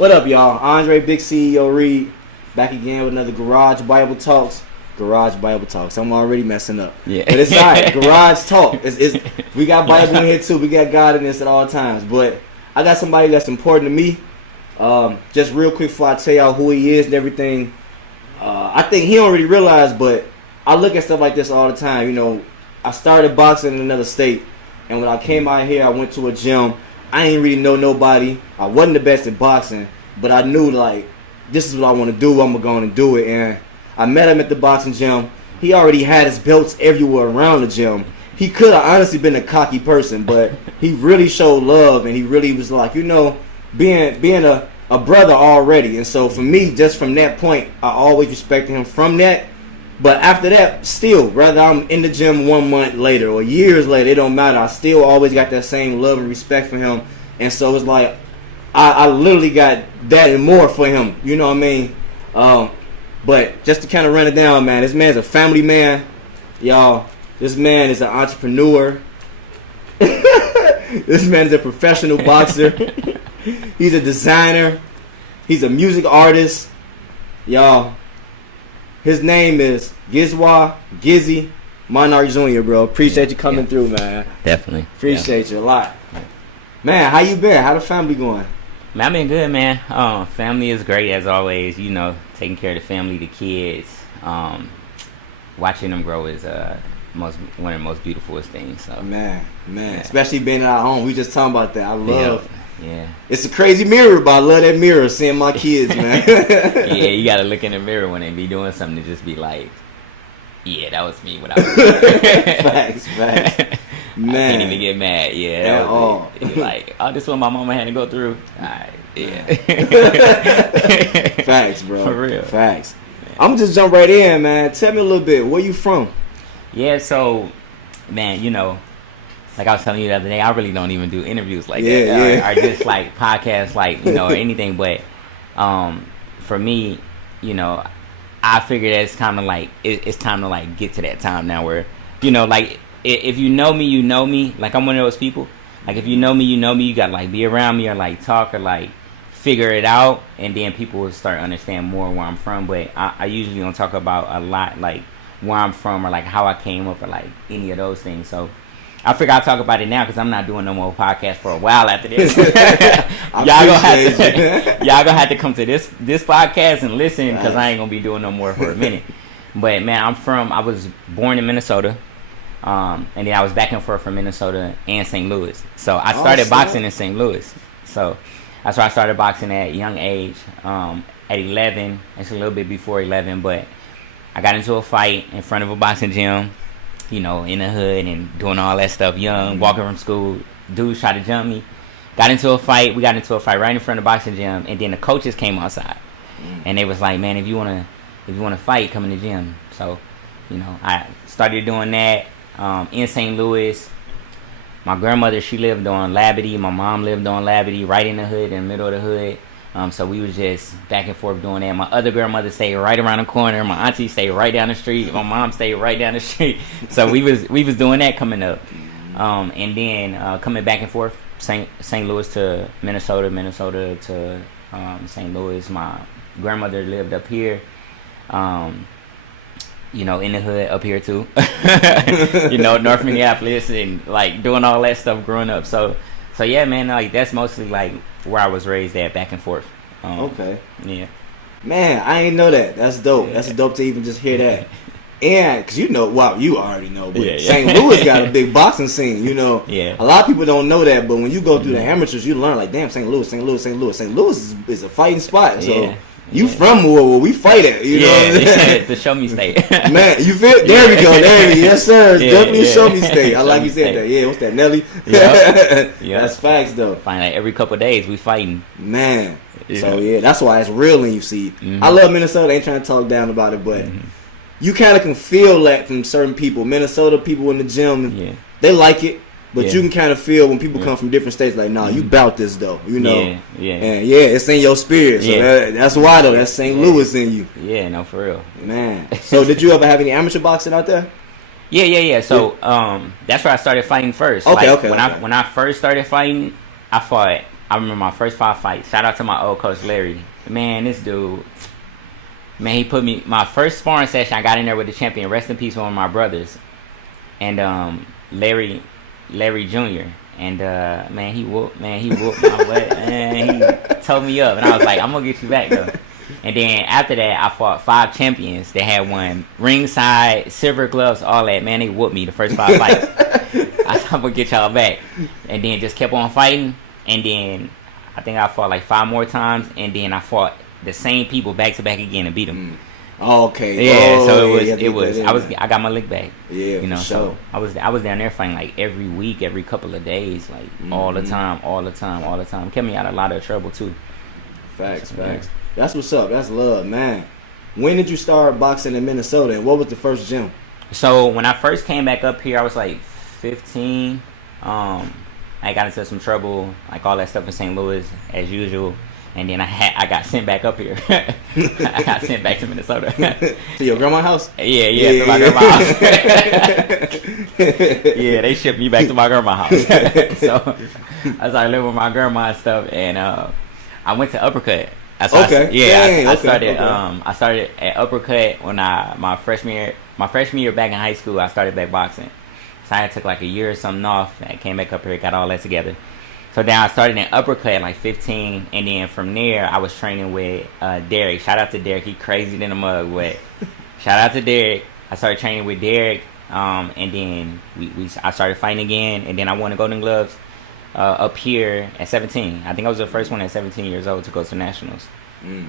What up, y'all? Andre, Big CEO Reed, back again with another Garage Bible Talks. Garage Bible Talks. I'm already messing up. Yeah. But it's alright. Garage Talk. We got Bible in here too. We got God in this at all times. But I got somebody that's important to me. Just real quick before I tell y'all who he is and everything. I think he don't really realize, but I look at stuff like this all the time. You know, I started boxing in another state, and when I came out here, I went to a gym. I ain't really know nobody. I wasn't the best at boxing, but I knew, like, this is what I want to do. I'm going to do it. And I met him at the boxing gym. He already had his belts everywhere around the gym. He could have honestly been a cocky person, but he really showed love, and he really was like, you know, being a brother already. And so for me, just from that point, I always respected him from that. But after that, still, whether I'm in the gym 1 month later or years later, it don't matter. I still always got that same love and respect for him. And so it's like, I literally got that and more for him. You know what I mean? But just to kind of run it down, man, this man's a family man. Y'all, this man is an entrepreneur. This man is a professional boxer. He's a designer. He's a music artist. Y'all. His name is Giezwa Monarch Jr., bro. Appreciate you coming through, man. Definitely. Appreciate you a lot. Man, how you been? How the family going? Man, I've been good, man. Family is great as always. You know, taking care of the family, the kids. Watching them grow is one of the most beautiful things. So Man. Yeah. Especially being at our home. We just talking about that. I love. Yeah. It's a crazy mirror, but I love that mirror, seeing my kids, man. Yeah, you gotta look in the mirror when they be doing something to just be like, yeah, that was me when I was Facts. Man. I can't even get mad. Yeah, that was it. Like, oh, this is what my mama had to go through. Alright, yeah. Facts, bro. For real. Facts. I'm just jump right in, man. Tell me a little bit. Where you from? Yeah, so, man, you know, like I was telling you the other day, I really don't even do interviews like that. Yeah. Or just like podcasts, like, you know, or anything. But for me, you know, I figure that it's kind of like, it's time to like get to that time now where, you know, like if you know me, you know me. Like I'm one of those people. Like if you know me, you know me. You got to like be around me or like talk or like figure it out. And then people will start to understand more where I'm from. But I usually don't talk about a lot like where I'm from or like how I came up or like any of those things. So I figure I'll talk about it now because I'm not doing no more podcasts for a while after this. y'all gonna have to come to this podcast and listen because I ain't gonna be doing no more for a minute. But man, I was born in Minnesota, and then I was back and forth from Minnesota and St. Louis. So I started boxing in St. Louis. So that's why I started boxing at a young age, at 11. It's a little bit before 11, but I got into a fight in front of a boxing gym. You know, in the hood and doing all that stuff, young, walking from school. Dudes tried to jump me. Got into a fight. We got into a fight right in front of the boxing gym, and then the coaches came outside, and they was like, "Man, if you wanna fight, come in the gym." So, you know, I started doing that in St. Louis. My grandmother, she lived on Labadee. My mom lived on Labadee, right in the hood, in the middle of the hood. So we was just back and forth doing that. My other grandmother stayed right around the corner. My auntie stayed right down the street. My mom stayed right down the street. So we was doing that coming up, and then coming back and forth, St. Louis to Minnesota to St. Louis. My grandmother lived up here, you know, in the hood up here too. You know, North Minneapolis and like doing all that stuff growing up. So yeah, man, like that's mostly like where I was raised at, back and forth. Okay. Yeah. Man, I ain't know that. That's dope. That's dope to even just hear that. And because you already know, but Yeah. St. Louis got a big boxing scene. Yeah. A lot of people don't know that, but when you go through the amateurs, you learn like, damn, St. Louis is a fighting spot. So you from where we fight at, you know? The show me state. Man, you feel? There we go. Yes, sir. It's definitely a show me state. I like you said that. Yeah, what's that, Nelly? Yep. That's facts though. Find like every couple of days we fighting. Man. Yeah. So yeah, that's why it's real in you. See, I love Minnesota. I ain't trying to talk down about it, but you kind of can feel that from certain people. Minnesota people in the gym, they like it, but you can kind of feel when people come from different states, like, nah, you bout this though, you know. And it's in your spirit. So that's why though. That's St. Louis in you. Yeah, no, for real, man. So did you ever have any amateur boxing out there? Yeah. So that's where I started fighting first. When I first started fighting, I remember my first 5 fights. Shout out to my old coach Larry. Man, this dude. Man, he put me my first sparring session. I got in there with the champion. Rest in peace, one of my brothers, and Larry Jr. And man, he whooped my butt. And he told me up, and I was like, I'm gonna get you back though. And then after that, I fought 5 champions. They had won ringside, silver gloves, all that. Man, they whooped me the first 5 fights. I said, I'm gonna get y'all back, and then just kept on fighting. And then I think I fought like 5 more times, and then I fought the same people back to back again and beat them. Okay. Yeah. So it was. I got my lick back. Yeah. You know. For so sure. I was down there fighting like every week, every couple of days, like all the time. Kept me out of a lot of trouble too. Facts. That's what's up. That's love, man. When did you start boxing in Minnesota, and what was the first gym? So when I first came back up here, I was like 15. I got into some trouble, like all that stuff in St. Louis as usual. And then I got sent back up here. I got sent back to Minnesota. To your grandma's house? Yeah, to my grandma's house. Yeah, they shipped me back to my grandma's house. So I started living with my grandma and stuff, and I went to Uppercut. I started at Uppercut when my freshman year back in high school. I started back boxing. So I took like a year or something off. I came back up here, got all that together. So then I started in Uppercut at like 15, and then from there I was training with Derek. Shout out to Derek, he crazy than a mug. But shout out to Derek. I started training with Derek, and then I started fighting again, and then I won the Golden Gloves up here at 17. I think I was the first one at 17 years old to go to nationals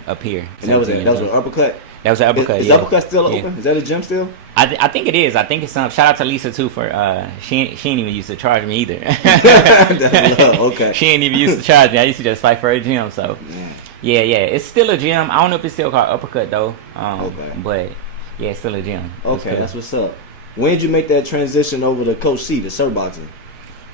up here. And that was an Uppercut? That was an Uppercut. Is Uppercut still open? Is that a gym still? I think it is. I think it's shout out to Lisa too for she ain't even used to charge me either. That's love. Okay. She ain't even used to charge me. I used to just fight for a gym. So yeah, it's still a gym. I don't know if it's still called Uppercut though. But yeah, it's still a gym. Okay, that's what's up. When did you make that transition over to Coach C, to Sir Boxing?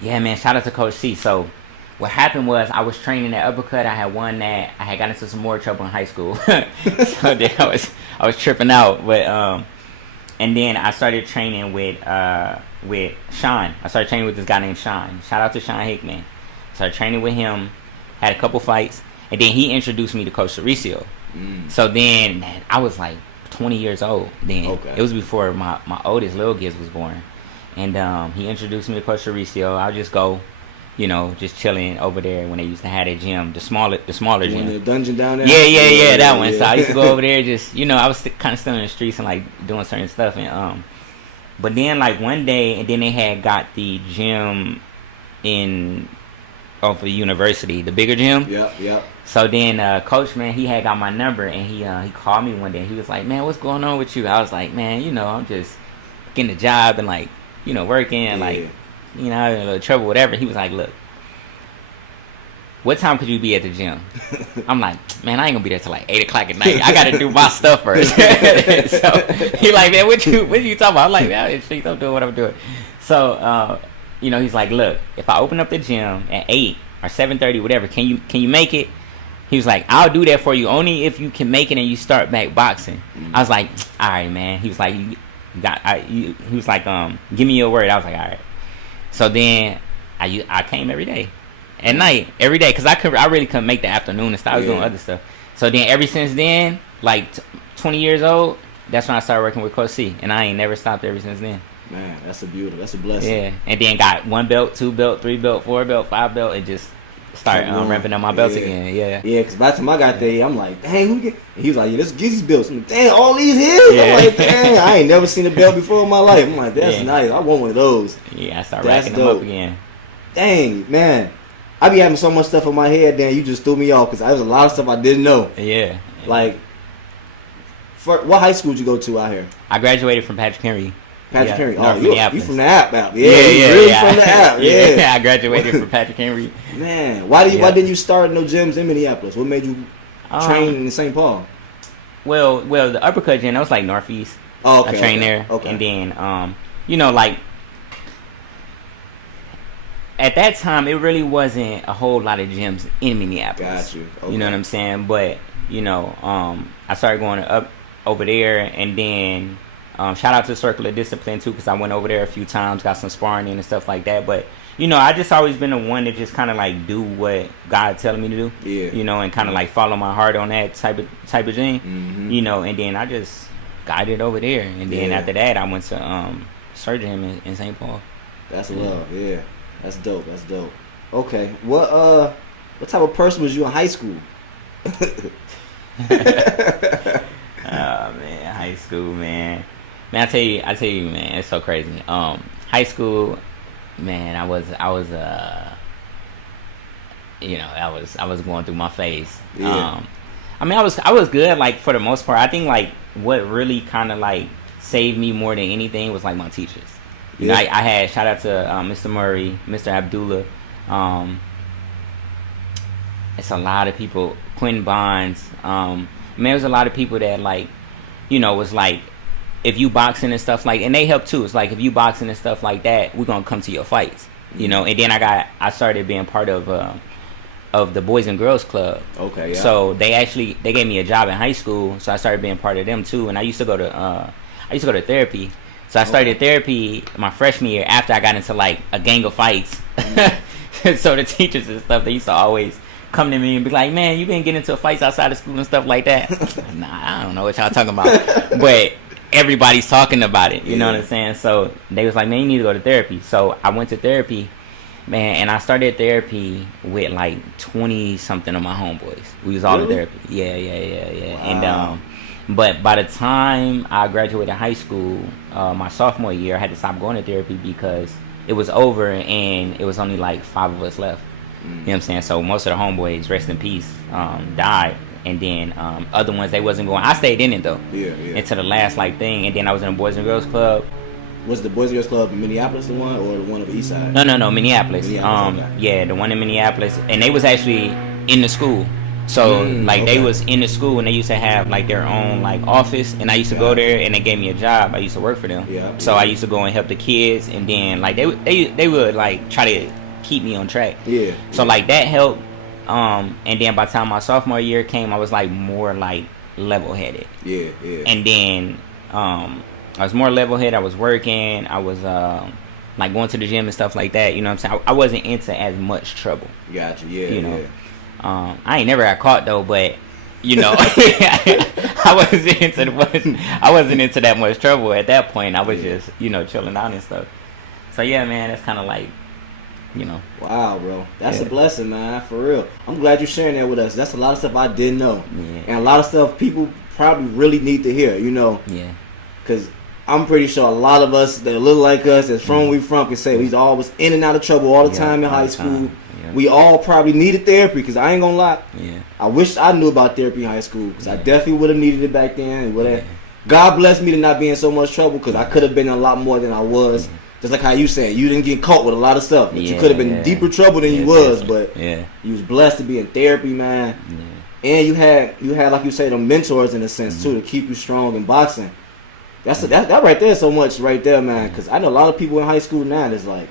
Yeah, man. Shout out to Coach C. So what happened was I was training at Uppercut. I had won that. I had got into some more trouble in high school. So then I was tripping out. But and then I started training with Sean. I started training with this guy named Sean. Shout out to Sean Hickman. Started training with him. Had a couple fights, and then he introduced me to Coach Mauricio. So then I was like 20 years old. Then it was before my oldest little Giz was born, and he introduced me to Coach Mauricio. I'll just go. You know, just chilling over there when they used to have that gym, the smaller gym. The dungeon down there? Yeah, that one. So I used to go over there just, you know, I was kind of still in the streets and like doing certain stuff. And but then like one day, and then they had got the gym for the university, the bigger gym. Yeah. So then Coach, man, he had got my number, and he called me one day. He was like, man, what's going on with you? I was like, man, you know, I'm just getting a job and like, you know, working and like, you know, having a little trouble, whatever. He was like, look, what time could you be at the gym? I'm like, man, I ain't gonna be there till like 8 o'clock at night. I gotta do my stuff first. So he like, man, what you talking about? I'm like, man, I'm doing what I'm doing. So you know, he's like, look, if I open up the gym at 8 or 7:30, whatever, can you make it? He was like, I'll do that for you only if you can make it and you start back boxing. I was like, all right, man. He was like, he was like, give me your word. I was like, all right. So then I came every day, at night, every day, because I really couldn't make the afternoon and stuff. I was doing other stuff. So then ever since then, like 20 years old, that's when I started working with Coach C, and I ain't never stopped ever since then. Man, that's a blessing. Yeah, and then got 1 belt, 2 belt, 3 belt, 4 belt, 5 belt, and just start ramping up my belts again. Yeah. Yeah, because by the time I got there, I'm like, dang, who get? And he was like, yeah, this is Gizzy's belts. I'm like, dang, all these hills? Yeah. I'm like, dang, I ain't never seen a belt before in my life. I'm like, that's nice. I want one of those. Yeah, I start racking them up again. Dang, man. I be having so much stuff in my head, then you just threw me off because there was a lot of stuff I didn't know. Yeah. Like, what high school did you go to out here? I graduated from Patrick Henry. Patrick Henry. North You from the app. Yeah, really from the app. Yeah, I graduated from Patrick Henry. Man, why didn't you start no gyms in Minneapolis? What made you train in St. Paul? Well, the uppercut gym, that was like Northeast. Oh, okay. I trained there. Okay. And then, like, at that time, it really wasn't a whole lot of gyms in Minneapolis. Got you. Okay. You know what I'm saying? But, I started going up over there, and then shout out to Circle of Discipline, too, because I went over there a few times, got some sparring in and stuff like that. But, I just always been the one to just kind of, like, do what God telling me to do. Yeah. And kind of, like, follow my heart on that type of thing. Mm-hmm. And then I just guided over there. And then after that, I went to Surgeon in St. Paul. That's love, yeah. That's dope. Okay, what type of person was you in high school? Oh man, high school, man. I tell you, man, it's so crazy. High school, man, I was going through my phase. Yeah. I was good, like, for the most part. I think, like, what really kind of, like, saved me more than anything was, like, my teachers. You know, I had, shout out to Mr. Murray, Mr. Abdullah. It's a lot of people. Quentin Bonds. There's a lot of people that, like, was like, if you boxing and stuff like, and they help too. It's like, if you boxing and stuff like that, we're gonna come to your fights. And then I started being part of the Boys and Girls Club. Okay. Yeah. So they gave me a job in high school, so I started being part of them too. And I used to go to therapy. So I started therapy my freshman year after I got into, like, a gang of fights. So the teachers and stuff, they used to always come to me and be like, man, you been getting into fights outside of school and stuff like that? Nah, I don't know what y'all talking about. But everybody's talking about it, you know what I'm saying? So they was like, man, you need to go to therapy. So I went to therapy, man, and I started therapy with, like, 20-something of my homeboys. We was all in therapy. Yeah. Wow. And but by the time I graduated high school, my sophomore year, I had to stop going to therapy because it was over and it was only like 5 of us left. You know what I'm saying? So most of the homeboys, rest in peace, died. And then other ones, they wasn't going. I stayed in it, though. Yeah. Into the last, like, thing. And then I was in a Boys and Girls Club. Was the Boys and Girls Club in Minneapolis the one, or the one on the east side? No, Minneapolis. Okay. Yeah, the one in Minneapolis. And they was actually in the school. So, they was in the school, and they used to have, like, their own, like, office, and I used to go there, and they gave me a job. I used to work for them. Yeah. So I used to go and help the kids, and then, like, they would, like, try to keep me on track. Yeah. So, like, that helped. And then by the time my sophomore year came, I was, like, more, like, level-headed. Yeah. And then I was more level-headed. I was working. I was, like, going to the gym and stuff like that. You know what I'm saying? I wasn't into as much trouble. Gotcha. Yeah. You know? I ain't never got caught though, but I wasn't into that much trouble at that point. I was just chilling out and stuff. So yeah, man, that's kind of like Wow, bro, that's a blessing, man, for real. I'm glad you're sharing that with us. That's a lot of stuff I didn't know, and a lot of stuff people probably really need to hear. Yeah, because I'm pretty sure a lot of us that look like us, that's from where we from, can say we always in and out of trouble all the time in high school. We all probably needed therapy, because I ain't gonna lie. Yeah. I wish I knew about therapy in high school, because I definitely would have needed it back then. And God bless me to not be in so much trouble, because I could have been in a lot more than I was. Just like how you said, you didn't get caught with a lot of stuff. But you could have been in deeper trouble than you was. But you was blessed to be in therapy, man. Yeah. And you had like you say, the mentors in a sense too, to keep you strong in boxing. That right there is so much right there, man. Because I know a lot of people in high school now that's like,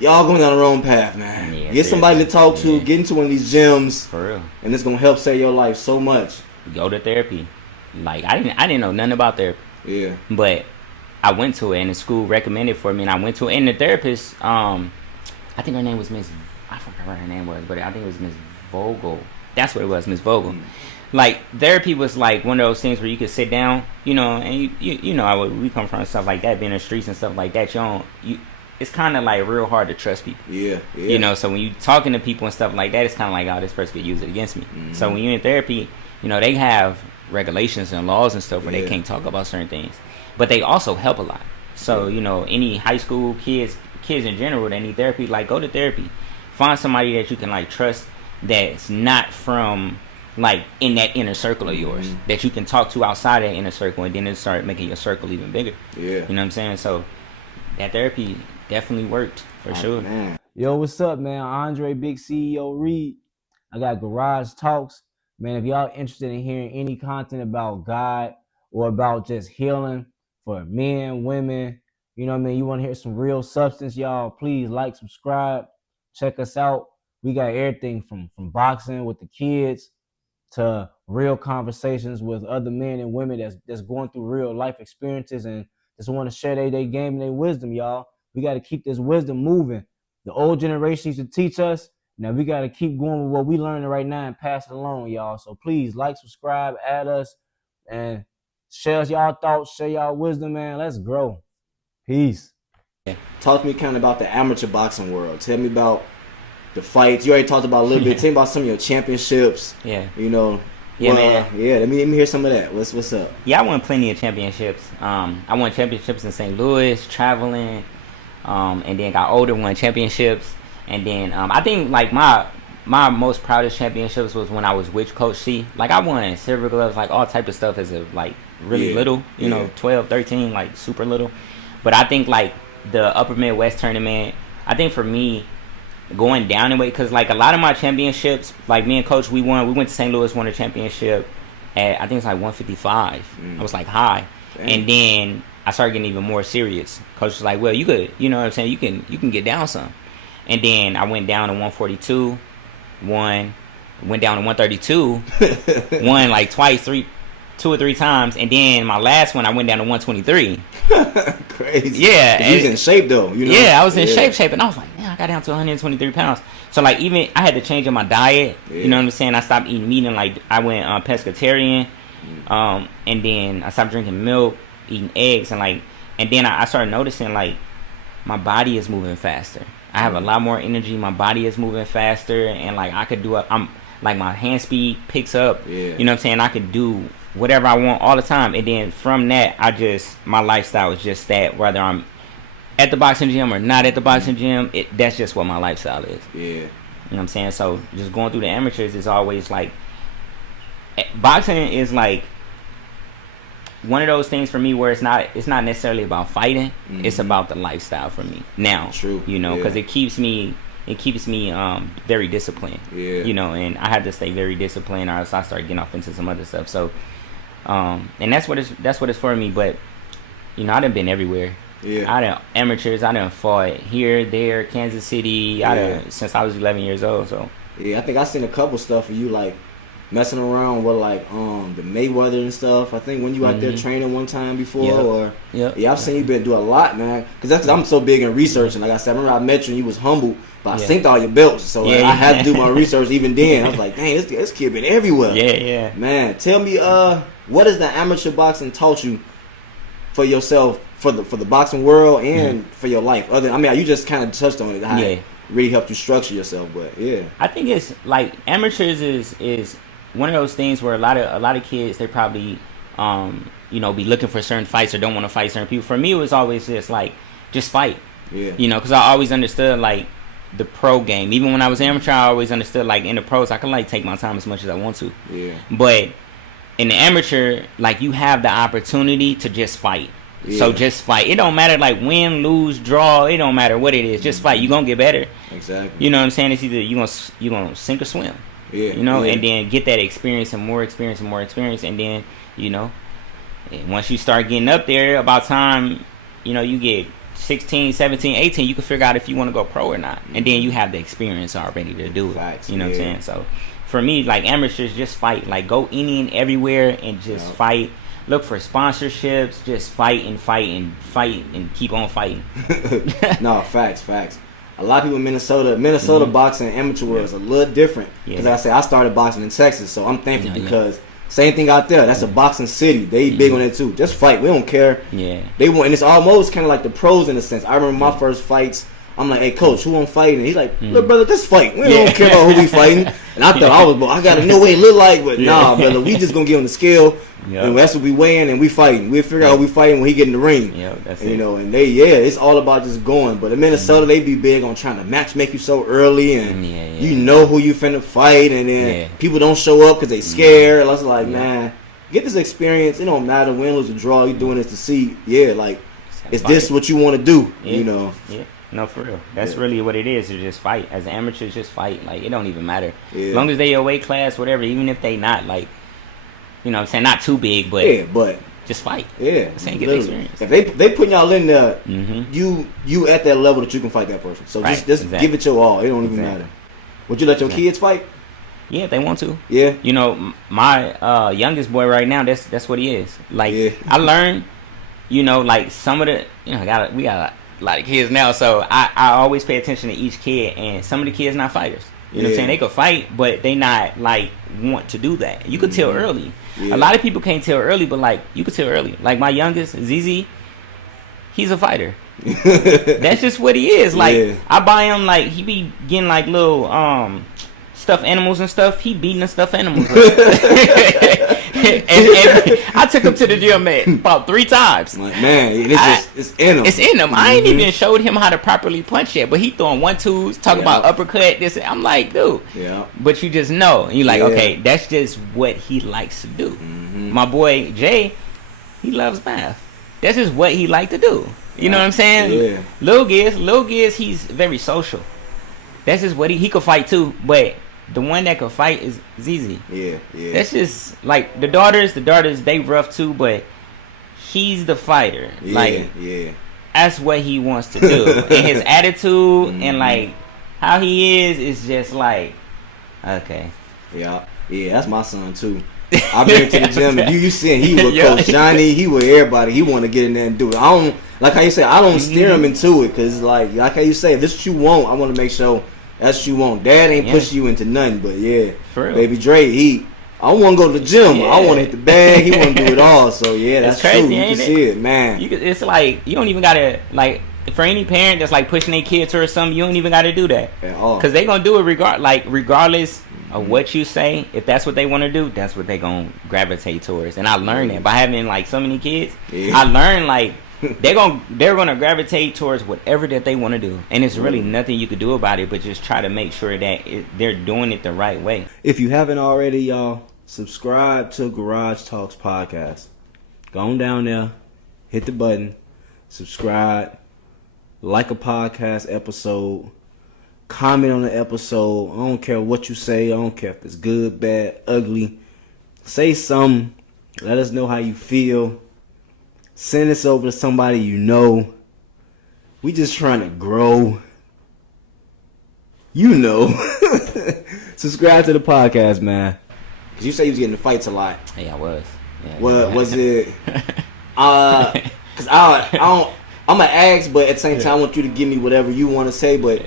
y'all going down the wrong path, man. Yeah, get somebody to talk to, get into one of these gyms, for real, and it's gonna help save your life so much. Go to therapy. Like I didn't know nothing about therapy. Yeah. But I went to it, and the school recommended for me, and I went to it. And the therapist, I think her name was Miss. I forgot what her name was, but I think it was Miss Vogel. That's what it was, Miss Vogel. Like therapy was like one of those things where you could sit down, and you know, we come from stuff like that, being in the streets and stuff like that. it's kind of like real hard to trust people. Yeah. You know, so when you talking to people and stuff like that, it's kind of like, oh, this person could use it against me. So when you're in therapy, you know, they have regulations and laws and stuff where they can't talk about certain things, but they also help a lot. So you know, any high school kids in general that need therapy, like, go to therapy. Find somebody that you can like trust, that's not from like in that inner circle of yours, that you can talk to outside that inner circle, and then it start making your circle even bigger. You know what I'm saying? So that therapy definitely worked for sure. Man. Yo, what's up, man? Andre, Big CEO Reed. I got Garage Talks. Man, if y'all interested in hearing any content about God or about just healing for men, women, you know what I mean? You want to hear some real substance, y'all, please like, subscribe, check us out. We got everything from boxing with the kids to real conversations with other men and women that's going through real life experiences and just want to share their game and their wisdom, y'all. We got to keep this wisdom moving. The old generation used to teach us. Now we got to keep going with what we learning right now and pass it along, y'all. So please like, subscribe, add us, and share y'all thoughts, share y'all wisdom, man. Let's grow. Peace. Talk to me kind of about the amateur boxing world. Tell me about the fights. You already talked about a little bit. Tell me about some of your championships. You know. Yeah, man. Yeah, let me hear some of that. What's up? Yeah, I won plenty of championships. I won championships in St. Louis, traveling, and then got older, won championships. And then I think like my most proudest championships was when I was with Coach C. Like, I won silver gloves, like all type of stuff as a like really little, you know, 12, 13, like super little. But I think like the Upper Midwest tournament, I think for me, going down in weight, because like a lot of my championships, like me and Coach, we went to St. Louis, won a championship at, I think it's like 155. I was like high. Damn. And then I started getting even more serious. Coach was like, well, you could, you know what I'm saying, you can get down some. And then I went down to 142, went down to 132, won like two or three times, and then my last one I went down to 123. Crazy. Yeah, you was in shape though. You know? Yeah, I was in shape, and I was like, man, I got down to 123 pounds. So like, even I had to change in my diet. You know what I'm saying? I stopped eating meat, and like I went pescatarian, and then I stopped drinking milk, eating eggs, and then I started noticing like my body is moving faster. I have a lot more energy. My body is moving faster, and like I could do it. I'm like, my hand speed picks up. You know what I'm saying? I could do whatever I want all the time. And then from that, my lifestyle is just that, whether I'm at the boxing gym or not at the boxing gym, that's just what my lifestyle is. You know what I'm saying? So just going through the amateurs is always like, boxing is like one of those things for me where it's not necessarily about fighting. It's about the lifestyle for me now. True. You know, because it keeps me very disciplined. You know, and I had to stay very disciplined, or else I start getting off into some other stuff. So and that's what it's for me. But you know, I done been everywhere. I done amateurs, I done fought here, there, Kansas City. I done since I was 11 years old. So I think I seen a couple stuff of you like messing around with like the Mayweather and stuff. I think when you out there training one time before, I've seen you been do a lot, man. Because I'm so big in researching. Like I said, I remember I met you and you was humble, but I synced all your belts, so like, I had to do my research even then. I was like, dang, this kid been everywhere. Man, tell me, what has the amateur boxing taught you for yourself, for the boxing world, and for your life? You just kind of touched on it. How it really helped you structure yourself, but I think it's like amateurs is one of those things where a lot of kids, they probably you know, be looking for certain fights or don't want to fight certain people. For me, it was always just like, just fight. You know, because I always understood like the pro game. Even when I was amateur, I always understood like in the pros, I can like take my time as much as I want to. But in the amateur, like, you have the opportunity to just fight. So just fight. It don't matter like win, lose, draw. It don't matter what it is. Just fight. You gonna get better. Exactly. You know what I'm saying? It's either you gonna sink or swim. You know, and then get that experience and more experience and more experience, and then, you know, once you start getting up there, about time, you know, you get 16, 17, 18, you can figure out if you want to go pro or not. And then you have the experience already to do it. You know what I'm saying? So for me, like, amateurs, just fight. Like, go any and everywhere and just fight. Look for sponsorships. Just fight and fight and fight and keep on fighting. No, facts. A lot of people in Minnesota boxing amateur world is a little different. Because like I said, I started boxing in Texas, so I'm thankful because Same thing out there. That's a boxing city. They big on that too. Just fight. We don't care. Yeah. They want, and it's almost kind of like the pros in a sense. I remember my first fights. I'm like, hey, coach, who I'm fighting? And he's like, look, brother, just fight. We don't care about who we fighting. And I thought I got to know what it look like. But nah, brother, we just going to get on the scale. Yep. And that's what we weighing and we fighting. We'll figure out who we fighting when he get in the ring. That's and, it. And it's all about just going. But in Minnesota, they be big on trying to match make you so early. And you know who you finna fight. And then people don't show up because they scared. And I was like, man, get this experience. It don't matter win, lose, or draw. You're doing this to see, is this what you want to do? Yeah. No, for real. That's really what it is. You just fight. As amateurs, just fight. Like, it don't even matter. As long as they your weight class, whatever, even if they not, like, you know what I'm saying, not too big, but just fight. Saying get the experience. If they put y'all in there, you at that level that you can fight that person. So just give it your all. It don't even matter. Would you let your kids fight? Yeah, if they want to. Yeah. You know, my youngest boy right now, that's what he is. Like, I learned, like some of the, we got a lot of kids now, so I always pay attention to each kid, and some of the kids not fighters. You know what I'm saying? They could fight, but they not like want to do that. You could tell early. A lot of people can't tell early, but like you could tell early. Like my youngest, ZZ, he's a fighter. That's just what he is. Like I buy him, like he be getting like little stuffed animals and stuff. He beating the stuffed animals. and I took him to the gym, man, about 3 times. Like, man, it's in him. It's in him. I ain't even showed him how to properly punch yet, but he throwing 1-2s, talking about uppercut. This, I'm like, dude. Yeah. But you just know, and you like, okay, that's just what he likes to do. My boy Jay, he loves math. That's just what he like to do. You know what I'm saying? Yeah. Lil Giz, he's very social. That's just what he could fight too, but the one that could fight is ZZ. Yeah. That's just like the daughters, they rough too, but he's the fighter. That's what he wants to do. And his attitude and like how he is just like, okay. Yeah, that's my son too. I've been to the gym and you seen he with Coach Johnny, he with everybody. He want to get in there and do it. I don't, like how you say, I don't steer him into it because like how you say, if this is what you want, I want to make sure that's what you want. Dad ain't push you into nothing, but baby Dre, I don't want to go to the gym. I want to hit the bag. He want to do it all. So that's crazy, true. You can see it, man. It's like you don't even gotta like. For any parent that's like pushing their kids or something, you don't even got to do that because they gonna do it regardless of what you say. If that's what they want to do, that's what they gonna gravitate towards. And I learned that by having like so many kids. I learned like they're gonna gravitate towards whatever that they want to do, and it's really nothing you could do about it, but just try to make sure that they're doing it the right way. If you haven't already, y'all, subscribe to Garage Talks Podcast. Go on down there, hit the button, subscribe. Like a podcast episode, comment on the episode. I don't care what you say. I don't care if it's good, bad, ugly. Say something. Let us know how you feel. Send this over to somebody you know. We just trying to grow. Subscribe to the podcast, man. Cause you say you was getting in fights a lot. Yeah, I was. Was it? Cause I don't. I'm gonna ask, but at the same time, I want you to give me whatever you want to say. But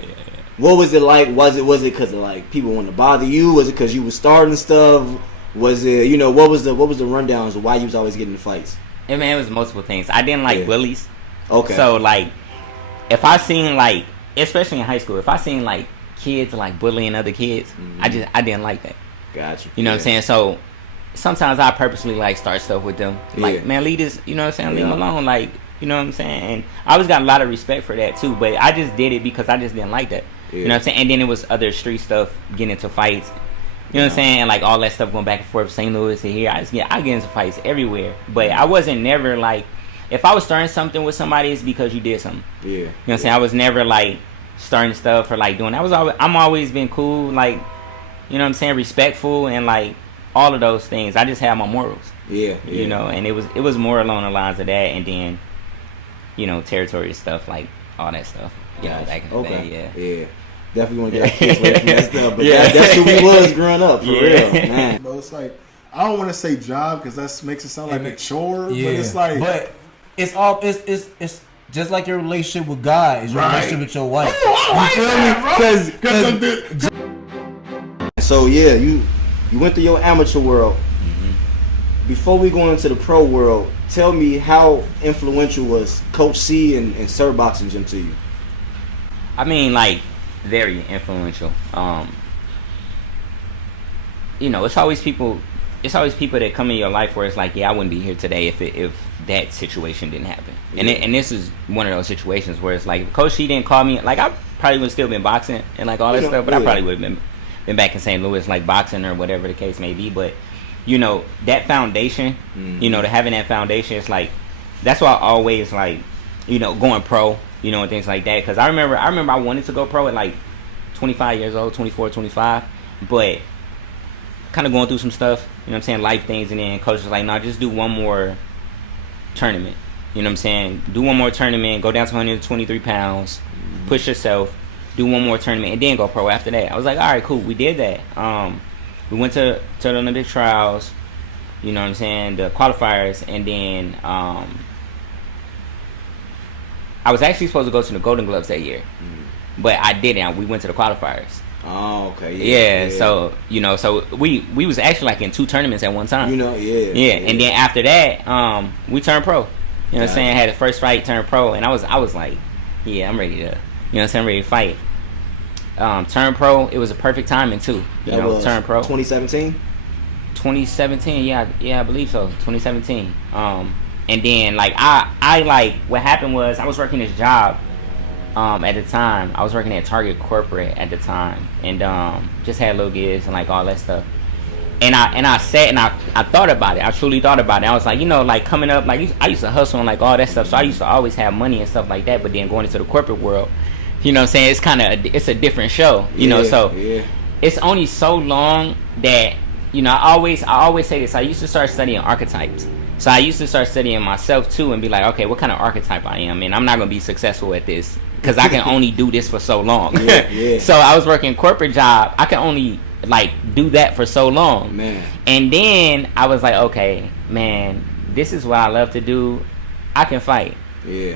what was it like? Was it because like people wanted to bother you? Was it because you was starting stuff? Was it what was the rundowns of why you was always getting in fights? Yeah, man, it was multiple things. I didn't like bullies. Okay. So like, if I seen like, especially in high school, if I seen like kids like bullying other kids, I didn't like that. Gotcha. You know what I'm saying? So sometimes I purposely like start stuff with them. Like, man, leave this. You know what I'm saying? Leave them alone. Like. You know what I'm saying? And I always got a lot of respect for that too, but I just did it because I just didn't like that. You know what I'm saying? And then it was other street stuff, getting into fights. You know what I'm saying? And like all that stuff going back and forth, St. Louis to here. I get into fights everywhere. But I wasn't never like, if I was starting something with somebody, it's because you did something. You know what I'm saying? I was never like starting stuff or like doing that. I'm always been cool, like, you know what I'm saying, respectful and like all of those things. I just have my morals. You know, and it was more along the lines of that, and then territory stuff, like all that stuff. Back in the day, yeah. Definitely want to get our kids away from that stuff, but that's who we was growing up, for real, man. But it's like, I don't want to say job because that makes it sound like a chore, but it's like, but it's just like your relationship with God is your relationship with your wife. You feel me? So you went through your amateur world. before we go into the pro world, tell me how influential was Coach C and Sir Boxing Gym to you? I mean, like, very influential. You know, it's always people that come in your life where it's like, yeah, I wouldn't be here today if that situation didn't happen. Yeah. And this is one of those situations where it's like, if Coach C didn't call me, like, I probably would have still been boxing and like all that stuff, but I probably would have been back in St. Louis, like boxing or whatever the case may be. But you know, that foundation, you know, to having that foundation, it's like, that's why I always like, you know, going pro, you know, and things like that. Because I remember I wanted to go pro at like 25 years old, 24, 25, but kind of going through some stuff, you know what I'm saying, life things, and then coach was like, no, just do one more tournament, you know what I'm saying, do one more tournament, go down to 123 pounds, push yourself, do one more tournament, and then go pro after that. I was like, all right, cool, we did that. We went to the Olympic trials, you know what I'm saying, the qualifiers, and then I was actually supposed to go to the Golden Gloves that year, but I didn't. We went to the qualifiers. Oh, okay. Yeah. So you know, so we was actually like in 2 tournaments at one time. You know, yeah. And then after that, we turned pro. You know what I'm saying? I had the first fight, turned pro, and I was like, yeah, I'm ready to, you know what I'm saying, I'm ready to fight. Turn pro, it was a perfect timing too. You know, turn pro. 2017. 2017, yeah, I believe so. 2017. And then like I like, what happened was I was working this job. At the time, I was working at Target Corporate at the time, and just had little gigs and like all that stuff. And I sat and I thought about it. I truly thought about it. I was like, you know, like coming up, like I used to hustle and like all that stuff. So I used to always have money and stuff like that. But then going into the corporate world, you know what I'm saying, it's a different show, you know. So it's only so long that, you know, I always say this. I used to start studying archetypes. So I used to start studying myself too and be like, okay, what kind of archetype I am, and I'm not gonna be successful at this because I can only do this for so long. So I was working corporate job. I can only like do that for so long. Man. And then I was like, okay, man, this is what I love to do. I can fight. Yeah.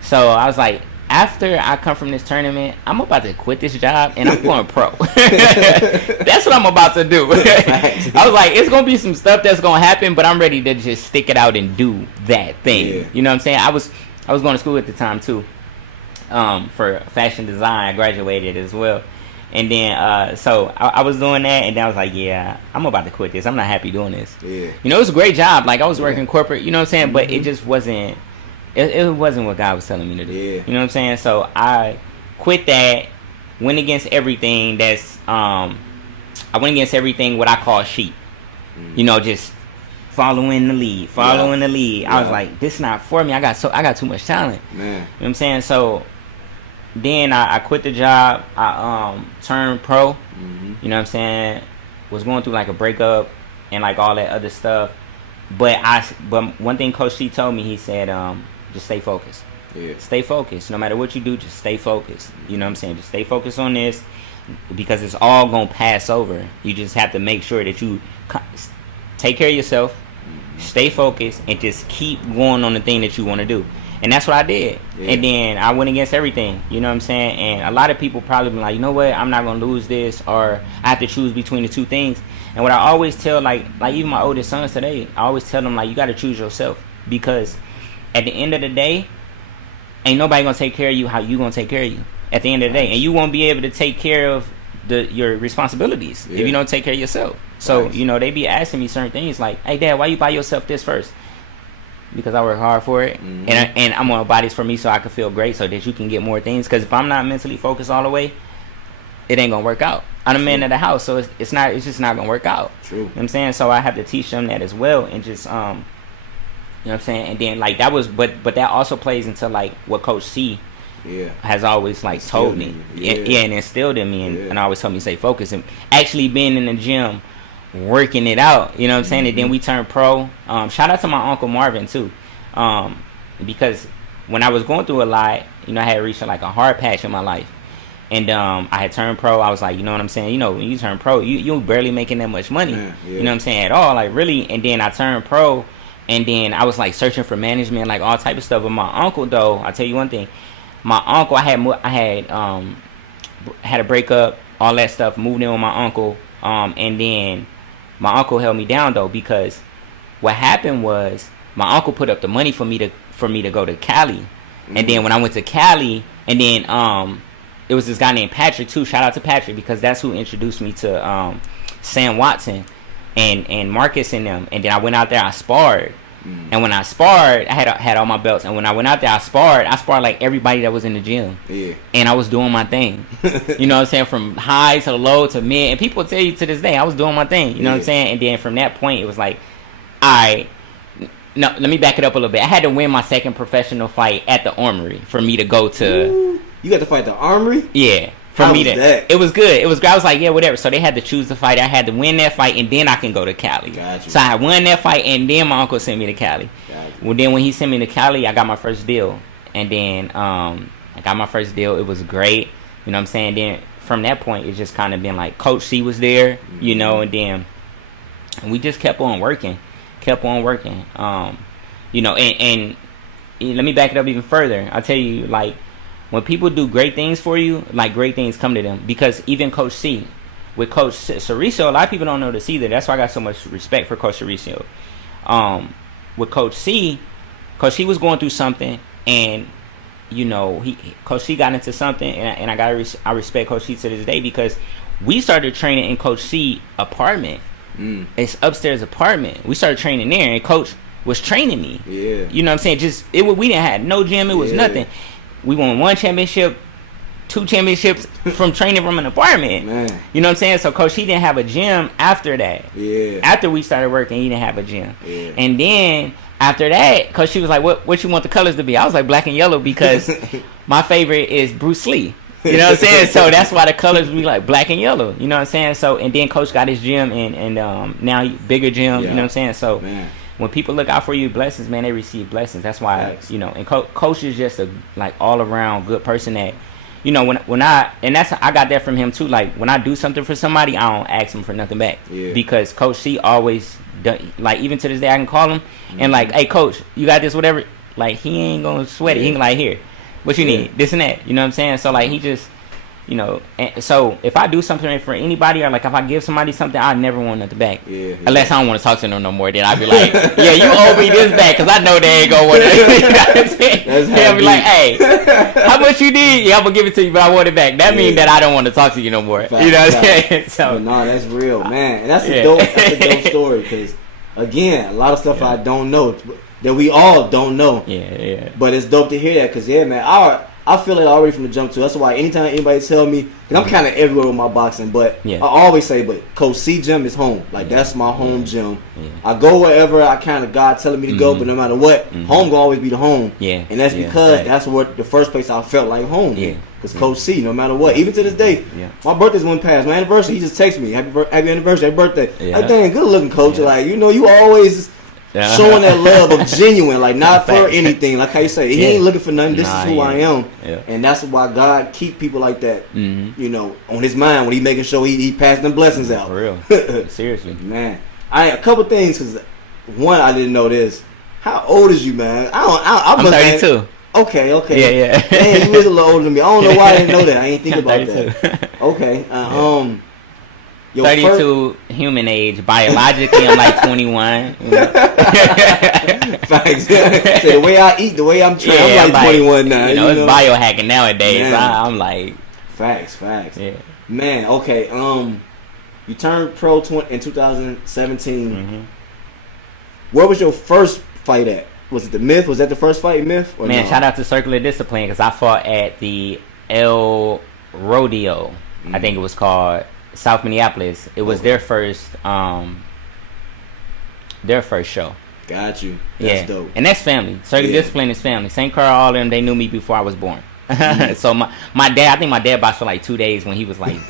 So I was like, after I come from this tournament, I'm about to quit this job and I'm going pro. That's what I'm about to do. I was like, it's going to be some stuff that's going to happen, but I'm ready to just stick it out and do that thing. Yeah. You know what I'm saying? I was going to school at the time too, for fashion design. I graduated as well. And then, so I was doing that, and then I was like, yeah, I'm about to quit this. I'm not happy doing this. Yeah. You know, it was a great job. Like, I was working corporate, you know what I'm saying? But it just wasn't, it wasn't what God was telling me to do. Yeah. You know what I'm saying? So I quit that, went against everything that's, I went against everything what I call sheep. You know, just following the lead. Yeah. I was like, this is not for me. I got too much talent. Man. You know what I'm saying? So then I quit the job. I turned pro. You know what I'm saying? Was going through like a breakup and like all that other stuff. But one thing Coach C told me, he said, just stay focused. Yeah. Stay focused. No matter what you do, just stay focused. You know what I'm saying? Just stay focused on this, because it's all going to pass over. You just have to make sure that you take care of yourself, stay focused, and just keep going on the thing that you want to do. And that's what I did. Yeah. And then I went against everything. You know what I'm saying? And a lot of people probably be like, you know what? I'm not going to lose this, or I have to choose between the two things. And what I always tell, like even my oldest sons today, I always tell them, like, you got to choose yourself. Because at the end of the day, ain't nobody going to take care of you how you going to take care of you at the end of the day. And you won't be able to take care of your responsibilities if you don't take care of yourself. So, you know, they be asking me certain things like, hey, Dad, why you buy yourself this first? Because I work hard for it, and I'm gonna buy this for me so I can feel great, so that you can get more things. Because if I'm not mentally focused all the way, it ain't gonna work out. I'm the man of the house, so it's just not gonna work out. True. You know what I'm saying? So I have to teach them that as well, and just you know what I'm saying. And then like that was, but that also plays into like what Coach C has always like told me, and instilled in me, and always told me to stay focused, and actually being in the gym, working it out, you know what I'm saying. And then we turned pro. Shout out to my uncle Marvin too, because when I was going through a lot, you know, I had reached like a hard patch in my life, and I had turned pro. I was like, you know what I'm saying, you know, when you turn pro, you barely making that much money, you know what I'm saying, at all, like really. And then I turned pro, and then I was like searching for management, like all type of stuff. But my uncle, though, I'll tell you one thing, my uncle, I had a breakup, all that stuff, moved in with my uncle, and then my uncle held me down though, because what happened was my uncle put up the money for me to go to Cali, and then when I went to Cali, and then it was this guy named Patrick too. Shout out to Patrick because that's who introduced me to Sam Watson and Marcus and them. And then I went out there, I sparred. And when I sparred, I had all my belts. And when I went out there, I sparred like everybody that was in the gym. Yeah. And I was doing my thing. You know what I'm saying? From high to low to mid. And people tell you to this day, I was doing my thing. You know what I'm saying? And then from that point, it was like, no, let me back it up a little bit. I had to win my second professional fight at the Armory for me to go to. Ooh, you got to fight the Armory? Yeah. How was that? It was good. It was good. I was like, yeah, whatever. So they had to choose the fight. I had to win that fight, and then I can go to Cali. Gotcha. So I won that fight, and then my uncle sent me to Cali. Gotcha. Well, then when he sent me to Cali, I got my first deal, and then I got my first deal. It was great. You know what I'm saying? Then from that point, it's just kind of been like Coach C was there, you know, and then we just kept on working. You know, and let me back it up even further. I'll tell you, like, when people do great things for you, like, great things come to them. Because even Coach C, with Coach Cericio, a lot of people don't know this either. That's why I got so much respect for Coach Cericio. With Coach C was going through something, and, you know, Coach C got into something, and I respect Coach C to this day because we started training in Coach C apartment. It's upstairs apartment. We started training there, and Coach was training me. Yeah. You know what I'm saying? We didn't have no gym. It was nothing. We won 1 championship, 2 championships from training from an apartment. Man. You know what I'm saying? So Coach, he didn't have a gym after that. Yeah. After we started working, he didn't have a gym. Yeah. And then after that, Coach, she was like, what you want the colors to be? I was like, black and yellow because my favorite is Bruce Lee. You know what I'm saying? So that's why the colors be like black and yellow. You know what I'm saying? So, and then Coach got his gym and now bigger gym. You know what I'm saying? So, man, when people look out for you, blessings, man, they receive blessings. That's why, you know, and Coach is just a like all around good person that, you know, when I got that from him too. Like when I do something for somebody, I don't ask him for nothing back because Coach C always done, like even to this day I can call him and like, hey Coach, you got this, whatever. Like he ain't gonna sweat it. He ain't like, here, what you need, this and that. You know what I'm saying? So like he just, you know, and so if I do something for anybody or like if I give somebody something, I never want nothing back. Unless I don't want to talk to them no more. Then I'd be like, yeah, you owe me this back because I know they ain't gonna want it. You know what I'm saying? They'll be like, hey, how much you need? Yeah, I'm gonna give it to you, but I want it back. That means that I don't want to talk to you no more. You know what I'm saying? So but no, that's real, man, and that's a dope story because again, a lot of stuff I don't know that we all don't know. Yeah. But it's dope to hear that because man, I feel it already from the jump too. That's why anytime anybody tell me, because I'm kind of everywhere with my boxing, but I always say, but Coach C gym is home. Like that's my home gym. I go wherever I kind of God telling me to go, but no matter what, home gonna always be the home. And that's because that's what the first place I felt like home. Because Coach C, no matter what, even to this day, my birthday's went past. My anniversary, he just texts me, happy anniversary, happy birthday. Like, dang, good looking, Coach. Like, you know, you always showing that love of genuine, like not for anything, like how you say, he ain't looking for nothing. This is who I am, and that's why God keep people like that, you know, on His mind when He making sure He passing them blessings out. For real, seriously, man. A couple things, because one I didn't know this. How old is you, man? I'm 32. Okay. Yeah. Damn, you is a little older than me. I don't know why I didn't know that. I ain't think about that. Okay. 32 human age. Biologically, I'm like 21. You know? Facts. So the way I eat, the way I'm trained, I'm like 21 now. You know, it's biohacking nowadays. So I'm like... Facts. Yeah. Man, okay. You turned pro in 2017. Where was your first fight at? Was it the Myth? Was that the first fight, Myth? Or man, no? Shout out to Circular Discipline because I fought at the El Rodeo. I think it was called... South Minneapolis. It was their first show. Got you. That's dope. And that's family. Circuit Discipline is family. St. Carl, all of them, they knew me before I was born. So my dad, I think my dad boxed for like 2 days when he was like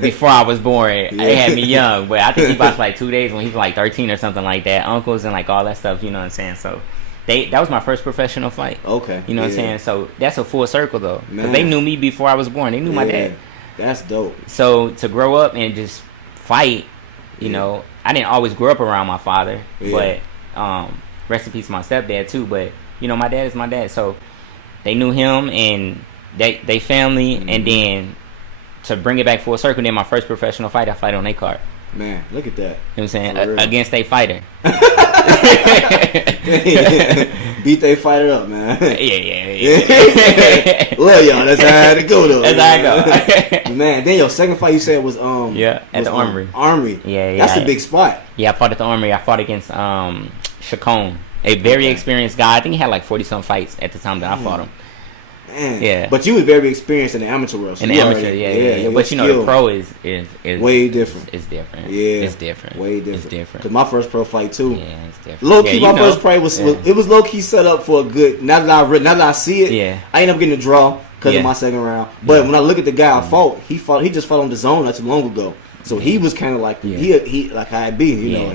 before I was born. They had me young, but I think he boxed for like 2 days when he was like 13 or something like that. Uncles and like all that stuff, you know what I'm saying? So that was my first professional fight. Okay. You know what I'm saying? So that's a full circle though. Because they knew me before I was born. They knew my dad. That's dope. So to grow up and just fight, you know, I didn't always grow up around my father, but rest in peace my stepdad too. But you know, my dad is my dad, so they knew him and they family. And then to bring it back full circle, then my first professional fight, I fight on their card. Man, look at that. You know what I'm saying? Against a fighter. Beat they fighter up, man. Yeah. Love y'all. That's how it go though. That's how it go. Man, then your second fight you said was at the Armory. Armory. Yeah. That's a big spot. Yeah, I fought at the Armory. I fought against Chacon, a very experienced guy. I think he had like 40-some fights at the time that I fought him. Man. Yeah. But you was very experienced in the amateur world. So in the amateur, yeah. But you know, the pro is way different. It's different. Yeah. It's different. Way different. It's different. Because my first pro fight too. Yeah, it's different. Low key, my first fight was it was low key set up for a good. Now that I see it, I ended up getting a draw because of my second round. But when I look at the guy I fought, he just fought on the zone not too long ago. So he was kind of like he like how it be, you know.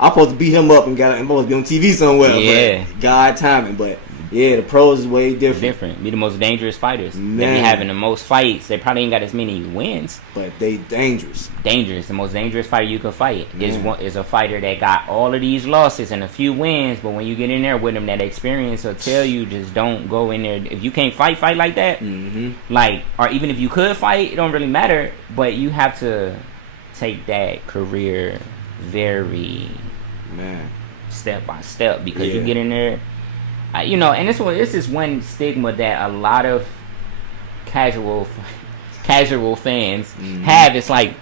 I'm supposed to beat him up and I'm supposed to be on TV somewhere. Yeah, but God timing, but. Yeah, the pros is way different. Be the most dangerous fighters. Man. They be having the most fights. They probably ain't got as many wins. But they dangerous. Dangerous. The most dangerous fighter you can fight is a fighter that got all of these losses and a few wins. But when you get in there with them, that experience will tell you just don't go in there. If you can't fight like that, like, or even if you could fight, it don't really matter. But you have to take that career very step by step because you get in there. You know, and this is one stigma that a lot of casual fans have. It's like,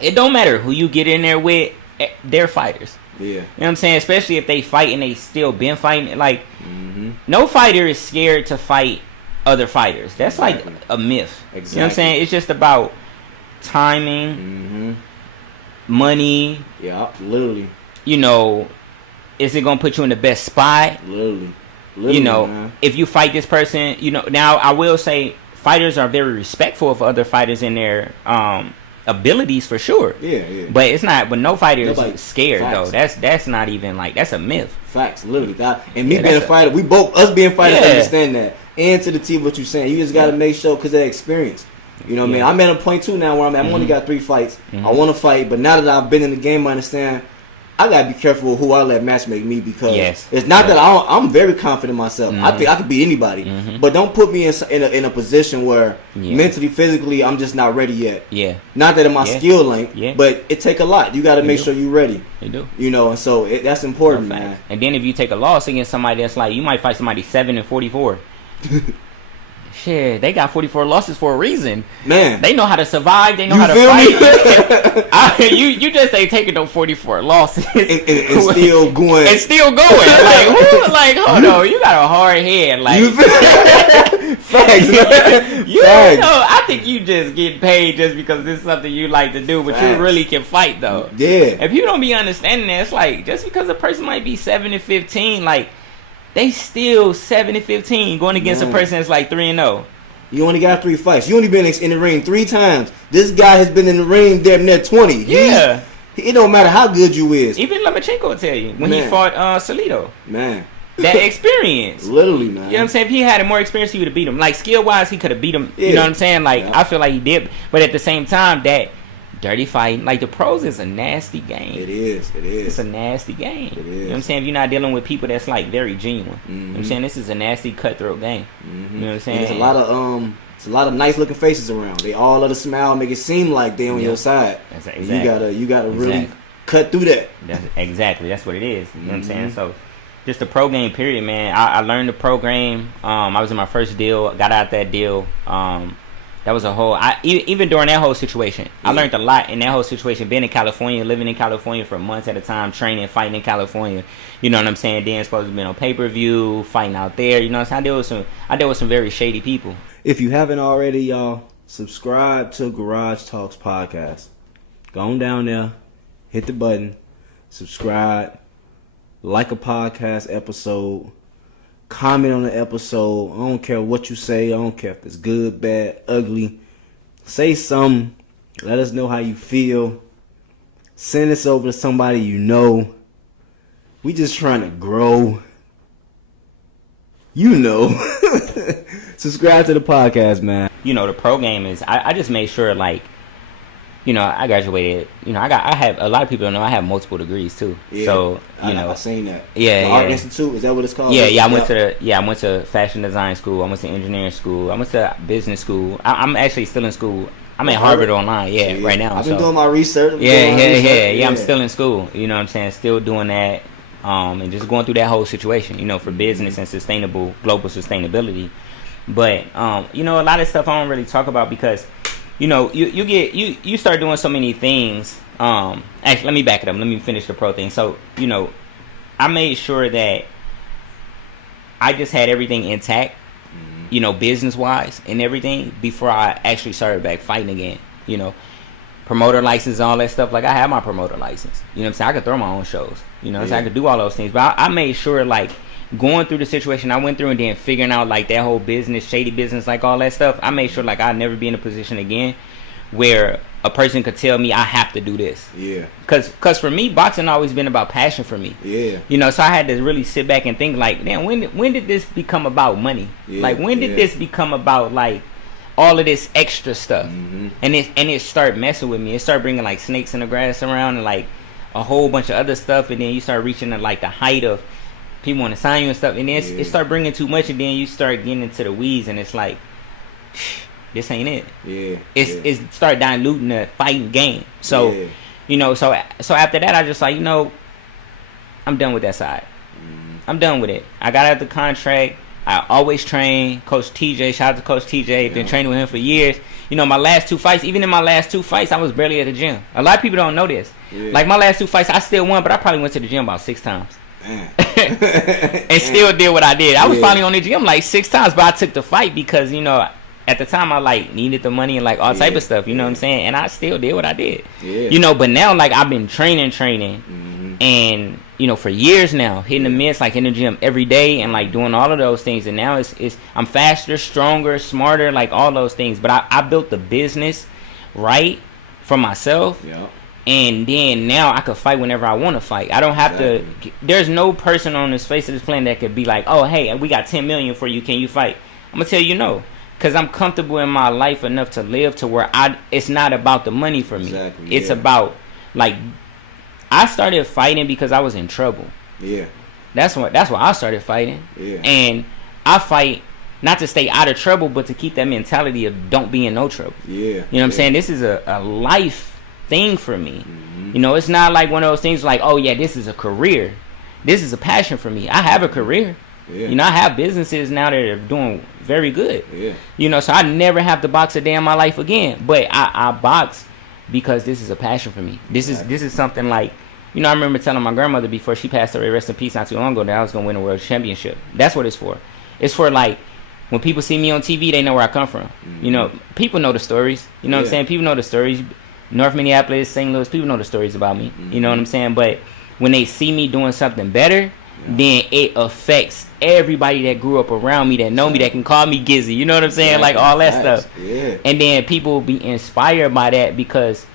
it don't matter who you get in there with, they're fighters. Yeah. You know what I'm saying? Especially if they fight and they still been fighting. Like, no fighter is scared to fight other fighters. That's like a myth. Exactly. You know what I'm saying? It's just about timing, money. Yeah, literally. You know, is it going to put you in the best spot? Literally, you know, man. If you fight this person, you know, now I will say fighters are very respectful of other fighters in their abilities for sure. Yeah. But it's not, but no fighter is scared though. That's not even like, that's a myth. Facts, literally. And me being a fighter, us being fighters understand that. And to the team, what you're saying, you just got to make sure because of experience. You know what I mean? I'm at a point too now where I'm at. I've only got 3 fights. I want to fight, but now that I've been in the game, I understand. I gotta be careful with who I let match make me because it's not that I'm very confident in myself. I think I could beat anybody, but don't put me in a position where mentally, physically, I'm just not ready yet. Yeah. Not that in my skill length, but it take a lot. You got to make sure you're ready. You do. You know, and so that's important, man. And then if you take a loss against somebody that's like, you might fight somebody 7-44. Shit, they got 44 losses for a reason. Man, they know how to survive. They know how to fight. You just ain't taking no 44 losses and still going. And still going. Like, who? Like, hold on, you got a hard head. Like, facts. know, I think you just get paid just because this is something you like to do, but you really can fight though. Yeah. If you don't be understanding that, it's like just because a person might be 7-15, like. They still 7-15 going against a person that's like 3-0. You only got 3 fights. You only been in the ring 3 times. This guy has been in the ring damn near 20. Yeah. It don't matter how good you is. Even Lomachenko will tell you when he fought Salido. Man. That experience. Literally, man. You know what I'm saying? If he had more experience, he would have beat him. Like, skill-wise, he could have beat him. Yeah. You know what I'm saying? Like, I feel like he did. But at the same time, that dirty fighting, like the pros is a nasty game. It is. It's a nasty game. It is. You know what I'm saying? If you're not dealing with people that's like very genuine. You know what I'm saying? This is a nasty cutthroat game. You know what I'm saying? And there's a lot of nice looking faces around. They all let a smile, make it seem like they on your side. That's exactly. You gotta really cut through that. That's what it is. You know what I'm saying? So just the pro game period, man. I learned the pro game. I was in my first deal, got out that deal. That was a whole. Even during that whole situation, I learned a lot in that whole situation. Being in California, living in California for months at a time, training, fighting in California. You know what I'm saying? Then supposed to be on pay-per-view, fighting out there. You know what I'm saying? I dealt with some very shady people. If you haven't already, y'all, subscribe to Garage Talks Podcast. Go on down there, hit the button, subscribe, like a podcast episode. Comment on the episode. I don't care what you say. I don't care if it's good, bad, ugly. Say something. Let us know how you feel. Send this over to somebody you know. We just trying to grow. You know. Subscribe to the podcast, man. You know, the pro game is, I just made sure, like, you know, I graduated. You know, I have a lot of people don't know I have multiple degrees too. Yeah, so you know, I seen that. Yeah, the Art Institute, is that what it's called? Yeah. I went to fashion design school. I went to engineering school. I went to business school. I'm actually still in school. I'm at Harvard online. Yeah, right now. I've been doing my research. Yeah. I'm still in school. You know what I'm saying? Still doing that. and just going through that whole situation, you know, for business and sustainable global sustainability. But you know, a lot of stuff I don't really talk about because, you know, you start doing so many things. Actually, let me back it up. Let me finish the pro thing. So, you know, I made sure that I just had everything intact, you know, business wise and everything before I actually started back fighting again. You know, promoter license, all that stuff. Like, I have my promoter license. You know what I'm saying? I could throw my own shows. You know, so I could do all those things. But I made sure, like, going through the situation I went through and then figuring out, like, that whole business, shady business, like, all that stuff, I made sure, like, I'd never be in a position again where a person could tell me I have to do this. Yeah. Cause for me, boxing always been about passion for me. Yeah. You know, so I had to really sit back and think, like, damn, when did this become about money? Yeah. Like, when did this become about, like, all of this extra stuff? Mm-hmm. And it started messing with me. It started bringing, like, snakes in the grass around and, like, a whole bunch of other stuff. And then you start reaching to, like, the height of people want to sign you and stuff. And then it start bringing too much. And then you start getting into the weeds. And it's like, this ain't it. Yeah. It's start diluting the fighting game. So, you know, so after that, I just like, you know, I'm done with that side. I'm done with it. I got out the contract. I always train. Coach TJ, shout out to Coach TJ. Been training with him for years. You know, my last 2 fights, even in my last 2 fights, I was barely at the gym. A lot of people don't know this. Like, my last 2 fights, I still won, but I probably went to the gym about 6 times. And still did what I did. I was probably on the gym like 6 times, but I took the fight because, you know, at the time I like needed the money and like all type of stuff, you know what I'm saying? And I still did what I did. You know, but now like I've been training and, you know, for years now, hitting the mitts, like in the gym every day and like doing all of those things. And now it's I'm faster, stronger, smarter, like all those things. But I built the business right for myself. And then now I could fight whenever I want to fight. I don't have to. There's no person on this face of this planet that could be like, oh, hey, we got 10 million for you. Can you fight? I'm going to tell you no. Because I'm comfortable in my life enough to live to where it's not about the money for me. It's about, like, I started fighting because I was in trouble. That's why I started fighting. And I fight not to stay out of trouble, but to keep that mentality of don't be in no trouble. You know what I'm saying? This is a life thing for me. You know, it's not like one of those things like, oh yeah, this is a career. This is a passion for me. I have a career. You know, I have businesses now that are doing very good. You know, so I never have to box a day in my life again. But I box because this is a passion for me. This is something like, you know, I remember telling my grandmother before she passed away, rest in peace, not too long ago, that I was gonna win a world championship. That's what it's for. It's for like when people see me on TV, they know where I come from. You know, people know the stories. You know what I'm saying? People know the stories. North Minneapolis, St. Louis, people know the stories about me. You know what I'm saying? But when they see me doing something better, then it affects everybody that grew up around me, that know me, that can call me Gizzy. You know what I'm saying? Like all that stuff. And then people will be inspired by that because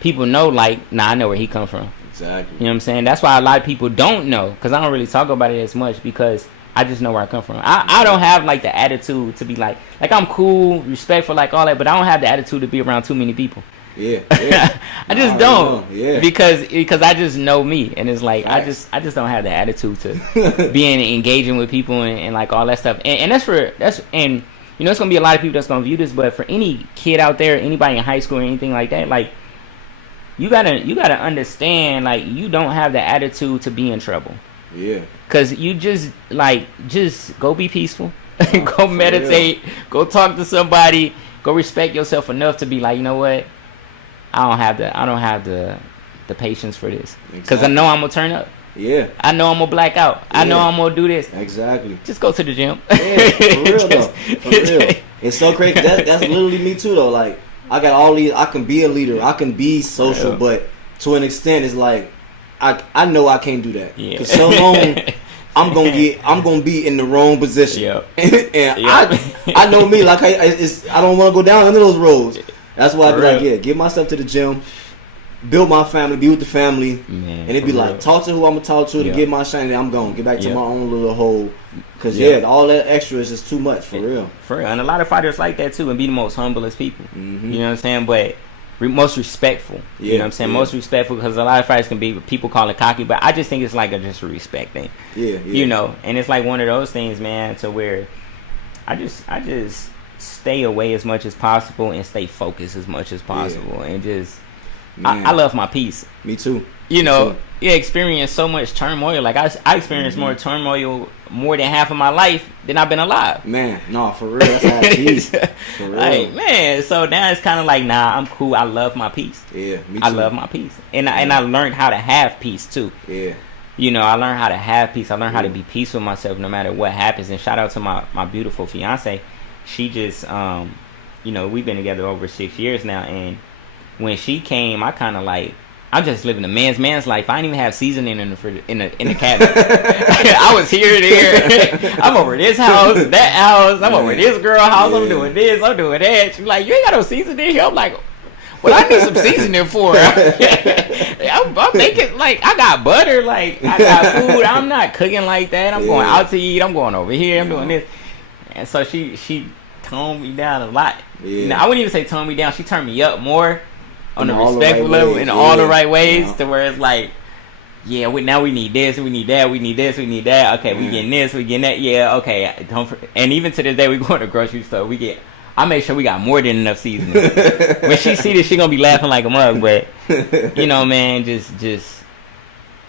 people know, like, nah, I know where he come from. You know what I'm saying? That's why a lot of people don't know, because I don't really talk about it as much because I just know where I come from. I don't have like the attitude to be like I'm cool, respectful, like all that, but I don't have the attitude to be around too many people. I just don't. Because I just know me, and it's like I just don't have the attitude to being engaging with people and like all that stuff. And that's and you know, it's gonna be a lot of people that's gonna view this, but for any kid out there, anybody in high school or anything like that, like you gotta understand, like, you don't have the attitude to be in trouble. Cause you just go be peaceful, go meditate, go talk to somebody, go respect yourself enough to be like, you know what? I don't have the patience for this. Because I know I'm going to turn up. I know I'm going to black out. I know I'm going to do this. Just go to the gym. For real though. For real. It's so crazy. That's literally me too though. Like, I got all these, I can be a leader. I can be social, but to an extent it's like, I know I can't do that. Because so long I'm gonna be in the wrong position. And I know me, like I don't want to go down into those roads. That's why I be like, get myself to the gym, build my family, be with the family, and it'd be like, talk to who I'm gonna talk to get my shine, and I'm gonna get back to my own little hole. Cause all that extra is just too much for real. And a lot of fighters like that too, and be the most humblest people. You know what I'm saying? But most respectful. You know what I'm saying? Most respectful, because a lot of fighters can be people call it cocky, but I just think it's like just a respect thing. You know, and it's like one of those things, man, to where I just stay away as much as possible and stay focused as much as possible, and just I love my peace. Me too. You know, you experience so much turmoil. Like I experienced more turmoil more than half of my life than I've been alive. Man, no, for real, that's how it is. For real. Like, man, so now it's kind of like, nah, I'm cool. I love my peace. Yeah, me too. I love my peace, and I learned how to have peace too. Yeah. You know, I learned how to have peace. I learned how to be peaceful with myself no matter what happens. And shout out to my beautiful fiance. She just, you know, we've been together over 6 years now, and when she came, I kind of like, I'm just living a man's life. I didn't even have seasoning in the cabinet. I was here, there. I'm over this house, that house. I'm over this girl house. I'm doing this. I'm doing that. She's like, you ain't got no seasoning here. I'm like, well, I need some seasoning for it. I'm making, like, I got butter. Like, I got food. I'm not cooking like that. I'm going out to eat. I'm going over here. I'm doing this. And so she toned me down a lot. Yeah. Now, I wouldn't even say toned me down. She turned me up more. On the respectful level, in all the right ways, to where it's like, yeah, now we need this, we need that, we need this, we need that. Okay, we getting this, we getting that. Yeah, okay. And even to this day, we go to the grocery store. I make sure we got more than enough seasoning. When she see this, she gonna be laughing like a mug. But you know, man, just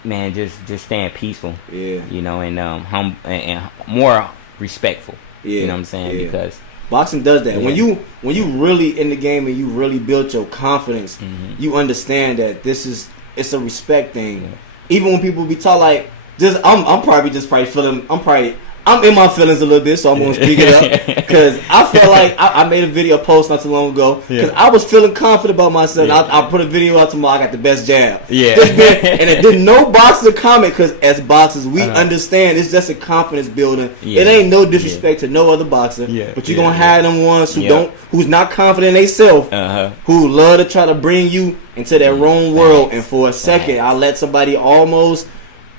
staying peaceful. Yeah. You know, and and more respectful. Yeah. You know what I'm saying? Because boxing does that. Yeah. When you really in the game and you really build your confidence, you understand that it's a respect thing. Yeah. Even when people be taught like just, I'm probably feeling, I'm in my feelings a little bit, so I'm gonna speak it up because I feel like I made a post not too long ago because I was feeling confident about myself. Yeah. I put a video out tomorrow. I got the best jab. Yeah, and it did no boxer comment because as boxers we understand it's just a confidence building. Yeah. It ain't no disrespect to no other boxer. Yeah. But you're gonna have them ones who's not confident in themselves, who love to try to bring you into their own world. And for a second, I let somebody almost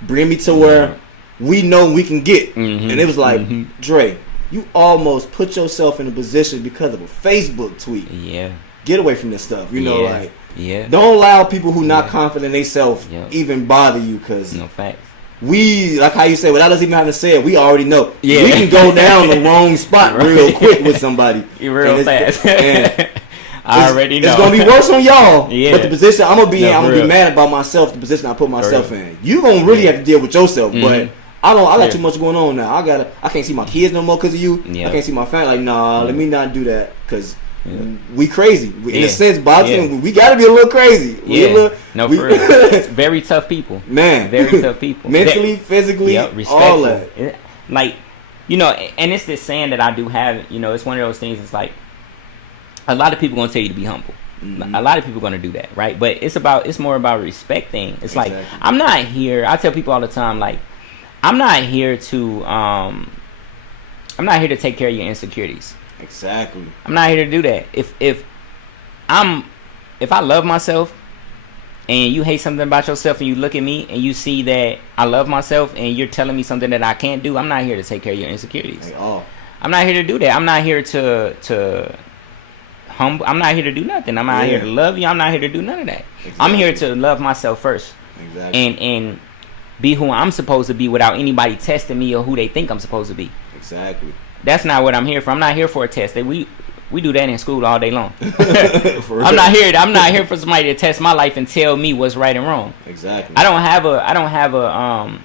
bring me to where we know we can get. And it was like, Dre, you almost put yourself in a position because of a Facebook tweet. Yeah. Get away from this stuff. You know, like, don't allow people who not confident in themselves even bother you because no facts. We, like how you say, without us even having to say it, we already know. Yeah. We can go down the wrong spot real quick with somebody. Real fast. I already know. It's gonna be worse on y'all. Yeah. But the position I'm gonna be in, I'm gonna be mad about myself, the position I put myself in. You gonna really have to deal with yourself, but I got too much going on now. I can't see my kids no more because of you. I can't see my family. Like, nah, let me not do that because we crazy. In a sense, boxing, we gotta be a little crazy. For real. It's very tough people. Man. Very tough people. Mentally, physically, all that. Like, you know, and it's this saying that I do have, you know, it's one of those things, it's like, a lot of people gonna tell you to be humble. A lot of people gonna do that, right? But it's more about respecting. It's like, I'm not here, I tell people all the time, like, I'm not here to take care of your insecurities. Exactly. I'm not here to do that. If I love myself and you hate something about yourself and you look at me and you see that I love myself and you're telling me something that I can't do, I'm not here to take care of your insecurities. I'm not here to do that. I'm not here to humble. I'm not here to do nothing. I'm not here to love you. I'm not here to do none of that. Exactly. I'm here to love myself first. Exactly. And be who I'm supposed to be without anybody testing me or who they think I'm supposed to be. Exactly. That's not what I'm here for. I'm not here for a test. We do that in school all day long. I'm not here for somebody to test my life and tell me what's right and wrong. Exactly. I don't have a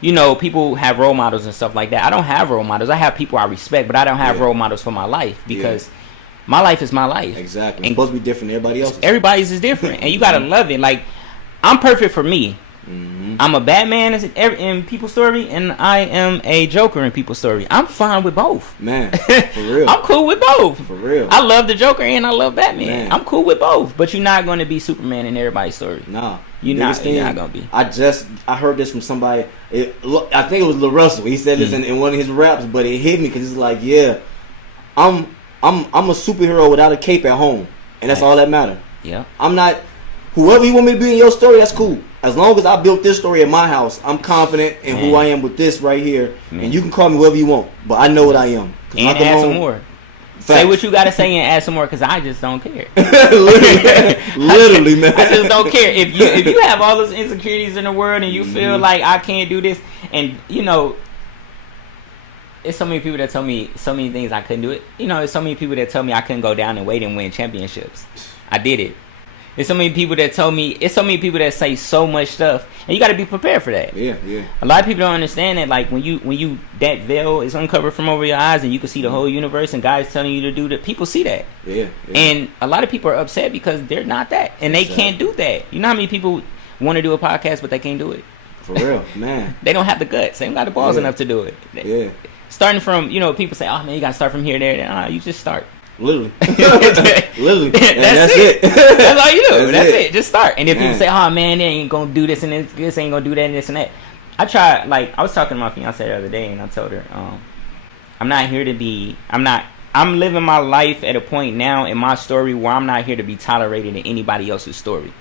you know, people have role models and stuff like that. I don't have role models. I have people I respect, but I don't have role models for my life because my life is my life. Exactly. It's supposed to be different than everybody else's. Everybody's is different, and you gotta love it. Like, I'm perfect for me. I'm a Batman in People's Story, and I am a Joker in People's Story. I'm fine with both. Man, for real. I'm cool with both. For real. I love the Joker and I love Batman. Man. I'm cool with both. But you're not going to be Superman in everybody's story. Nah. You're not going to be. I heard this from somebody. I think it was Lil Russell. He said this in one of his raps, but it hit me because it's like, I'm a superhero without a cape at home. And that's all that matters. Yeah. I'm not... Whoever you want me to be in your story, that's cool. As long as I built this story in my house, I'm confident in who I am with this right here. And you can call me whatever you want, but I know what I am. And add some more. Facts. Say what you got to say and add some more, because I just don't care. Literally, man. I just don't care. If you have all those insecurities in the world and you feel like I can't do this, and, you know, it's so many people that tell me so many things I couldn't do it. You know, there's so many people that tell me I couldn't go down and wait and win championships. I did it. There's so many people that tell me. It's so many people that say so much stuff, and you got to be prepared for that. Yeah. A lot of people don't understand that. Like when you that veil is uncovered from over your eyes, and you can see the whole universe, and God's telling you to do that. People see that. Yeah. And a lot of people are upset because they're not that, and they can't do that. You know how many people want to do a podcast, but they can't do it. For real, man. They don't have the guts. They don't got the balls enough to do it. Yeah. Starting from, people say, oh man, you got to start from here, there. You just start. Literally. Literally. That's it. That's all you do. That's it. Just start. And if Man. people say, oh man, they ain't going to do this and this ain't going to do that and this and that. I try, like, I was talking to my fiance the other day and I told her, I'm not here to be, I'm living my life at a point now in my story where I'm not here to be tolerated in anybody else's story.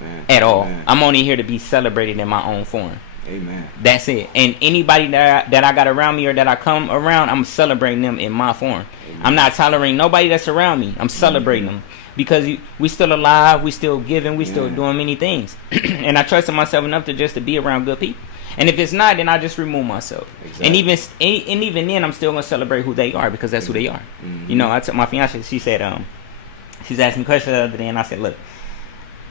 Man. At all. Man. I'm only here to be celebrated in my own form. Amen. That's it. And anybody that I got around me or that I come around, I'm celebrating them in my form. Amen. I'm not tolerating nobody that's around me. I'm celebrating them because we still alive, we still giving, we still doing many things. And I trusted myself enough to be around good people. And if it's not, then I just remove myself. Exactly. And even then, I'm still gonna celebrate who they are because that's who they are. Mm-hmm. I told my fiance. She said, she's asking me questions the other day, and I said, look,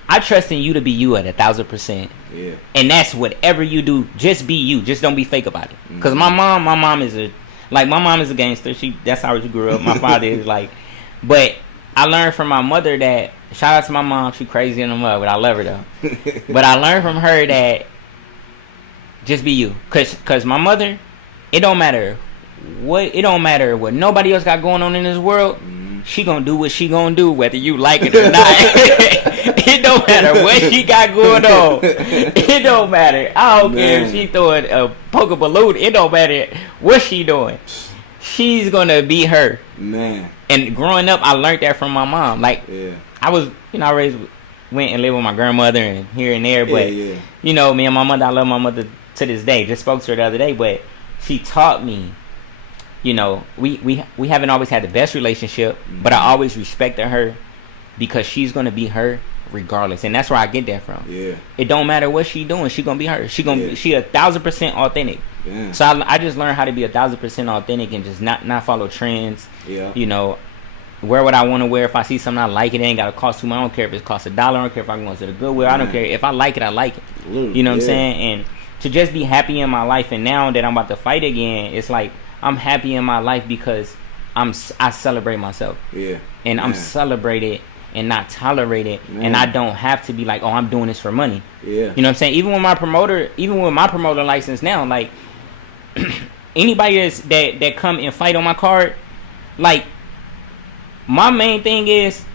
I trust in you to be you at 1,000%. Yeah. And that's whatever you do, just be you. Just don't be fake about it. Because my mom is a gangster. That's how she grew up. My father is like, but I learned from my mother that, shout out to my mom, she crazy in the mud, but I love her though. But I learned from her that just be you. Cause my mother, it don't matter what nobody else got going on in this world. She gonna do what she gonna do, whether you like it or not. It don't matter what she got going on. It don't matter. I don't care if she throwing a poke balloon. It don't matter what she doing. She's gonna be her. Man. And growing up, I learned that from my mom. Like, I was, I went and lived with my grandmother and here and there. But, me and my mother, I love my mother to this day. Just spoke to her the other day. But she taught me, we haven't always had the best relationship, but I always respected her because she's going to be her regardless. And that's where I get that from. Yeah. It don't matter what she doing. She going to be her. She 1,000% authentic. Yeah. So I just learned how to be 1,000% authentic and just not follow trends. Yeah. Wear what I want to wear. If I see something I like, it ain't got to cost too much. I don't care if it costs $1. I don't care if I can go to the Goodwill. I don't care. If I like it, I like it. You know what I'm saying? And to just be happy in my life, and now that I'm about to fight again, it's like I'm happy in my life because I celebrate myself. Yeah. And I'm celebrated and not tolerated. And I don't have to be like, oh, I'm doing this for money. Yeah. You know what I'm saying? Even with my promoter license now, like anybody that come and fight on my card, like my main thing is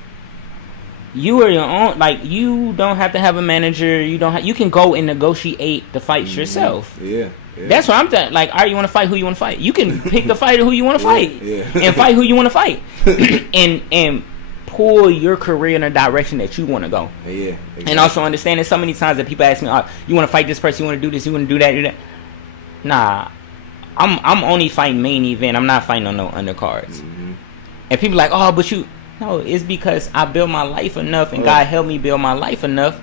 you are your own. Like, you don't have to have a manager. You can go and negotiate the fights yourself. Yeah. That's what I'm saying. Like, all right, you want to fight who you want to fight. You can pick the fighter who you want to fight and fight who you want to fight, and pull your career in a direction that you want to go. Yeah. Exactly. And also understand that so many times that people ask me, oh, you want to fight this person, you want to do this, you want to do that. Nah, I'm only fighting main event. I'm not fighting on no undercards. Mm-hmm. And people like, oh, but you. No, it's because I built my life enough, and God helped me build my life enough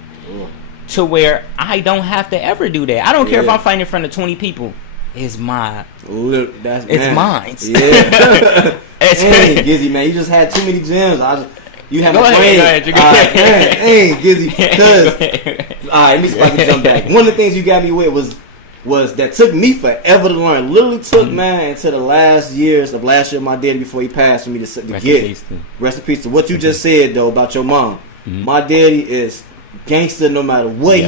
to where I don't have to ever do that. I don't care if I'm fighting in front of 20 people. It's mine. It's mine. Yeah. Hey, Gizzy, man, you just had too many gems. You have a brain. Hey, Gizzy, because let me see if I can jump back. One of the things you got me with was that took me forever to learn. Literally took man into the last year of my daddy before he passed for me to get. Rest in peace to what you just said though about your mom. Mm-hmm. My daddy is gangster no matter what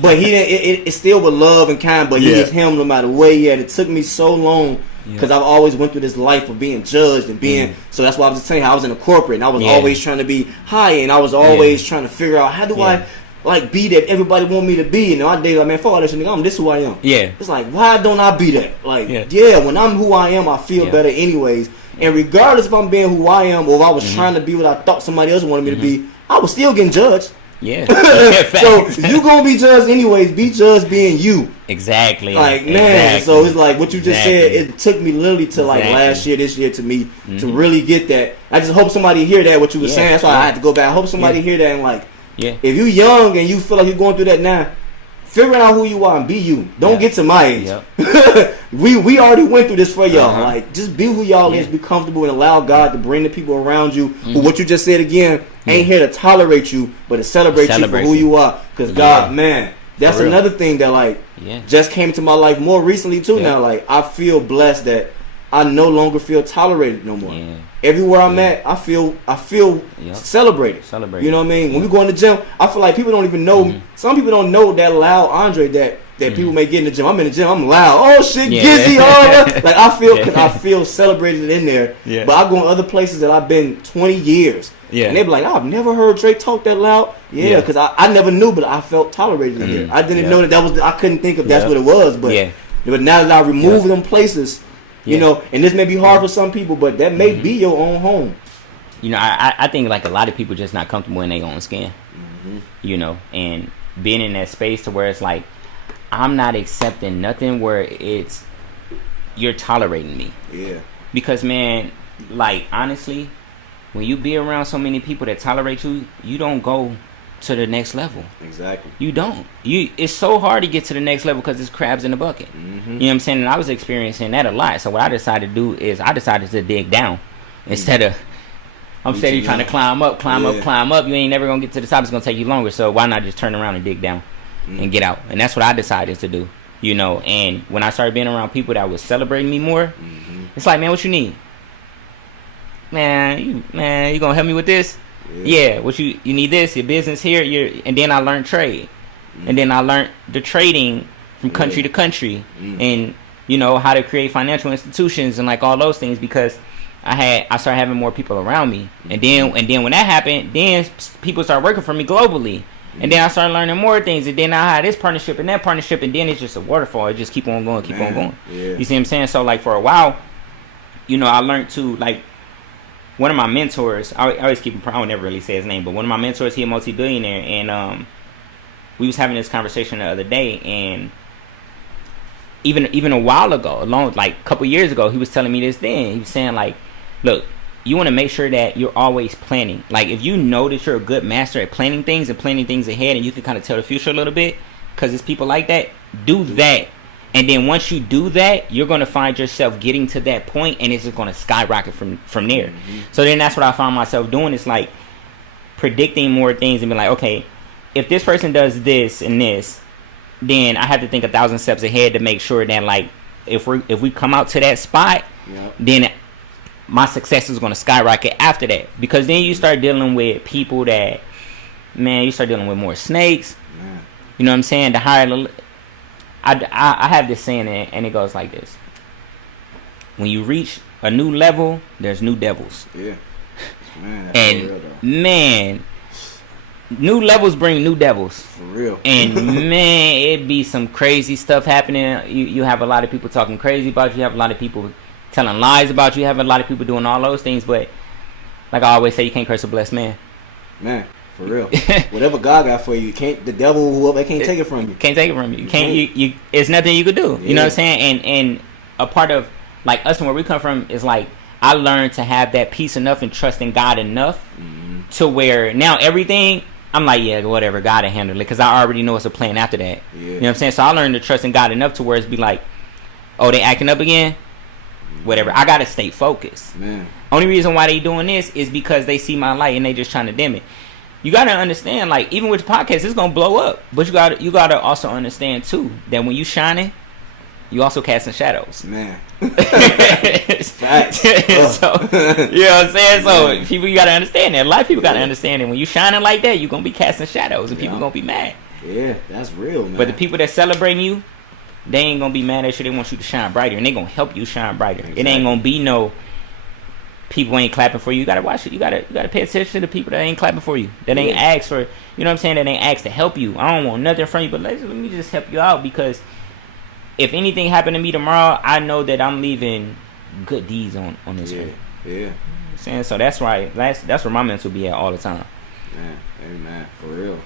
but he didn't. It still with love and kind, but he is him no matter what he had. It took me so long because I've always went through this life of being judged and being. So that's why I was just saying how I was in a corporate and I was always trying to be high and I was always trying to figure out how do I. Like, be that everybody want me to be. And my day, like, man, fuck all that shit, nigga. This is who I am. Yeah. It's like, why don't I be that? Like, when I'm who I am, I feel better anyways. And regardless if I'm being who I am or if I was trying to be what I thought somebody else wanted me to be, I was still getting judged. Yeah. So, you gonna be judged anyways. Be judged being you. Exactly. Like, man. So, it's like, what you just said, it took me literally to, like, last year, this year to me, to really get that. I just hope somebody hear that, what you were saying. That's why I had to go back. I hope somebody hear that and, like, if you young and you feel like you're going through that now, figure out who you are and be you. Don't get to my age. We already went through this for y'all. Like, just be who y'all is, be comfortable, and allow God to bring the people around you. Who, what you just said again, ain't here to tolerate you, but to celebrate you for who you are. Because God, man, that's another thing that like just came to my life more recently too. Now, like I feel blessed that I no longer feel tolerated no more. Everywhere I'm at, I feel celebrated. You know what I mean? When we go in the gym, I feel like people don't even know. Some people don't know that loud Andre that people may get in the gym. I'm in the gym, I'm loud. Oh shit, Gizzy, like I feel celebrated in there. But I go in other places that I've been 20 years. And they be like, I've never heard Drake talk that loud. Because I never knew, but I felt tolerated in here. I didn't know that was. I couldn't think of that's what it was. But now that I remove them places, you know, and this may be hard for some people, but that may be your own home. You know, I think like a lot of people just not comfortable in their own skin. You know, and being in that space to where it's like, I'm not accepting nothing where it's you're tolerating me. Because man, like honestly, when you be around so many people that tolerate you, you don't go to the next level. Exactly. You don't. It's so hard to get to the next level because it's crabs in the bucket. You know what I'm saying? And I was experiencing that a lot. So what I decided to do is I decided to dig down instead of I'm steady trying to climb up. You ain't never gonna get to the top. It's gonna take you longer. So why not just turn around and dig down and get out? And that's what I decided to do. You know. And when I started being around people that was celebrating me more, it's like, man, what you need? Man, you gonna help me with this? Yeah, what you need this, your business here, and then I learned trade. And then I learned the trading from country to country and you know how to create financial institutions and like all those things because I started having more people around me. And then when that happened, then people started working for me globally. And then I started learning more things, and then I had this partnership and that partnership, and then it's just a waterfall. It just keep on going. You see what I'm saying? So like for a while, you know, I learned to like one of my mentors, I always keep him, I don't never really say his name, but one of my mentors, he a multi-billionaire, and we was having this conversation the other day, and even a while ago, like a couple years ago, he was telling me this then. He was saying like, look, you want to make sure that you're always planning. Like if you know that you're a good master at planning things ahead, and you can kind of tell the future a little bit, because it's people like that, do that. And then once you do that, you're going to find yourself getting to that point, and it's just going to skyrocket from there. So then that's what I found myself doing. It's like predicting more things and be like, okay, if this person does this and this, then I have to think 1,000 steps ahead to make sure that like if we come out to that spot, then my success is going to skyrocket after that. Because then you start dealing with people that, man, you start dealing with more snakes. You know what I'm saying? The higher I have this saying, and it goes like this. When you reach a new level, there's new devils. Man, that's and real, man, new levels bring new devils. For real. And man, it be some crazy stuff happening. You have a lot of people talking crazy about you. You have a lot of people telling lies about you. You have a lot of people doing all those things. But like I always say, you can't curse a blessed man. Man. For real. Whatever God got for you, the devil, whoever, can't take it from you. Can't take it from you. You can't. You it's nothing you could do. You know what I'm saying? And a part of like us and where we come from is like I learned to have that peace enough and trust in God enough to where now everything I'm like, yeah, whatever, God will handle it, because I already know it's a plan after that. You know what I'm saying? So I learned to trust in God enough to where it's be like, oh, they acting up again. Whatever. I gotta stay focused. Man. Only reason why they doing this is because they see my light and they just trying to dim it. You gotta understand, like even with the podcast, it's gonna blow up. But you gotta also understand too that when you shining, you also casting shadows. Man, facts. So you know what I'm saying. So people, you gotta understand that. A lot of people gotta understand that when you shining like that, you're gonna be casting shadows, and people gonna be mad. Yeah, that's real, man. But the people that celebrating you, they ain't gonna be mad at you. They want you to shine brighter, and they gonna help you shine brighter. Exactly. It ain't gonna be no. People ain't clapping for you. You gotta watch it. You gotta pay attention to the people that ain't clapping for you. That ain't asked for. You know what I'm saying? That ain't asked to help you. I don't want nothing from you, but let me just help you out, because if anything happened to me tomorrow, I know that I'm leaving good deeds on this earth. Yeah. You know what I'm saying? So that's right. That's where my mental be at all the time. Man, amen. For real.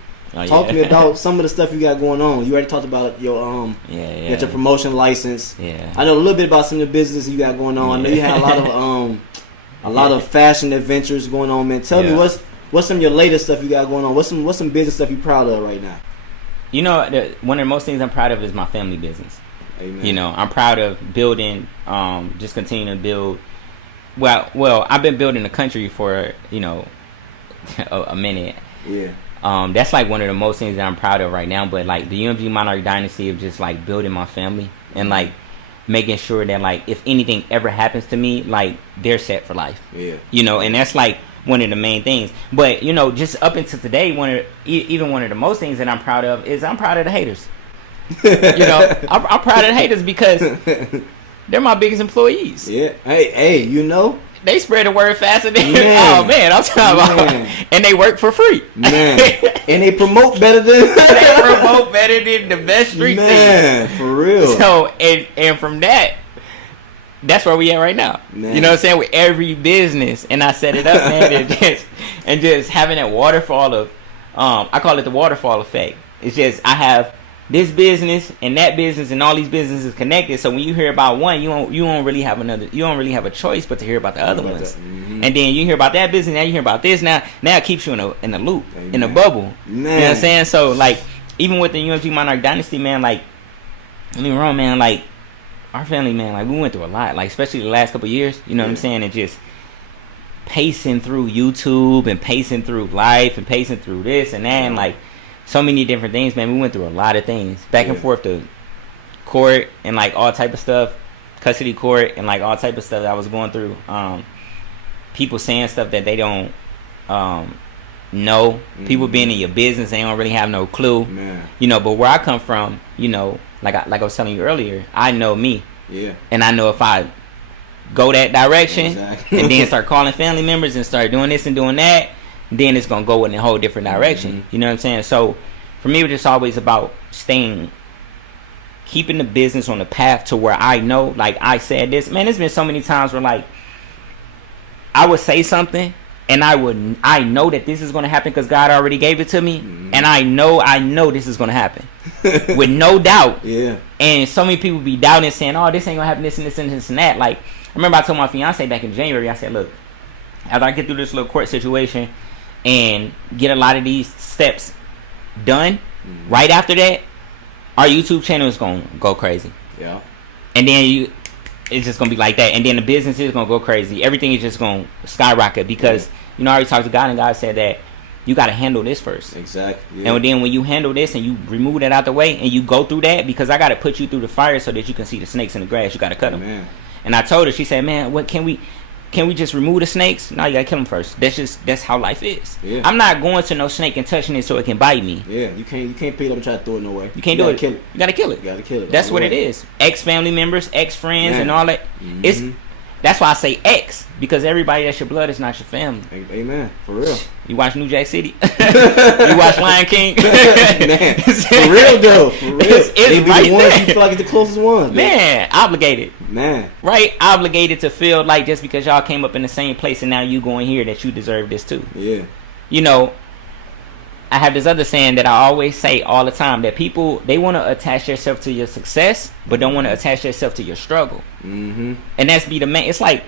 Talk to me about some of the stuff you got going on. You already talked about your you got your promotion license. Yeah. I know a little bit about some of the business you got going on. I know you had a lot of fashion adventures going on, man. Tell me what's some of your latest stuff you got going on? What's some business stuff you proud of right now? You know, one of the most things I'm proud of is my family business. Amen. You know, I'm proud of building, just continuing to build. Well, I've been building the country for, you know, a minute. Yeah. That's like one of the most things that I'm proud of right now. But like the UMG Monarch dynasty of just like building my family and like making sure that like if anything ever happens to me, like they're set for life. Yeah. You know, and that's like one of the main things. But you know, just up until today, even one of the most things that I'm proud of is I'm proud of the haters. You know, I'm proud of the haters because they're my biggest employees. Yeah. Hey, you know. They spread the word faster than Man. oh man, I'm talking about, and they work for free. Man, and they promote better than they promote better than the best street man, team. for real. So and from that's where we at right now. Man. You know what I'm saying? With every business, and I set it up, man, and just having that waterfall of, I call it the waterfall effect. It's just I have this business and that business and all these businesses connected. So when you hear about one, you don't really have a choice but to hear about the other ones. Mm-hmm. And then you hear about that business, now you hear about this. Now it keeps you in a loop, Amen. in a bubble. Man. You know what I'm saying? So like even with the UMG Monarch dynasty, man, like don't get me wrong, man, like our family, man, like we went through a lot, like especially the last couple of years. You know what I'm saying? And just pacing through YouTube and pacing through life and pacing through this and that and like so many different things, man. We went through a lot of things back and forth to court and like all type of stuff, custody court and like all type of stuff that I was going through. People saying stuff that they don't know. People being in your business, they don't really have no clue. Man. You know, but where I come from, you know, like I was telling you earlier, I know me. Yeah. And I know if I go that direction Exactly. and then start calling family members and start doing this and doing that, then it's gonna go in a whole different direction. You know what I'm saying? So for me, it was just always about keeping the business on the path to where I know, like I said this, man, there's been so many times where like I would say something and I know that this is gonna happen because God already gave it to me, and I know this is gonna happen with no doubt. Yeah. And so many people be doubting, saying, "Oh, this ain't gonna happen, this and this and this and that." Like I remember I told my fiance back in January, I said, "Look, after I get through this little court situation and get a lot of these steps done, right after that, our YouTube channel is gonna go crazy. Yeah. And then it's just gonna be like that. And then the business is gonna go crazy. Everything is just gonna skyrocket because you know I already talked to God and God said that you gotta handle this first. Exactly. Yeah. And then when you handle this and you remove that out the way and you go through that, because I gotta put you through the fire so that you can see the snakes in the grass. You gotta cut them. Man. And I told her, she said, "Man, what can we just remove the snakes?" No, you gotta kill them first. That's how life is. Yeah. I'm not going to no snake and touching it so it can bite me. Yeah, you can't pick it up and try to throw it nowhere. You can't do it. Kill it. You gotta kill it. You gotta kill it. That's all what the it way. is. Ex-family members, ex-friends, Man. and all that. Mhm. That's why I say ex, because everybody that's your blood is not your family. Amen. For real. You watch New Jack City? You watch Lion King? Man, for real though. For real. It's they be right the ones there. you feel like it's the closest ones. Man, obligated. Man. Right? Obligated to feel like just because y'all came up in the same place and now you going here that you deserve this too. Yeah. You know, I have this other saying that I always say all the time, that people, they want to attach themselves to your success, but don't want to attach themselves to your struggle. Mm-hmm. And that's be the main. It's like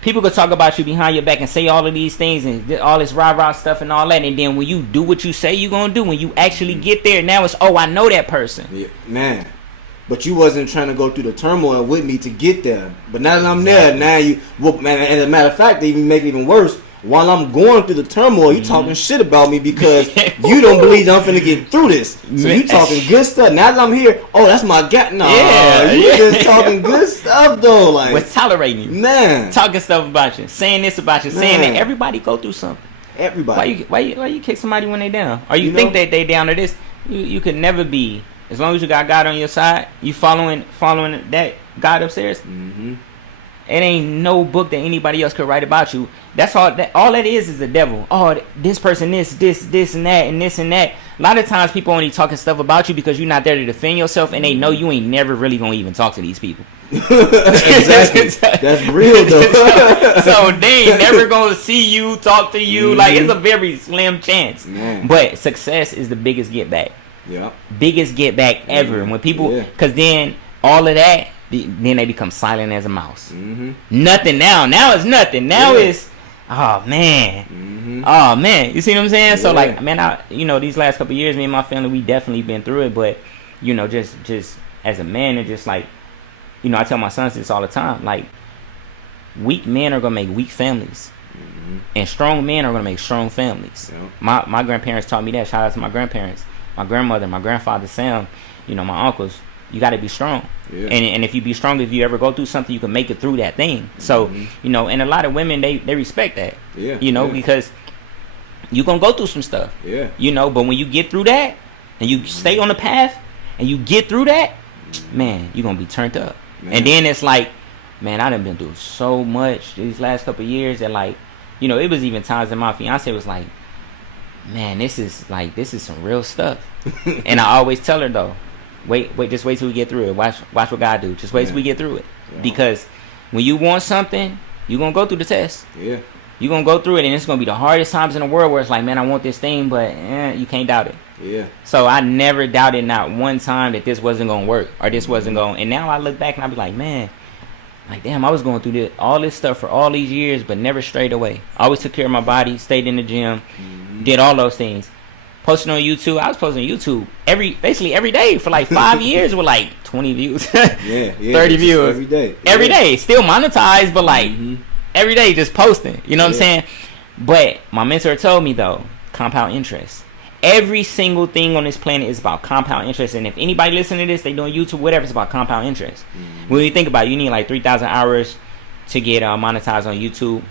people could talk about you behind your back and say all of these things and all this rah-rah stuff and all that, and then when you do what you say you're gonna do, when you actually get there, now it's, oh, I know that person. Yeah. Man. But you wasn't trying to go through the turmoil with me to get there. But now that I'm there, now you, well, man, as a matter of fact, they even make it even worse. While I'm going through the turmoil, you talking shit about me because you don't believe I'm finna get through this. So you talking good stuff. Now that I'm here, oh, that's my guy. No, you just talking good stuff though. Like, What's tolerating you? Man. Talking stuff about you, saying this about you, saying Man. that everybody go through something. Everybody. Why you kick somebody when they down? Or you You think know? that they down to this? You could never be, as long as you got God on your side, you following that God upstairs. Mm-hmm. It ain't no book that anybody else could write about you. That's all that is the devil. Oh, this person, this and that, and this and that. A lot of times people only talking stuff about you because you're not there to defend yourself, and they know you ain't never really gonna even talk to these people. Exactly. That's real though. So they ain't never gonna see you, talk to you. Like, it's a very slim chance. Man. But success is the biggest get back. Yeah. Biggest get back ever. And when people, Yeah. because then all of that, then they become silent as a mouse. Mm-hmm. Nothing now. Now it's nothing. Now Yeah. it's, oh man. Mm-hmm. Oh man. You see what I'm saying? So Yeah. like, man, these last couple of years, me and my family, we definitely been through it. But, just as a man, and just like, I tell my sons this all the time. Like, weak men are gonna make weak families. And strong men are gonna make strong families. My grandparents taught me that. Shout out to my grandparents, my grandmother, my grandfather Sam, my uncles. You got to be strong. And if you be strong, if you ever go through something, you can make it through that thing. So and a lot of women they respect that. Because you gonna go through some stuff. But when you get through that and you stay on the path and you get through that, man, you're gonna be turned up. And then it's like, man, I done been through so much these last couple of years that like, it was even times that my fiance was like, man, this is some real stuff. And I always tell her though, just wait till we get through it. Watch what God do. Just wait till we get through it. Because when you want something, you're gonna go through the test. You're gonna go through it, and it's gonna be the hardest times in the world where it's like, man, I want this thing, but you can't doubt it. So I never doubted not one time that this wasn't gonna work or this wasn't going. And now I look back and I be like, man, like damn, I was going through all this stuff for all these years, but never strayed away. I always took care of my body, stayed in the gym, did all those things. Posting on YouTube, I was posting on YouTube basically every day for like 5 years with like 20 views, 30 views every day. Still monetized, but like every day just posting. You know what I'm saying? But my mentor told me though, compound interest. Every single thing on this planet is about compound interest. And if anybody listening to this, they doing YouTube, whatever, it's about compound interest. When you think about it, you need like 3,000 hours to get monetized on YouTube.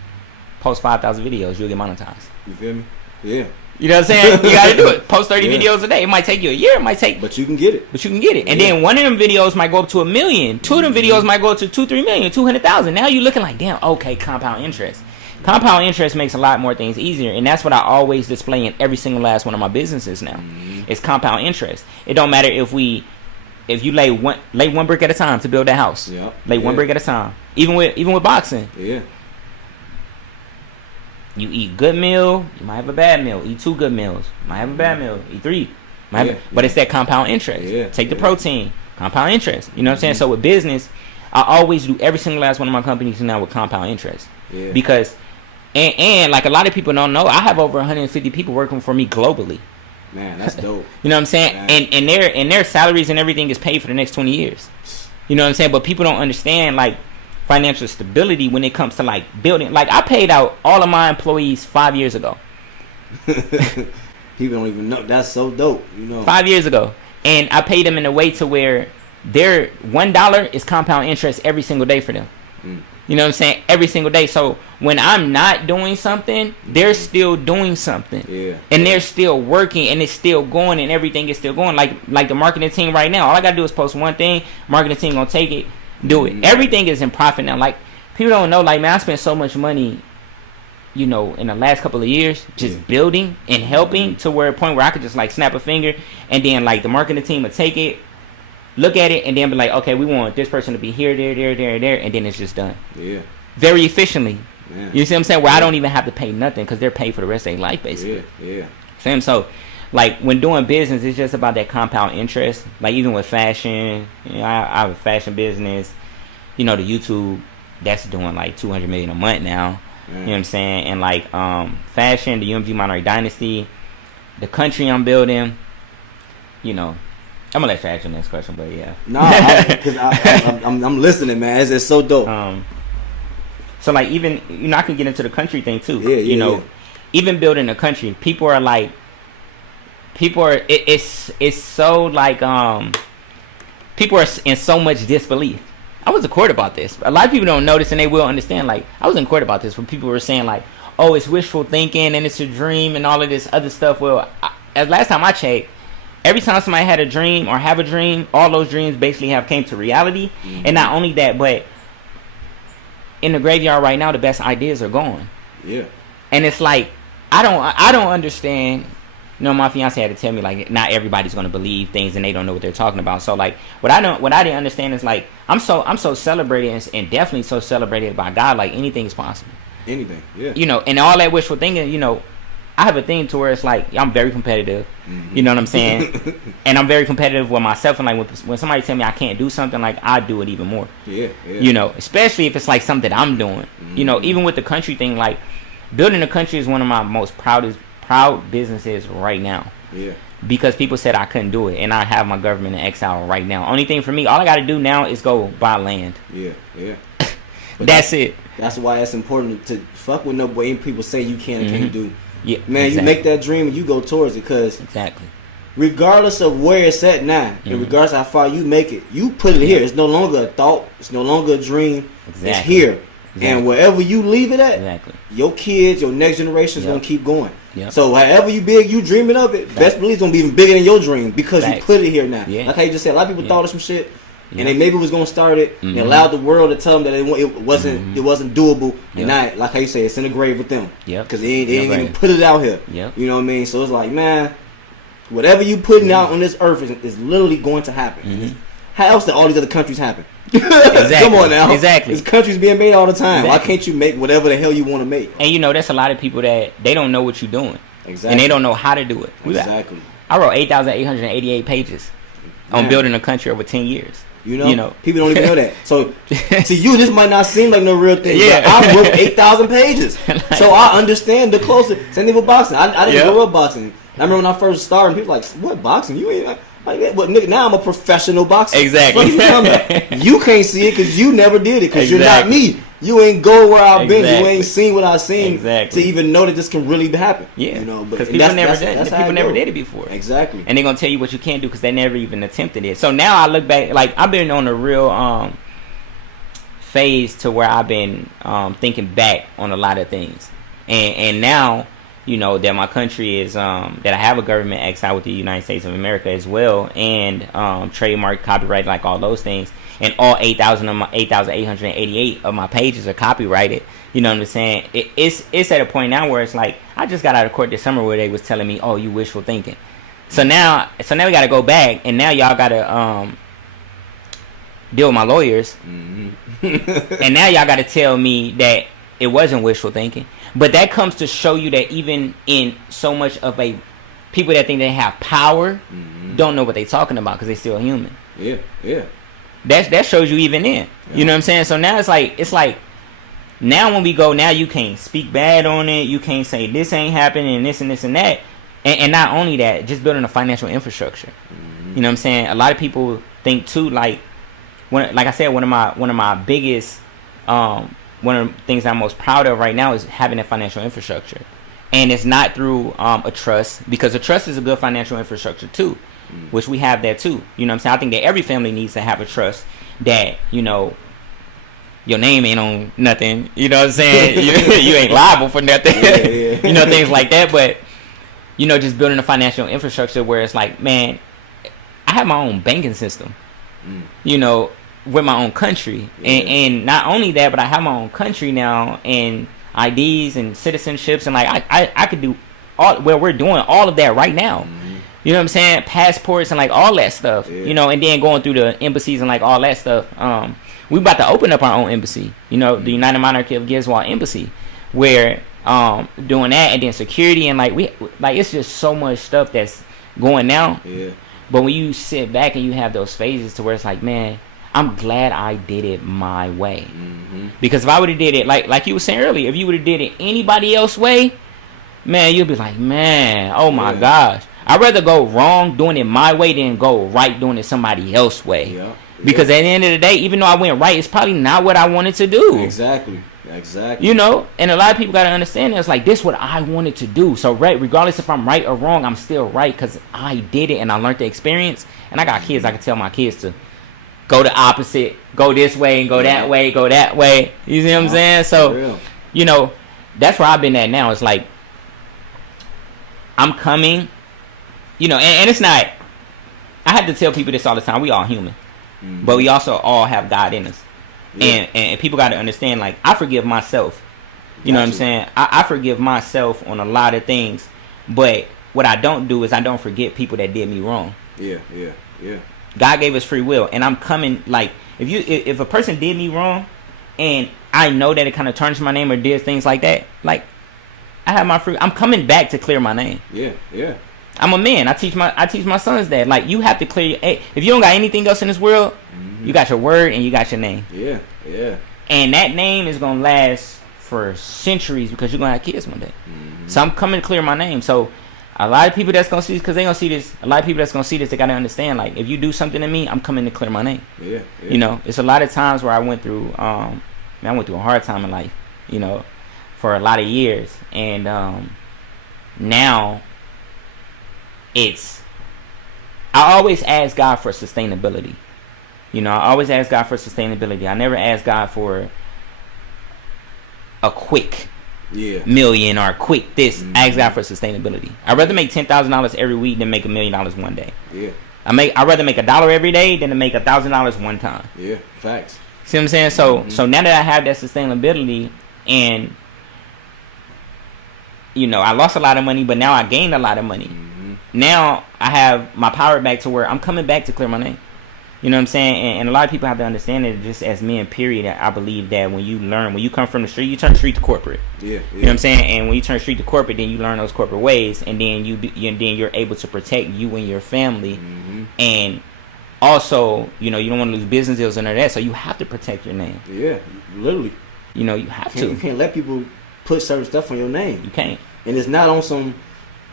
Post 5,000 videos, you'll get monetized. You feel me? Yeah. You know what I'm saying? You gotta do it. Post 30 videos a day. It might take you a year. It might take... But you can get it. And then one of them videos might go up to 1 million. Two of them videos might go up to 2-3 million, 200,000. Now you're looking like, damn, okay, compound interest. Compound interest makes a lot more things easier. And that's what I always display in every single last one of my businesses now. It's compound interest. It don't matter if you lay one brick at a time to build that house. Lay one brick at a time. Even with boxing. You eat good meal, you might have a bad meal. Eat 2 good meals, you might have a bad meal. Eat 3, but it's that compound interest. Take the protein, compound interest. You know what I'm saying? So with business, I always do every single last one of my companies now with compound interest. Because and like a lot of people don't know, I have over 150 people working for me globally. Man, that's dope. You know what I'm saying? And their salaries and everything is paid for the next 20 years. You know what I'm saying? But people don't understand like financial stability when it comes to like building. Like I paid out all of my employees 5 years ago. People don't even know. That's so dope. 5 years ago, and I paid them in a way to where their $1 is compound interest every single day for them. You know what I'm saying? Every single day. So when I'm not doing something, they're still doing something. And they're still working, and it's still going, and everything is still going. Like the marketing team right now, all I gotta do is post one thing. Marketing team gonna take it. Do it. Everything is in profit now. Like people don't know. Like man, I spent so much money, in the last couple of years, just building and helping to where a point where I could just like snap a finger, and then like the marketing team would take it, look at it, and then be like, okay, we want this person to be here, there, and then it's just done. Very efficiently. You see what I'm saying? Where I don't even have to pay nothing because they're paid for the rest of their life, basically. So, like when doing business, it's just about that compound interest. Like even with fashion, I have a fashion business. The YouTube, that's doing like 200 million a month now. You know what I'm saying? And like fashion, the Giezwa Monarch dynasty, the country I'm building. I'm gonna let you ask your next question, but yeah. No, because I'm listening, man. It's so dope. So like even I can get into the country thing too. Even building a country, people are it's so like people are in so much disbelief. I was in court about this. A lot of people don't notice, and they will understand. Like I was in court about this, where people were saying like, "Oh, it's wishful thinking and it's a dream and all of this other stuff." Well, as last time I checked, every time somebody had a dream or have a dream, all those dreams basically have came to reality. And not only that, but in the graveyard right now, the best ideas are gone. And it's like I don't understand. My fiance had to tell me like not everybody's gonna believe things and they don't know what they're talking about. So like what I didn't understand is like I'm so celebrated and definitely so celebrated by God. Like anything is possible. Anything, and all that wishful thinking. I have a thing to where it's like I'm very competitive. You know what I'm saying? And I'm very competitive with myself. And like when somebody tell me I can't do something, like I do it even more. Especially if it's like something that I'm doing. Even with the country thing, like building a country is one of my most proud businesses right now. Because people said I couldn't do it, and I have my government in exile right now. Only thing for me, all I got to do now is go buy land. That's it. That's why it's important to fuck with no way people say you can and can't do. Yeah, Man, exactly. you make that dream and you go towards it, because Exactly. regardless of where it's at now, and regardless of how far you make it, you put it here. It's no longer a thought. It's no longer a dream. Exactly. It's here. Exactly. And wherever you leave it at, Exactly. your kids, your next generation is Yep. gonna keep going. Yep. So however you big, you dreaming of it, best believe it's gonna be even bigger than your dream, because you Facts. put it here now. Yeah. Like how you just said, a lot of people Yeah. thought of some shit, Yeah. and they maybe was gonna start it, and allowed the world to tell them that it wasn't doable, and Yep. now, like how you say, it's in the grave with them. Yep. Because they ain't even Right. put it out here. Yep. You know what I mean? So it's like, man, whatever you putting out on this earth is literally going to happen. How else did all these other countries happen? Exactly. Come on now. Exactly. There's countries being made all the time. Why Exactly. can't you make whatever the hell you want to make? And you know, that's a lot of people that they don't know what you're doing. Exactly. And they don't know how to do it. Exactly. I wrote 8,888 pages on Man. building a country over 10 years. You know, people don't even know that. So to you, this might not seem like no real thing. Yeah. But I wrote 8,000 pages, so I understand the closer. Same thing with boxing. I didn't Yeah. grow up boxing. I remember when I first started, people were like, "What boxing? You ain't like what, nigga?" Now I'm a professional boxer. Exactly. What you talking about? You can't see it because you never did it. Because you're not Exactly. me. You ain't go where I've been. You Exactly. ain't seen what I've seen Exactly. to even know that this can really happen. Yeah. You know, but Because and people that's how people never goes. did it before. Exactly. And they're going to tell you what you can't do because they never even attempted it. So now I look back, like I've been on a real phase to where I've been thinking back on a lot of things. And now, you know, that my country is, that I have a government exile with the United States of America as well, and trademark, copyright, like all those things. And all 8,888 of my pages are copyrighted. You know what I'm saying? It's at a point now where it's like, I just got out of court this summer where they was telling me, oh, you wishful thinking. So now we got to go back, and now y'all got to deal with my lawyers. And now y'all got to tell me that it wasn't wishful thinking. But that comes to show you that even in so much of a people that think they have power don't know what they're talking about because they're still human. Yeah. Yeah. That shows you even then. Yeah. You know what I'm saying? So now it's like now when we go, now you can't speak bad on it. You can't say this ain't happening and this and this and that. And not only that, just building a financial infrastructure. You know what I'm saying? A lot of people think too, like I said, one of my biggest one of the things I'm most proud of right now is having a financial infrastructure. And it's not through a trust, because a trust is a good financial infrastructure too, which we have that too. You know what I'm saying? I think that every family needs to have a trust that, you know, your name ain't on nothing. You know what I'm saying? you ain't liable for nothing. Yeah. You know, things like that. But, you know, just building a financial infrastructure where it's like, man, I have my own banking system, you know, with my own country. And not only that, but I have my own country now, and IDs and citizenships, and like I could do all, well, we're doing all of that right now. You know what I'm saying? Passports and like all that stuff. You know, and then going through the embassies and like all that stuff. We about to open up our own embassy. You know, the United Monarchy of Giezwa Embassy, where doing that, and then security, and like it's just so much stuff that's going now. Yeah. But when you sit back and you have those phases to where it's like, man, I'm glad I did it my way. Because if I would have did it like you were saying earlier, if you would have did it anybody else way, man, you'd be like, man, oh my gosh, I'd rather go wrong doing it my way than go right doing it somebody else way. Yeah. Because at the end of the day, even though I went right, it's probably not what I wanted to do. Exactly. You know, and a lot of people got to understand that it's like, this is what I wanted to do. So regardless if I'm right or wrong, I'm still right because I did it and I learned the experience. And I got kids, I can tell my kids to go the opposite, go this way and go that way, go that way. You see what I'm saying? So, you know, that's where I've been at now. It's like, I'm coming, you know, and it's not, I have to tell people this all the time. We all human, but we also all have God in us. And people got to understand, like, I forgive myself. You know what I'm saying? I forgive myself on a lot of things, but what I don't do is I don't forget people that did me wrong. Yeah. God gave us free will, and I'm coming, like, if a person did me wrong, and I know that it kind of tarnished my name or did things like that, like, I have my free. I'm coming back to clear my name. Yeah. I'm a man. I teach my sons that, like, you have to clear. If you don't got anything else in this world, you got your word and you got your name. Yeah. And that name is gonna last for centuries because you're gonna have kids one day. So I'm coming to clear my name. So a lot of people that's gonna see this, because they gonna see this. A lot of people that's gonna see this, they gotta understand, like, if you do something to me, I'm coming to clear my name. Yeah. You know, it's a lot of times where I went through man, I went through a hard time in life, you know, for a lot of years, and now I always ask God for sustainability. You know, I always ask God for sustainability. I never ask God for a quick million or quick this. I ask God for sustainability. I'd rather make $10,000 every week than make $1 million one day. Yeah. I'd rather make $1 every day than to make $1,000 one time. Yeah, facts. See what I'm saying? So now that I have that sustainability, and you know, I lost a lot of money, but now I gained a lot of money. Now I have my power back to where I'm coming back to clear my name. You know what I'm saying? And a lot of people have to understand it just as men, period. I believe that when you come from the street, you turn street to corporate. Yeah. You know what I'm saying? And when you turn street to corporate, then you learn those corporate ways, and then you're able to protect you and your family. And also, you know, you don't want to lose business deals and all that, so you have to protect your name. Yeah, literally. You know, you have to. You can't let people put certain stuff on your name. You can't. And it's not on some...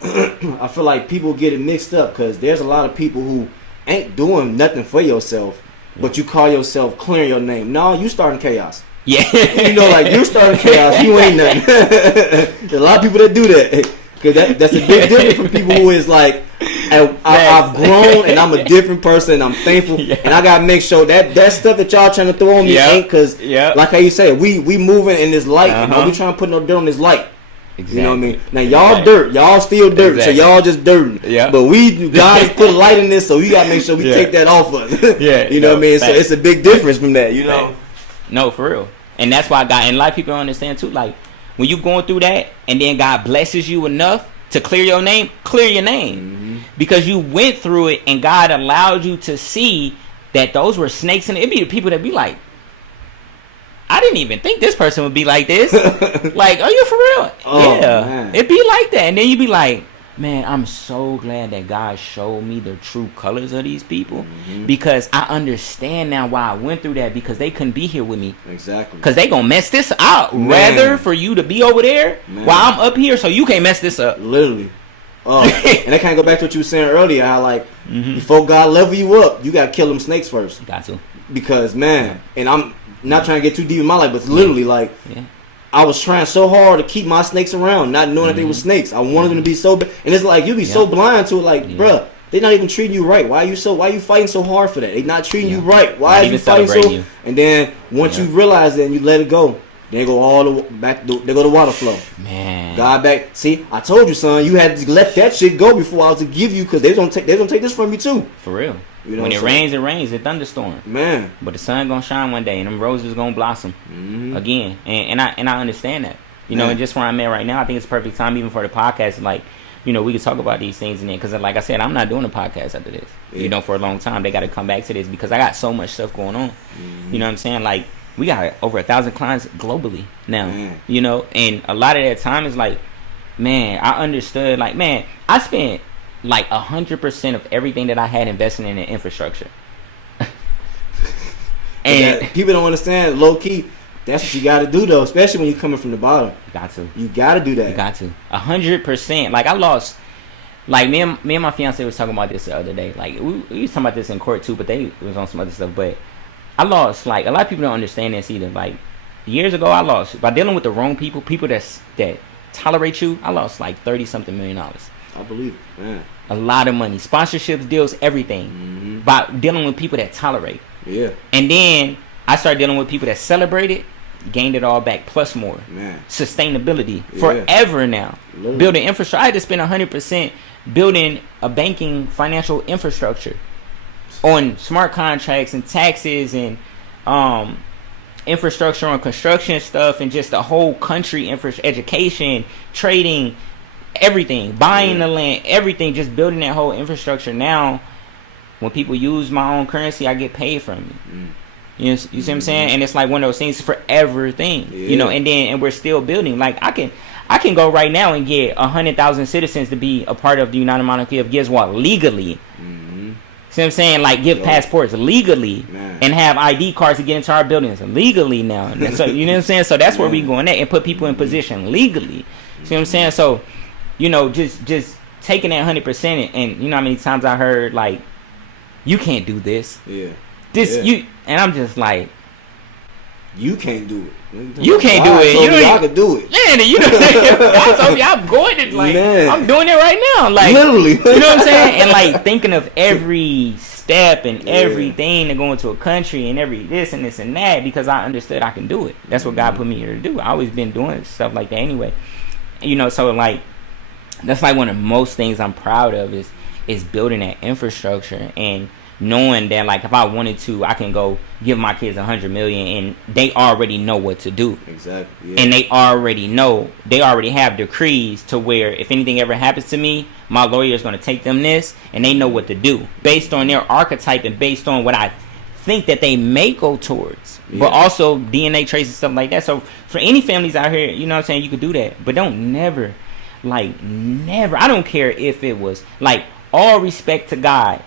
I feel like people get it mixed up because there's a lot of people who ain't doing nothing for yourself, but you call yourself clearing your name. No, you starting chaos. Yeah. You know, like, you starting chaos. You ain't nothing. There's a lot of people that do that. Because that's a big difference from people who is like, I've grown and I'm a different person and I'm thankful. And I got to make sure that stuff that y'all trying to throw on me ain't, because like how you said, we moving in this light. And don't be trying to put no dirt on this light. Exactly. You know what I mean? Now y'all dirt, y'all still dirt, so y'all just dirting. Yeah. But God has put a light in this, so we gotta make sure we take that off of us. You know what I mean? Facts. So it's a big difference from that, you know? No, for real. And that's why and a lot of people don't understand too, like, when you going through that and then God blesses you enough to clear your name, clear your name. Because you went through it and God allowed you to see that those were snakes, and it'd be the people that be like, I didn't even think this person would be like this. Like, are you for real? Yeah. Man. It'd be like that. And then you'd be like, man, I'm so glad that God showed me the true colors of these people. Because I understand now why I went through that, because they couldn't be here with me. Exactly. Because they going to mess this up. Rather for you to be over there while I'm up here so you can't mess this up. Literally. And that kind of go back to what you were saying earlier, how, like, before God level you up, you got to kill them snakes first. Got to. Because, man, and I'm not trying to get too deep in my life, but it's literally like, I was trying so hard to keep my snakes around, not knowing that they were snakes. I wanted them to be so bad. And it's like, you be so blind to it, like, bruh, they're not even treating you right. Why you fighting so hard for that? They not treating you right. Why are you fighting so? You. And then once you realize that and you let it go, they go all the back. They go to water flow. Man, God back. See, I told you, son. You had to let that shit go before I was to give you, because they don't take this from you too. For real. You know, when it rains, it rains. It thunderstorm. Man, but the sun gonna shine one day, and them roses gonna blossom again. And I understand that. You know, and just where I'm at right now, I think it's perfect time even for the podcast. Like, you know, we can talk about these things, and then, because like I said, I'm not doing a podcast after this. You know, for a long time, they got to come back to this because I got so much stuff going on. You know what I'm saying? Like, we got over 1,000 clients globally now. You know, and a lot of that time is like, man, I understood. Like, man, I spent like 100% of everything that I had invested in the infrastructure. And people don't understand, low key, that's what you got to do though, especially when you're coming from the bottom. You got to. You got to do that. You got to. 100%. Like, I lost. Like, me and my fiance was talking about this the other day. Like, we was talking about this in court too, but they was on some other stuff. But I lost. Like, a lot of people don't understand this either. Like, years ago, I lost by dealing with the wrong people that tolerate you. I lost like $30-something million. I believe it, man. A lot of money, sponsorships, deals, everything, by dealing with people that tolerate. Yeah. And then I started dealing with people that celebrated, gained it all back plus more. Man. Sustainability forever now. Literally. Building infrastructure. I had to spend 100% building a banking financial infrastructure on smart contracts and taxes and infrastructure on construction stuff and just the whole country education, trading, everything, buying the land, everything, just building that whole infrastructure. Now, when people use my own currency, I get paid from it. You see what I'm saying? And it's like one of those things, forever thing. You know, and we're still building. Like, I can go right now and get 100,000 citizens to be a part of the United Monarchy of Giezwa legally. See what I'm saying? Like, give passports legally and have ID cards to get into our buildings legally now. So, you know what I'm saying? So that's where we going at, and put people in position legally. See what I'm saying? So, you know, just taking that 100%, and you know how many times I heard, like, you can't do this. You, and I'm just like, You can't do it. You can't do it. You know, I could do it. Man, you know, I told me I'm going to like. Man. I'm doing it right now. Like literally. You know what I'm saying? And like thinking of every step and everything to go into a country and every this and this and that because I understood I can do it. That's what God put me here to do. I always been doing stuff like that anyway. You know, so like that's like one of the most things I'm proud of is building that infrastructure and knowing that like if I wanted to, I can go give my kids $100 million and they already know what to do. Exactly. Yeah. And they already have decrees to where if anything ever happens to me, my lawyer is going to take them this and they know what to do based on their archetype and based on what I think that they may go towards. Yeah. But also DNA traces and stuff like that. So for any families out here, you know what I'm saying, you could do that. But don't never, I don't care if it was like all respect to God.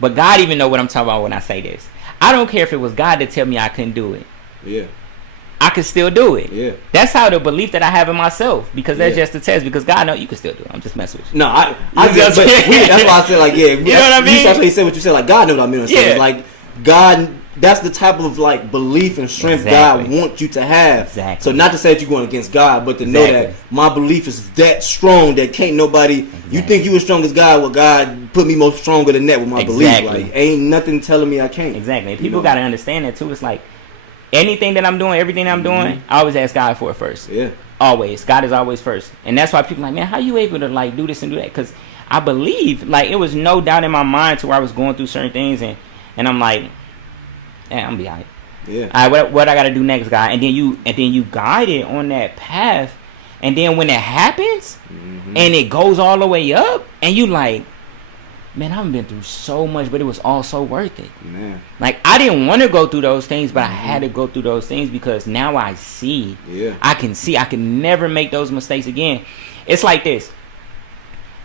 But God even know what I'm talking about when I say this. I don't care if it was God to tell me I couldn't do it. Yeah. I could still do it. Yeah. That's how the belief that I have in myself. Because that's just a test. Because God know you can still do it. I'm just messing with you. No, that's why I said like, yeah. You know what I mean? That's why you said what you said. Like, God knows what I mean. Yeah. Like, God, that's the type of like belief and strength God wants you to have. Exactly. So not to say that you're going against God, but to know that my belief is that strong that can't nobody. You think you as strong as God? Well, God put me more stronger than that with my belief. Like, ain't nothing telling me I can't. Exactly. People got to understand that too. It's like anything that I'm doing, everything I'm doing, I always ask God for it first. Yeah. Always. God is always first. And that's why people are like, man, how you able to like do this and do that? Because I believe, like, it was no doubt in my mind to where I was going through certain things and I'm like, yeah, I'm gonna be alright. Yeah. All right, what I gotta do next, God? And then you guide it on that path, and then when it happens, and it goes all the way up, and you like, man, I've been through so much, but it was all so worth it. Man. Like I didn't want to go through those things, but I had to go through those things because now I see. Yeah. I can never make those mistakes again. It's like this.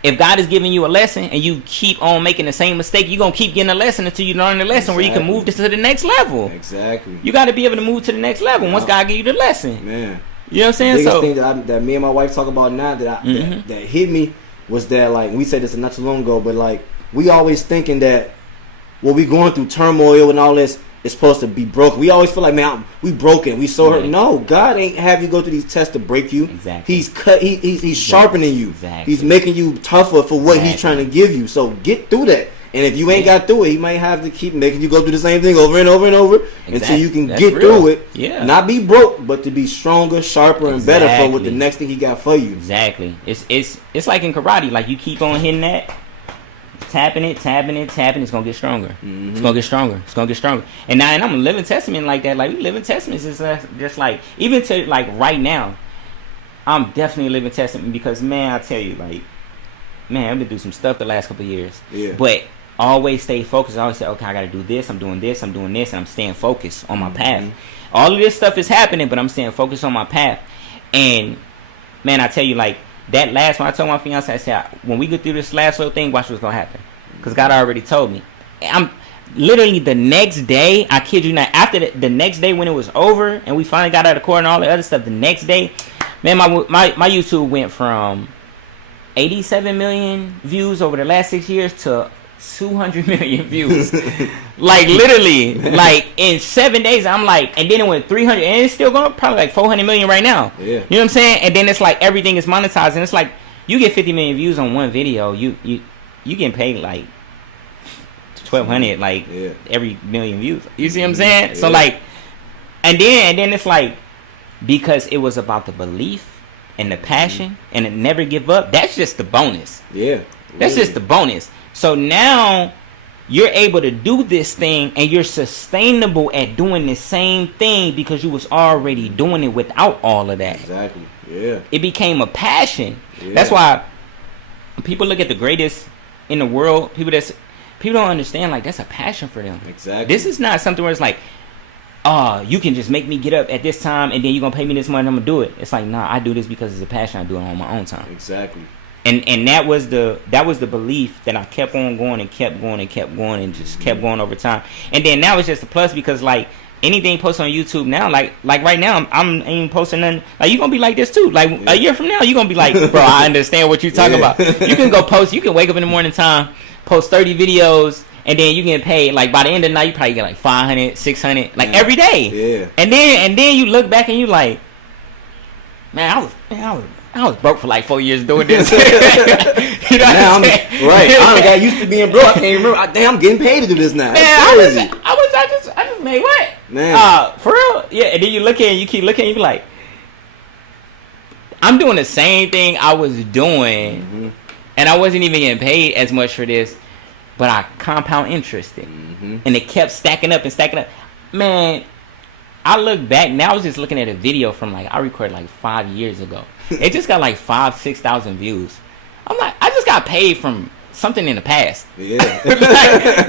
If God is giving you a lesson and you keep on making the same mistake, you're going to keep getting a lesson until you learn the lesson where you can move this to the next level. Exactly. You got to be able to move to the next level once God give you the lesson. Man. You know what I'm saying? The biggest thing that me and my wife talk about now that hit me was that, like, we said this not too long ago, but, like, we always thinking that when we going through turmoil and all this, it's supposed to be broken. We always feel like, man, we broken. We so hurt. No, God ain't have you go through these tests to break you. Exactly. He's sharpening you. Exactly. He's making you tougher for what he's trying to give you. So get through that. And if you ain't got through it, he might have to keep making you go through the same thing over and over and over until you can get through it. Yeah. Not be broke, but to be stronger, sharper, and better for what the next thing he got for you. Exactly. It's like in karate. Like you keep on hitting that. Tapping it, it's gonna get stronger. It's gonna get stronger. And I'm a living testament like that. Like we living testaments is just like even to like right now, I'm definitely a living testament because man, I tell you, like, man, I've been through some stuff the last couple of years. Yeah. But always stay focused. I always say, okay, I gotta do this, I'm doing this, and I'm staying focused on my path. All of this stuff is happening, but I'm staying focused on my path. And man, I tell you, like, that last one, I told my fiance, I said, when we get through this last little thing, watch what's going to happen. Because God already told me. I'm literally the next day, I kid you not, after the next day when it was over and we finally got out of court and all the other stuff, the next day, man, my YouTube went from 87 million views over the last 6 years to 200 million views. Like literally, like in 7 days, I'm like, and then it went 300 and it's still going probably like 400 million right now. Yeah. You know what I'm saying? And then it's like everything is monetized and it's like you get 50 million views on one video, you getting paid like 1,200 like every million views. You see what I'm saying? Yeah. So like, and then it's like because it was about the belief and the passion and it never give up. That's just the bonus. Yeah. That's just the bonus. So now you're able to do this thing and you're sustainable at doing the same thing because you was already doing it without all of that. Exactly. Yeah. It became a passion. Yeah. That's why people look at the greatest in the world. People don't understand, like, that's a passion for them. Exactly. This is not something where it's like, you can just make me get up at this time and then you're gonna pay me this money and I'm gonna do it. It's like, nah, I do this because it's a passion. I do it on my own time. Exactly. And that was the belief that I kept on going and kept going and just kept going over time. And then now it's just a plus because like anything posted on YouTube now, like right now I'm ain't posting nothing. Like you gonna be like this too. Like a year from now you gonna be like, bro, I understand what you're talking about. You can go post. You can wake up in the morning time, post 30 videos, and then you get paid like by the end of the night you probably get like 500, 600 like every day. Yeah. And then you look back and you like, man, I was broke for like 4 years doing this. You know now what I'm saying? Right. I got used to being broke. I can't remember. Damn, I'm getting paid to do this now. Man, That's crazy. I just made what? Man. For real? Yeah. And then you look at it and you keep looking and you be like, I'm doing the same thing I was doing, and I wasn't even getting paid as much for this, but I compound interested, and it kept stacking up and stacking up. Man, I look back now. I was just looking at a video from like I recorded like 5 years ago. It just got like 6,000 views. I'm like, I just got paid from something in the past. Yeah.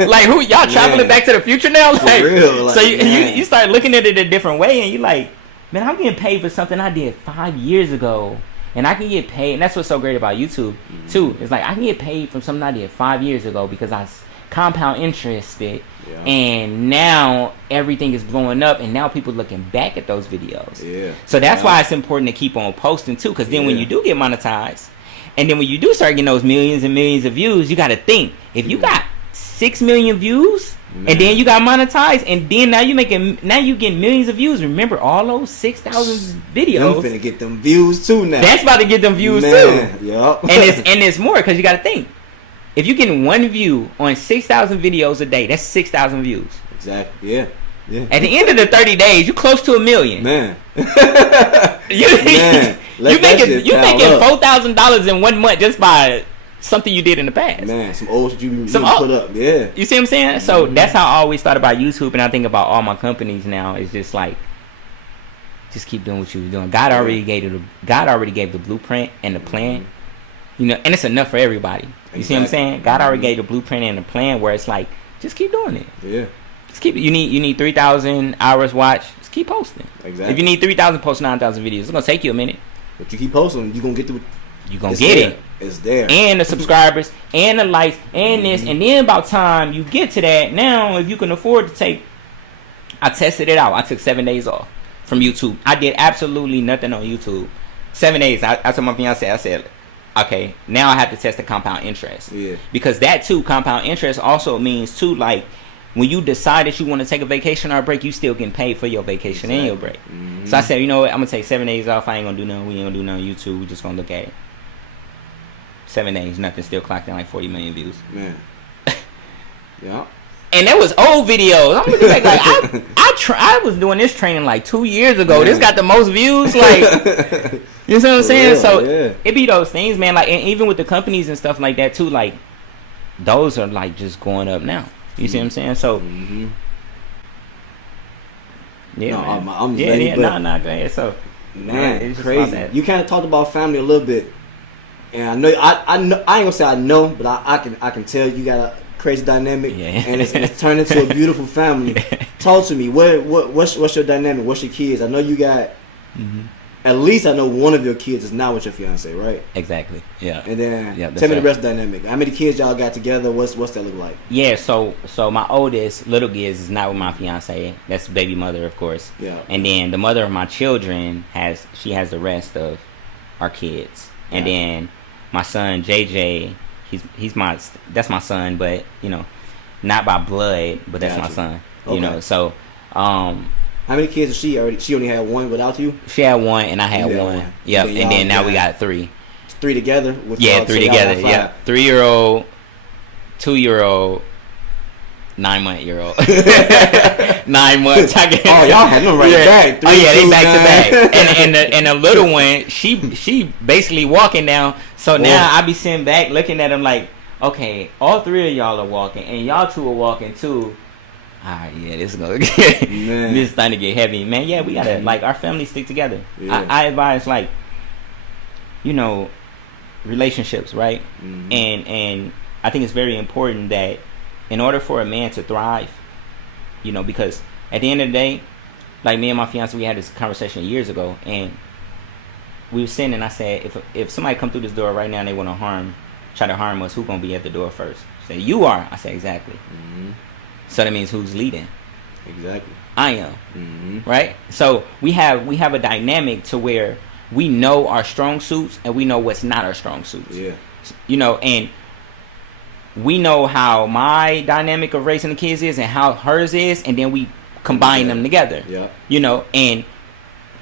like who y'all traveling back to the future now? Like, for real. Like, so you start looking at it a different way, and you like, man, I'm getting paid for something I did 5 years ago, and I can get paid. And that's what's so great about YouTube too. It's like I can get paid from something I did 5 years ago because I compound interested, and now everything is blowing up, and now people looking back at those videos. Yeah. So that's why it's important to keep on posting too, because then when you do get monetized, and then when you do start getting those millions and millions of views, you got to think, if you got 6 million views, and then you got monetized, and then now you getting millions of views. Remember all those 6,000 videos. I'm finna get them views too now. That's about to get them views Man, too. Yup. And it's more because you got to think, if you're getting one view on 6,000 videos a day, that's 6,000 views. Exactly. Yeah. Yeah. At the end of the 30 days, you're close to $1 million. Man. You making $4,000 in 1 month just by something you did in the past. Man, some old shit you put up. Yeah. You see what I'm saying? So that's how I always thought about YouTube, and I think about all my companies now. It's just like, just keep doing what you were doing. God already gave the blueprint and the plan. You know, and it's enough for everybody. You see what I'm saying? God already gave the blueprint and the plan where it's like, just keep doing it. Yeah. Just keep it. You need 3,000 hours watched. Just keep posting. Exactly. If you need 3,000, post 9,000 videos. It's gonna take you a minute. But you keep posting, you're gonna get to. You're gonna get it. It's there. And the subscribers, and the likes, and this, and then about time you get to that. Now, if you can afford to take, I tested it out. I took 7 days off from YouTube. I did absolutely nothing on YouTube. 7 days. I told my fiance, I said, okay, now I have to test the compound interest. Yeah. Because that too, compound interest also means too, like, when you decide that you want to take a vacation or a break, you still getting paid for your vacation and your break. So I said, you know what, I'm gonna take 7 days off. I ain't gonna do nothing. We ain't gonna do nothing on YouTube. We just gonna look at it. 7 days, nothing. Still clocked in like 40 million views. Man. Yeah. And that was old videos. I'm looking back like I was doing this training like 2 years ago. Man. This got the most views. Like, you know what I'm saying? Real, So yeah. it be those things, man. Like, and even with the companies and stuff like that too. Like, those are like just going up now. You see what I'm saying? So, yeah, no, man. I'm just ready, but go ahead. So, man, it's just crazy. about that. You kind of talked about family a little bit, and I know I ain't gonna say I know, but I can tell you got a crazy dynamic, and it's turned into a beautiful family. Talk to me. What's your dynamic? What's your kids? I know you got. At least I know one of your kids is not with your fiance, right? Exactly. Yeah. And then Yeah, tell me the rest of the dynamic. How many kids y'all got together? What's that look like? Yeah, so my oldest, little Giz, is not with my fiance. That's the baby mother, of course. Yeah. And then the mother of my children has the rest of our kids. And then my son JJ, that's my son, but you know, not by blood, but that's my son. You know, so how many kids is she already? She only had one without you? She had one and I had one. Yep. And then now we got 3. It's 3 together? With 3 together. Yeah. 3-year-old, 2-year-old, 9-month-year-old. 9 months. Oh, y'all had them back. Oh yeah, they back to back. And the little one, she basically walking now. So now I be sitting back looking at them like, okay, all 3 of y'all are walking, and y'all 2 are walking too. Alright, yeah, this is gonna get this starting to get heavy, man. Yeah, we gotta like our family stick together. Yeah. I advise like, you know, relationships, right? And I think it's very important that in order for a man to thrive, you know, because at the end of the day, like me and my fiance, we had this conversation years ago, and we were sitting, and I said, if somebody come through this door right now and they want to try to harm us, who gonna be at the door first? She said, you are. I said, exactly. So that means who's leading? Exactly. I am. Right? So we have a dynamic to where we know our strong suits and we know what's not our strong suits. Yeah. You know, and we know how my dynamic of raising the kids is and how hers is, and then we combine them together. Yeah. You know, and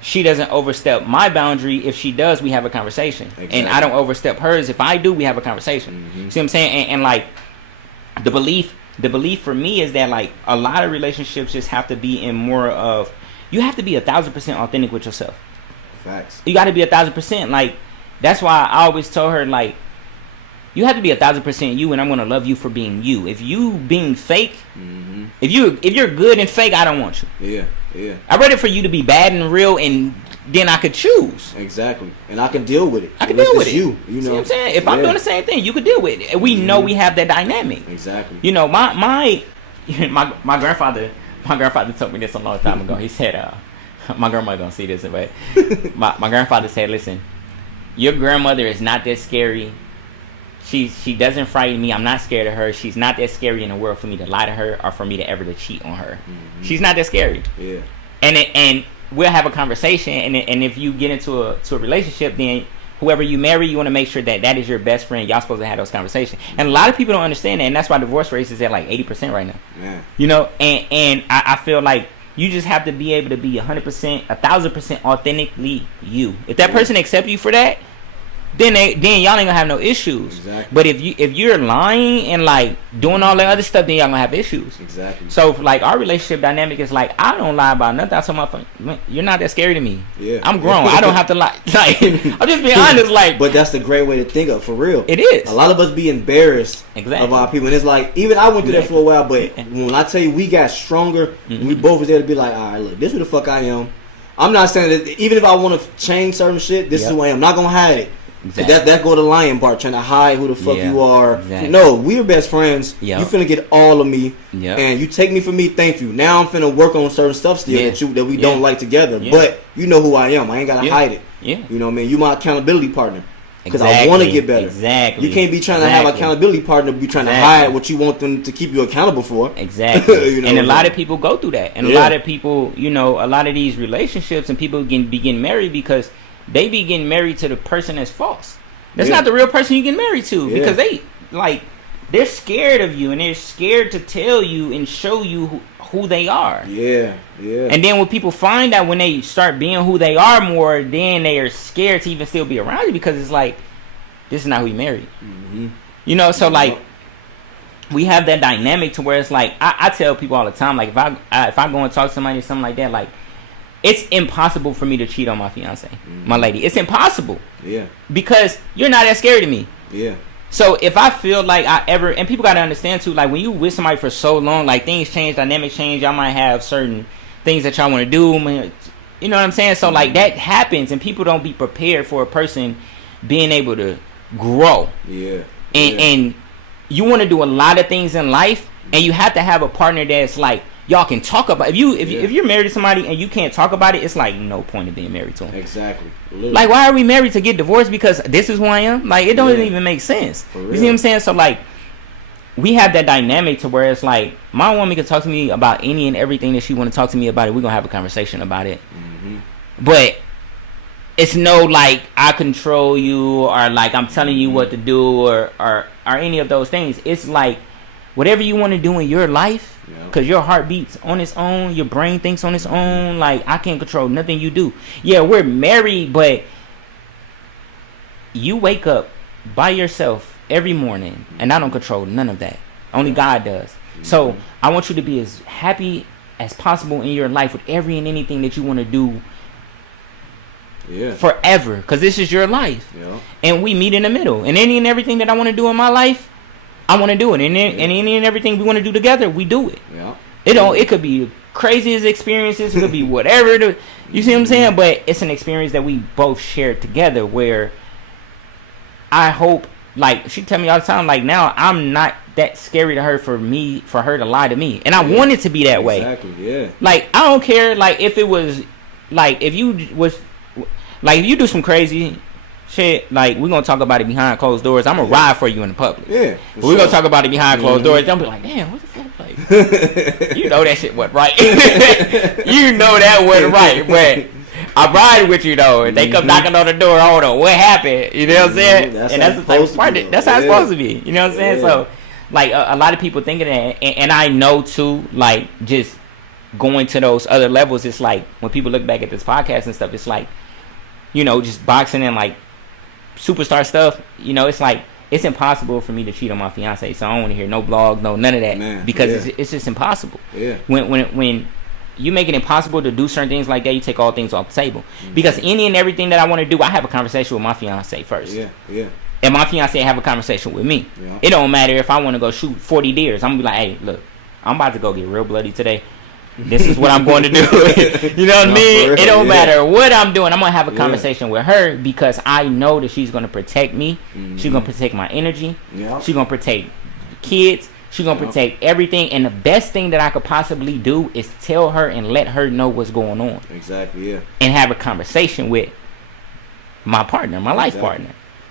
she doesn't overstep my boundary. If she does, we have a conversation. Exactly. And I don't overstep hers. If I do, we have a conversation. See what I'm saying? And like the belief for me is that like a lot of relationships just have to be in more of, you have to be 1,000% authentic with yourself. Facts. You got to be 1,000%. Like, that's why I always told her, like, you have to be 1,000% you, and I'm gonna love you for being you. If you being fake, if you're good and fake, I don't want you. Yeah, yeah. I'd rather for you to be bad and real, and then I could choose. Exactly, and I can deal with it. I can deal with it. You know. See what I'm saying? If I'm doing the same thing, you could deal with it. And we know we have that dynamic. Exactly. You know, my grandfather told me this a long time ago. He said, my grandma gonna see this, but my grandfather said, listen, your grandmother is not that scary. She doesn't frighten me. I'm not scared of her. She's not that scary in the world for me to lie to her or for me to ever to cheat on her. She's not that scary. Yeah. And we'll have a conversation, and if you get into a relationship, then whoever you marry, you want to make sure that is your best friend. Y'all supposed to have those conversations. And a lot of people don't understand that, and that's why divorce rates is at like 80% right now. Yeah. You know, and I feel like you just have to be able to be 100%, 1,000% authentically you. If that person accepts you for that, then y'all ain't gonna have no issues. Exactly. But if you're lying and like doing all that other stuff, then y'all gonna have issues. Exactly. So like our relationship dynamic is like, I don't lie about nothing. I told my friend, man, you're not that scary to me. Yeah. I'm grown. I don't have to lie. Like, I'm just being honest. Like, but that's the great way to think of, for real. It is. A lot of us be embarrassed of our people, and it's like, even I went through that for a while. But when I tell you, we got stronger. We both was there to be like, all right, look, this is who the fuck I am. I'm not saying that even if I want to change certain shit, this is who I am. I'm not gonna hide it. Exactly. That go to the lion part, trying to hide who the fuck you are. Exactly. No, we're best friends. Yep. You finna get all of me, and you take me for me. Thank you. Now I'm finna work on certain stuff still that we don't like together. But you know who I am. I ain't gotta hide it. Yeah. You know what I mean? You my accountability partner because I want to get better. Exactly. You can't be trying to have an accountability partner, be trying to hide what you want them to keep you accountable for. Exactly. You know, and a lot of people go through that, and a lot of people, you know, a lot of these relationships and people be getting married because they be getting married to the person that's false. That's not the real person you get married to because they're scared of you and they're scared to tell you and show you who they are. Yeah, yeah. And then when people find out, when they start being who they are more, then they are scared to even still be around you because it's like, this is not who you married. You know, so like we have that dynamic to where it's like, I tell people all the time, like if I go and talk to somebody or something like that, like, it's impossible for me to cheat on my fiance, my lady. It's impossible. Yeah. Because you're not that scary to me. Yeah. So if I feel like and people got to understand too, like when you with somebody for so long, like things change, dynamics change. Y'all might have certain things that y'all want to do. You know what I'm saying? So like that happens, and people don't be prepared for a person being able to grow. Yeah. And you want to do a lot of things in life, and you have to have a partner that's like, y'all can talk about if you're married to somebody and you can't talk about it, it's like no point of being married to them. Exactly. Literally. Like, why are we married to get divorced because this is who I am? Like, it don't even make sense. You see what I'm saying? So like, we have that dynamic to where it's like my woman can talk to me about any and everything that she want to talk to me about it. We're gonna have a conversation about it. But it's no like I control you or like I'm telling you what to do or any of those things. It's like whatever you want to do in your life. Because your heart beats on its own, your brain thinks on its own. Like, I can't control nothing you do. Yeah, we're married, but you wake up by yourself every morning, and I don't control none of that. Only God does. So I want you to be as happy as possible in your life with every and anything that you want to do forever, because this is your life. And we meet in the middle. And any and everything that I want to do in my life, I want to do it, and any and everything we want to do together, we do it. Yeah. It could be the craziest experiences, it could be whatever. You see what I'm saying? But it's an experience that we both share together. Where I hope, like she tell me all the time, like now I'm not that scary to her for her to lie to me, and I want it to be that way. Exactly. Yeah. Like I don't care. Like if it was, like if you do some crazy shit, like we're gonna talk about it behind closed doors. I'm gonna ride for you in the public. Yeah, but we're gonna talk about it behind closed doors. Don't be like, damn, what the fuck? Like, you know that shit wasn't right. You know that wasn't right. But I ride with you though. If they come knocking on the door, hold on, what happened? You know what I'm saying? That's and that's the type of part. That's how it's supposed to be. You know what I'm saying? So like a lot of people think of that, and I know too. Like just going to those other levels, it's like when people look back at this podcast and stuff, it's like, you know, just boxing and like superstar stuff. You know, it's like it's impossible for me to cheat on my fiance. So I don't want to hear no blogs, no none of that, Man, because yeah. it's just impossible. Yeah. When you make it impossible to do certain things like that, you take all things off the table. Because any and everything that I want to do, I have a conversation with my fiance first. Yeah, yeah. And my fiance have a conversation with me. Yeah. It don't matter if I want to go shoot 40 deers. I'm going to be like, hey, look, I'm about to go get real bloody today. This is what I'm going to do. You know what I mean? It don't matter what I'm doing. I'm going to have a conversation with her because I know that she's going to protect me. She's going to protect my energy. Yeah. She's going to protect kids. She's going to protect everything. And the best thing that I could possibly do is tell her and let her know what's going on. Exactly, yeah. And have a conversation my partner, my life partner.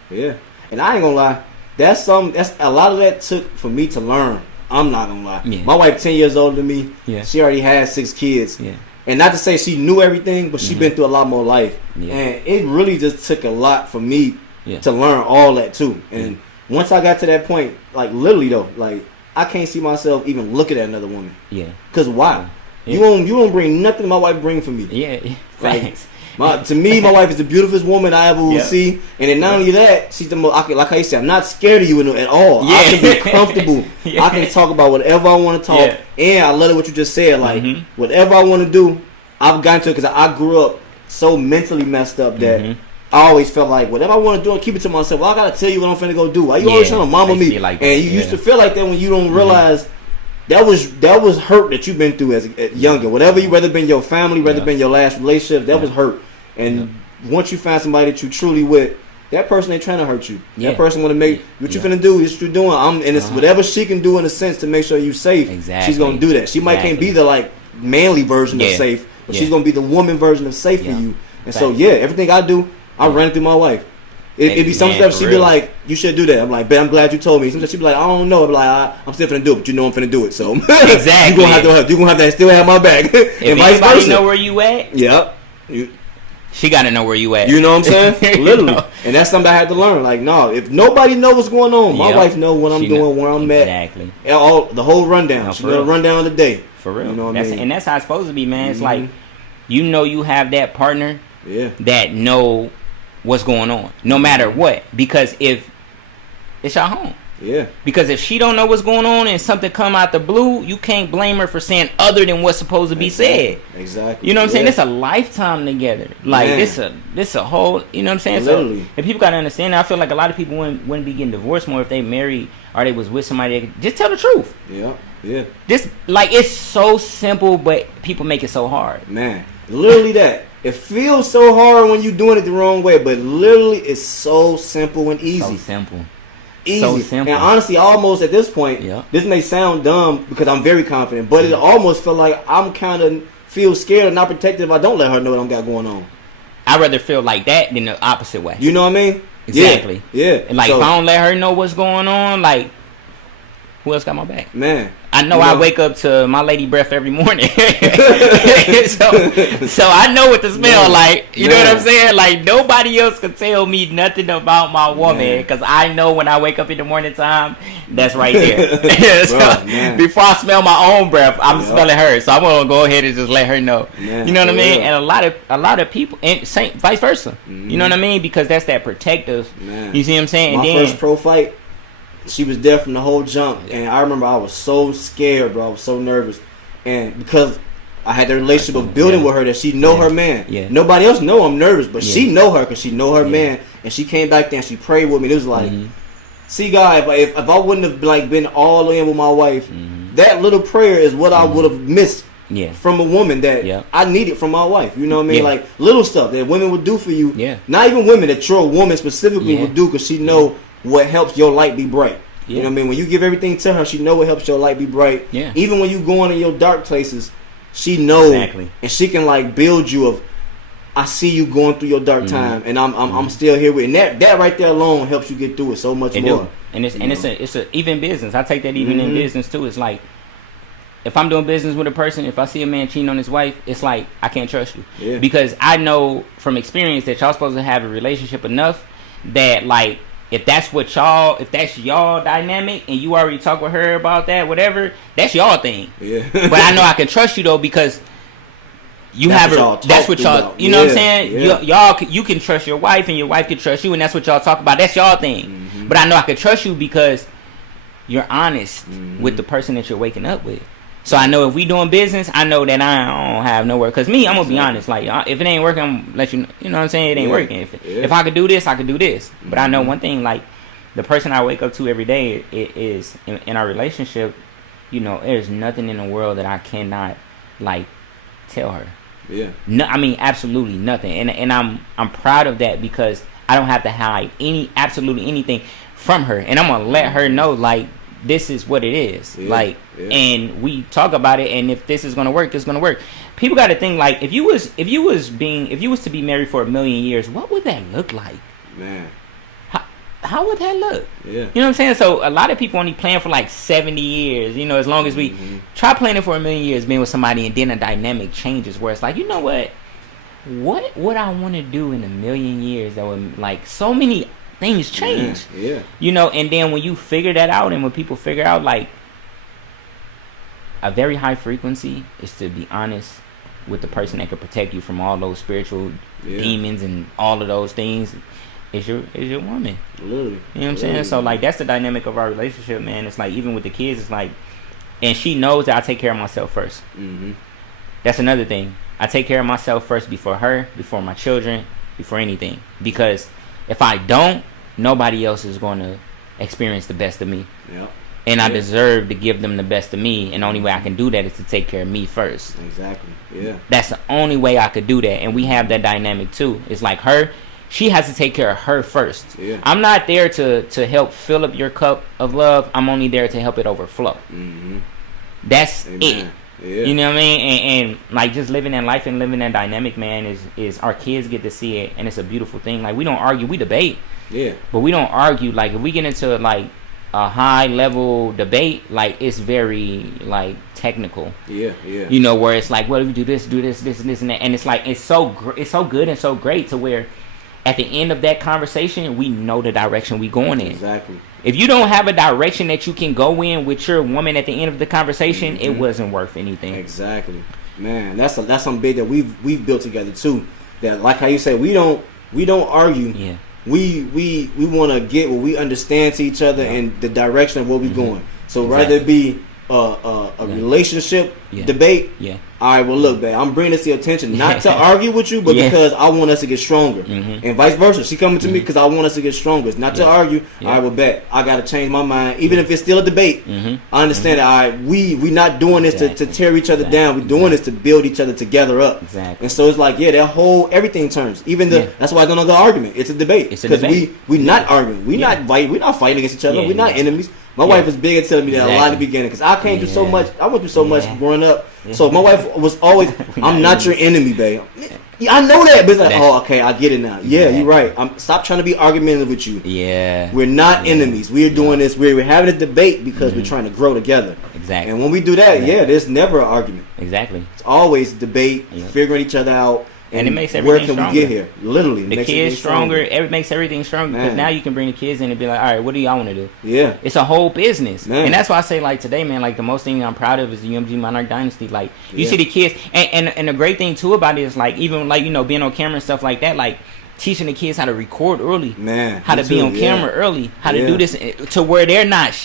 Yeah. And I ain't gonna lie, that's a lot of that took for me to learn. I'm not gonna lie. Yeah. My wife 10 years older than me. Yeah. She already had 6 kids. Yeah. And not to say she knew everything, but she been through a lot more life. Yeah. And it really just took a lot for me to learn all that too. And once I got to that point, like literally though, like I can't see myself even looking at another woman. Yeah. Cause why? Yeah. You don't bring nothing my wife bring for me. Yeah. Like, to me, my wife is the beautifulest woman I ever will see, and then not only that, she's the most. Like how you said, I'm not scared of you at all. Yeah. I can be comfortable. I can talk about whatever I want to talk, and I love what you just said. Like whatever I want to do, I've gotten to it because I grew up so mentally messed up that I always felt like whatever I want to do, I keep it to myself. Well, I gotta tell you what I'm finna go do. Why you always trying to mama me? Like and you used to feel like that when you don't realize. That was hurt that you've been through as younger. Whatever you, whether it been your family, whether it been your last relationship, that was hurt. And once you find somebody that you truly with, that person ain't trying to hurt you. That person want to make what you finna do is what you're doing. And it's whatever she can do in a sense to make sure you safe. Exactly. She's gonna do that. She might can't be the like manly version of safe, but she's gonna be the woman version of safe for you. And so everything I do, I run it through my wife. It'd be some stuff she'd be like, you should do that. I'm like, I'm glad you told me. Sometimes she'd be like, I don't know. I'd be like, I'm still finna do it, but you know I'm finna do it. So exactly, you gonna have to still have my back. If and vice anybody versa. know where you at, yep. She gotta know where you at. You know what I'm saying? Literally. You know? And that's something I had to learn. Like, no, if nobody knows what's going on, my wife know what I'm doing, where I'm at. Exactly. The whole rundown. She know the rundown of the day. For real. You know what I mean? And that's how it's supposed to be, man. It's like, you know, you have that partner that know what's going on, no matter what. Because if it's your home. Yeah. Because if she don't know what's going on and something come out the blue, you can't blame her for saying other than what's supposed to be said. Exactly. You know what I'm saying? It's a lifetime together. Like this a whole. You know what I'm saying? Literally. So if people gotta understand that, I feel like a lot of people wouldn't be getting divorced more if they married or they was with somebody. Just tell the truth. Yeah. Yeah. Just like it's so simple, but people make it so hard. Man, literally that. It feels so hard when you're doing it the wrong way, but literally it's so simple and easy. So simple. Easy. So simple. And honestly, almost at this point, this may sound dumb because I'm very confident, but it almost feel like I'm kind of feel scared and not protected if I don't let her know what I got going on. I'd rather feel like that than the opposite way. You know what I mean? Exactly. Yeah. And like, if I don't let her know what's going on, like, who else got my back? Man. I know I wake up to my lady breath every morning. so I know what the smell like. You know what I'm saying? Like, nobody else can tell me nothing about my woman because I know when I wake up in the morning time, that's right there. So, before I smell my own breath, I'm smelling hers. So I'm going to go ahead and just let her know. You know what I mean? And a lot of people, and vice versa. You know what I mean? Because that's that protective. You see what I'm saying? My first pro fight, she was there from the whole jump, and I remember I was so scared, bro. I was so nervous, and because I had the relationship of building with her, that she know her man. Nobody else know I'm nervous, but she know her because she know her man, and she came back there and she prayed with me. It was like, see, God, if I wouldn't have like been all in with my wife, that little prayer is what I would have missed from a woman that I needed from my wife. You know what I mean? Like little stuff that women would do for you. Not even women, that your woman specifically would do because she know what helps your light be bright. You know what I mean? When you give everything to her, she know what helps your light be bright. Even when you going in your dark places, she know, and she can like build you of, I see you going through your dark time, and I'm still here with. And that right there alone helps you get through it so much more. And it's a even business. I take that even in business too. It's like, if I'm doing business with a person, if I see a man cheating on his wife, it's like, I can't trust you because I know from experience that y'all supposed to have a relationship enough that like, if that's y'all dynamic, and you already talk with her about that, whatever, that's y'all thing. Yeah. But I know I can trust you though, because you have her. That's what y'all. You know what I'm saying? Yeah. You can trust your wife, and your wife can trust you, and that's what y'all talk about. That's y'all thing. Mm-hmm. But I know I can trust you because you're honest with the person that you're waking up with. So I know if we doing business, I know that I don't have nowhere. Cause me, I'm gonna be honest. Like if it ain't working, I'm gonna let you know. You know what I'm saying? It ain't working. If I could do this, I could do this. But I know one thing. Like the person I wake up to every day, it is in our relationship. You know, there's nothing in the world that I cannot like tell her. Yeah. No, I mean absolutely nothing. And I'm proud of that, because I don't have to hide absolutely anything from her. And I'm gonna let her know, like, this is what it is. And we talk about it, and if this is gonna work, this is gonna work. People gotta think, like, if you was to be married for 1,000,000 years, what would that look like? Man. How would that look? Yeah. You know what I'm saying? So a lot of people only plan for like 70 years, you know, as long as we try planning for 1,000,000 years being with somebody, and then a dynamic changes where it's like, you know what would I want to do in 1,000,000 years that would, like, so many things change. Yeah. You know, and then when you figure that out, and when people figure out, like, a very high frequency is to be honest with the person that could protect you from all those spiritual demons and all of those things, is your woman. Literally. You know what I'm saying? So, like, that's the dynamic of our relationship, man. It's like, even with the kids, it's like, and she knows that I take care of myself first. That's another thing. I take care of myself first, before her, before my children, before anything. Because if I don't, nobody else is going to experience the best of me. Yep. And I deserve to give them the best of me. And the only way I can do that is to take care of me first. Exactly. Yeah. That's the only way I could do that. And we have that dynamic too. It's like she has to take care of her first. Yeah. I'm not there to help fill up your cup of love. I'm only there to help it overflow. That's it. Yeah. You know what I mean? And like, just living that life and living that dynamic, man, is our kids get to see it, and it's a beautiful thing. Like, we don't argue, we debate. Yeah. But we don't argue. Like, if we get into like a high level debate, like, it's very like technical. Yeah. You know, where it's like, well, if we do this, and that, and it's like, it's so good and so great to where at the end of that conversation, we know the direction we going in. Exactly. If you don't have a direction that you can go in with your woman at the end of the conversation, it wasn't worth anything. Exactly. Man, that's something big that we've built together too. That, like how you say, we don't argue. Yeah. We want to get what we understand to each other and the direction of where we going. So rather it be a relationship debate. Yeah. All right, well, look, babe, I'm bringing this to your attention, not to argue with you, but because I want us to get stronger. And vice versa. She coming to me because I want us to get stronger. It's not to argue. All right, well, bet, I got to change my mind. Even if it's still a debate, I understand that, all right, we not doing this to tear each other down. We're doing this to build each other together up. Exactly. And so it's like, that whole, everything turns. Even that's why I don't know the argument. It's a debate. Because we not arguing. We not fighting against each other. We're not enemies. My wife was big at telling me that a lot in the beginning, because I came through so much. I went through so much growing up. So my wife was always, I'm not your enemy, babe. I know that, but it's like, oh, okay, I get it now. Yeah, you're right. Stop trying to be argumentative with you. Yeah. We're not enemies. We're doing this. We're having a debate because we're trying to grow together. Exactly. And when we do that, there's never an argument. Exactly. It's always debate, figuring each other out. And it makes everything stronger. Where can we get here? Literally. The kids stronger. It makes everything stronger. Because now you can bring the kids in and be like, all right, what do y'all want to do? Yeah. It's a whole business. Man. And that's why I say, like, today, man, like, the most thing I'm proud of is the UMG Monarch Dynasty. Like, you see the kids. And the great thing, too, about it is, like, even, like, you know, being on camera and stuff like that, like, teaching the kids how to record early. Man. How to be on camera early. How to do this to where they're not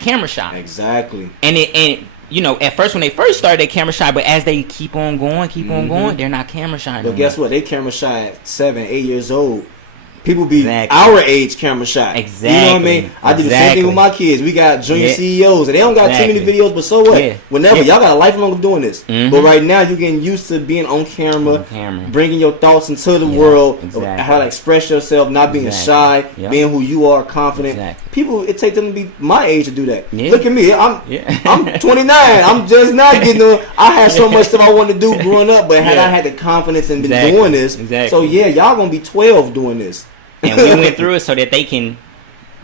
camera shy. Exactly. And you know, at first when they first started, they camera shy, but as they keep on going, they're not camera shy. But guess what? They camera shy at 7, 8 years old. People be our age camera shy. Exactly. You know what I mean? I do the same thing with my kids. We got junior CEOs, and they don't got too many videos, but so what? Whenever y'all got a lifelong of doing this, but right now you're getting used to being on camera, bringing your thoughts into the world, how to express yourself, not being shy, being who you are, confident. People, it takes them to be my age to do that. Look at me, I'm 29. I'm just not getting on. I had so much stuff I wanted to do growing up, but had I had the confidence and been doing this, so y'all gonna be 12 doing this. And we went through it so that they can,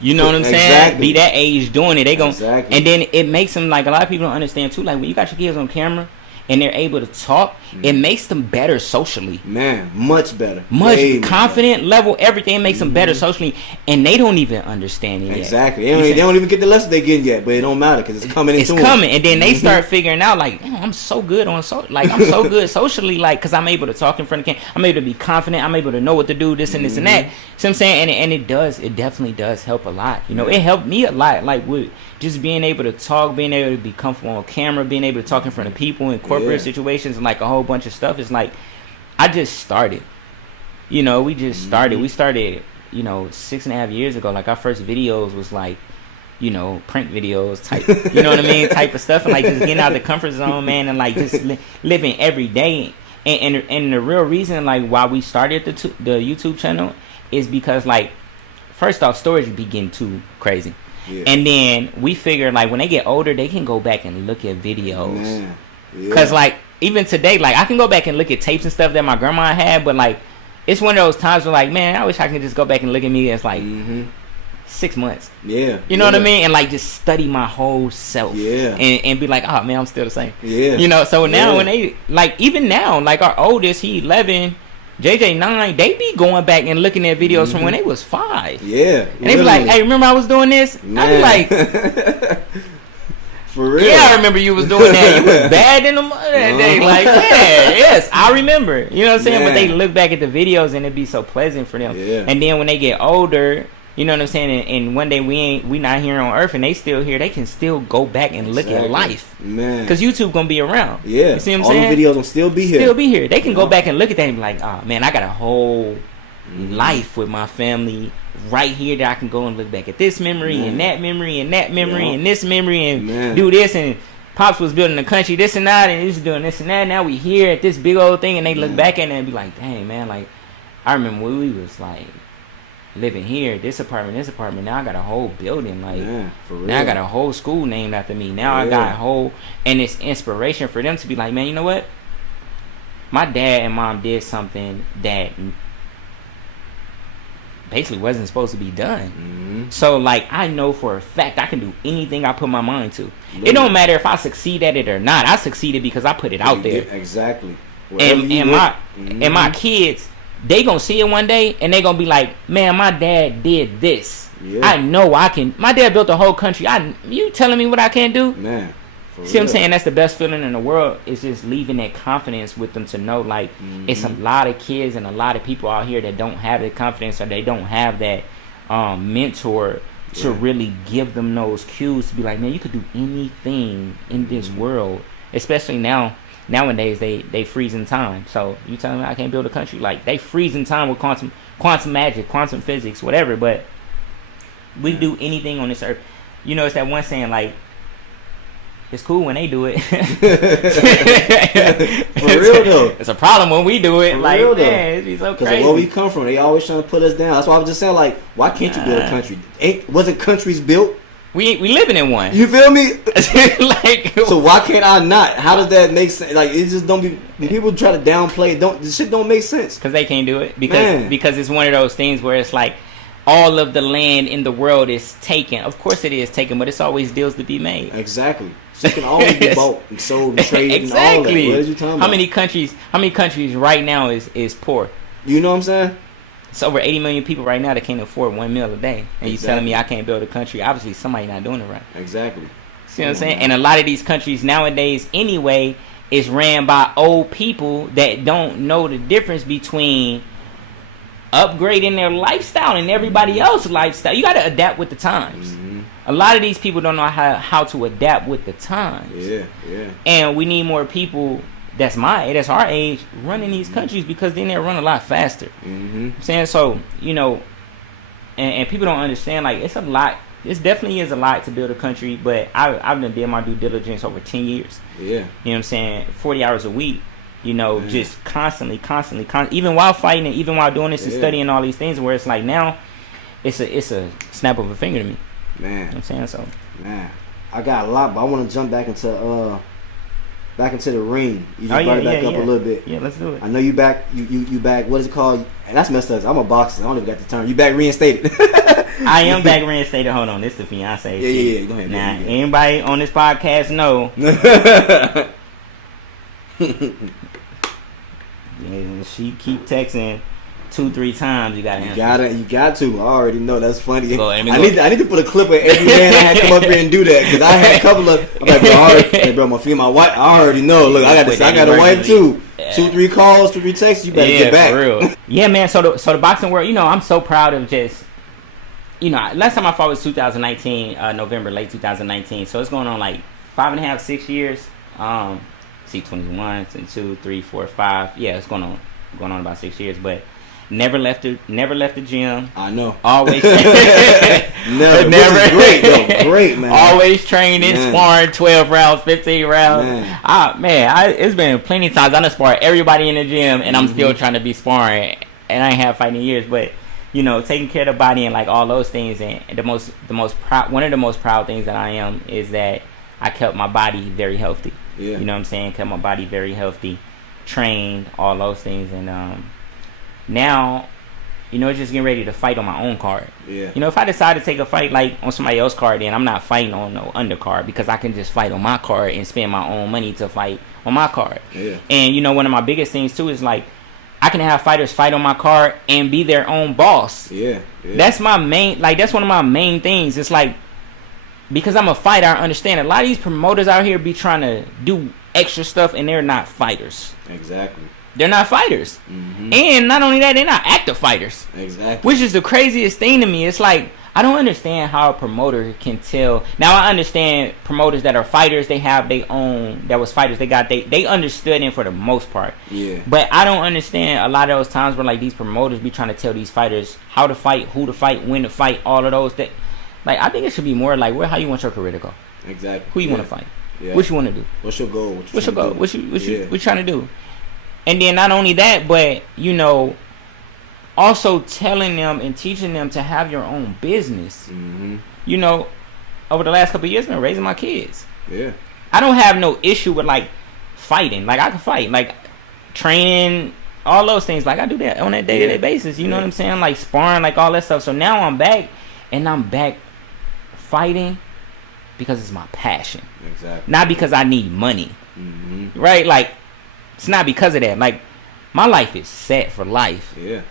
you know what I'm saying? Be that age doing it. They gon' and then it makes them, like, a lot of people don't understand too. Like, when you got your kids on camera and they're able to talk, it makes them better socially. Man, much better. Much Way confident level, everything makes them better socially, and they don't even understand it Exactly. yet. They don't even get the lesson they getting yet, but it don't matter because it's coming into them. It's coming, and then they start figuring out like, I'm so good I'm so good socially, like, because I'm able to talk in front of the camera. I'm able to be confident. I'm able to know what to do, this and this and that. See what I'm saying? And it definitely does help a lot. You know, it helped me a lot, like with just being able to talk, being able to be comfortable on camera, being able to talk in front of people in corporate situations, and like a whole bunch of stuff. It's like I just started. You know, we just started. We started, 6.5 years ago. Like our first videos was like, prank videos type, you know what I mean, type of stuff, and like just getting out of the comfort zone, man, and like just living every day. And the real reason like why we started the YouTube channel is because like, first off, storage be getting too crazy. Yeah. And then we figured like when they get older, they can go back and look at videos. Cause like even today, like I can go back and look at tapes and stuff that my grandma had, but like it's one of those times where like, man, I wish I could just go back and look at me as like 6 months. Yeah. You know what I mean? And like just study my whole self. Yeah. And be like, oh man, I'm still the same. Yeah. You know, so now when they like even now, like our oldest, he 11. JJ 9, they be going back and looking at videos from when they was 5. Yeah. And they be like, hey, remember I was doing this? Man. I be like, for real? Yeah, I remember you was doing that. You was bad in the mother that day. Like, yeah, yes, I remember. You know what I'm saying? Man. But they look back at the videos and it be so pleasant for them. Yeah. And then when they get older, you know what I'm saying? And one day we not here on Earth and they still here. They can still go back and look at life, man. Because YouTube gonna be around. Yeah, you see what I'm saying? All the videos will still be here. Still be here. They can go back and look at that and be like, oh man, I got a whole life with my family right here that I can go and look back at this memory and that memory and that memory and this memory and do this. And Pops was building the country, this and that, and he's doing this and that. Now we here at this big old thing, and they look back at it and be like, dang man, like I remember when we was like living here, this apartment. Now I got a whole building. Like now I got a whole school named after me. Now I got a whole, and it's inspiration for them to be like, man, you know what? My dad and mom did something that basically wasn't supposed to be done. So like I know for a fact I can do anything I put my mind to. It don't matter if I succeed at it or not. I succeeded because I put it out there. Exactly. And my kids, they gonna see it one day and they gonna be like, man, my dad did this. I know I can. My dad built a whole country. You telling me what I can't do? Man, see what I'm saying? That's the best feeling in the world. Is just leaving that confidence with them to know like it's a lot of kids and a lot of people out here that don't have the confidence or they don't have that mentor to really give them those cues to be like, man, you could do anything in this world, especially nowadays they freeze in time. So you telling me I can't build a country? Like they freeze in time with quantum magic, quantum physics, whatever. But we do anything on this earth. You know, it's that one saying like, it's cool when they do it. For real though, it's a problem when we do it. For like, man, it'd be so crazy. Because where we come from, they always trying to put us down. That's why I was just saying like, why can't you build a country? Wasn't countries built? We living in one. You feel me? Like, so why can't I not? How does that make sense? Like it just don't be. People try to downplay it. This shit don't make sense. Because they can't do it. Because it's one of those things where it's like all of the land in the world is taken. Of course it is taken, but it's always deals to be made. Exactly. So it can always be bought and sold and traded. Exactly. And all that. What are you talking about? How many countries right now is poor? You know what I'm saying? It's over 80 million people right now that can't afford 1 meal a day. And you telling me I can't build a country? Obviously, somebody not doing it right. Exactly. See what I'm saying? And a lot of these countries nowadays, anyway, is ran by old people that don't know the difference between upgrading their lifestyle and everybody else's lifestyle. You got to adapt with the times. A lot of these people don't know how to adapt with the times. Yeah. And we need more people that's our age running these countries because then they run a lot faster. I'm saying so, you know, and people don't understand like it's a lot. This definitely is a lot to build a country, but I've done did my due diligence over 10 years. Yeah, you know what I'm saying, 40 hours a week. You know, just constantly, even while fighting and even while doing this and studying all these things, where it's like now, it's a snap of a finger to me. Man, you know what I'm saying so. Man, I got a lot, but I want to jump back into the ring. You just brought it back up a little bit. Yeah, let's do it. I know you back. You back. What is it called? And that's messed up. I'm a boxer. I don't even got the term. You back reinstated. I am back reinstated. Hold on, this is the fiance. Yeah. Go ahead. Now, anybody on this podcast know Yeah, she keep texting 2-3 times. You gotta answer. You got to. I already know. That's funny. Go, I need to put a clip of every man I had come up here and do that, because I had a couple of. I'm like, bro, my female wife. I already know. Look, I got a wife too. 2-3 calls, 2-3 texts. You better get back. For real. Yeah, man. So the boxing world. I'm so proud of just. Last time I fought was 2019, November, late 2019. So it's going on like 5.5, 6 years. 21, 22, 3, 4, 5. Yeah, it's going on about 6 years. But never left the gym. I know. Always. never. Which is great though. Great, man. Always training, sparring 12 rounds, 15 rounds. It's been plenty of times I done sparred everybody in the gym, and I'm still trying to be sparring, and I ain't have fighting in years, but. Taking care of the body and like all those things, and one of the most proud things that I am is that I kept my body very healthy. Yeah. You know what I'm saying? Kept my body very healthy, trained, all those things, and now, it's just getting ready to fight on my own card. Yeah. If I decide to take a fight like on somebody else's card, then I'm not fighting on no undercard, because I can just fight on my card and spend my own money to fight on my card. Yeah. And one of my biggest things too is like, I can have fighters fight on my card and be their own boss. Yeah. That's my main, that's one of my main things. It's like, because I'm a fighter, I understand a lot of these promoters out here be trying to do extra stuff, and they're not fighters. Exactly. They're not fighters. Mm-hmm. And not only that, they're not active fighters. Exactly. Which is the craziest thing to me. It's like, I don't understand how a promoter can tell. Now, I understand promoters that are fighters, they have their own, that was fighters, they understood it for the most part. Yeah. But I don't understand a lot of those times where like these promoters be trying to tell these fighters how to fight, who to fight, when to fight, all of those things. Like, I think it should be more like, how you want your career to go? Exactly. Who you want to fight? Yeah. What you want to do? What's your goal? What's your goal? What you trying to do? And then not only that, but also telling them and teaching them to have your own business. Mm-hmm. Over the last couple of years, I've been raising my kids. Yeah. I don't have no issue with like fighting. Like, I can fight, like training, all those things. Like, I do that on a day-to-day basis. You know what I'm saying? Like sparring, like all that stuff. So now I'm back, and I'm back fighting because it's my passion. Exactly. Not because I need money. Mm-hmm. Right? Like, it's not because of that. Like, my life is set for life. Yeah.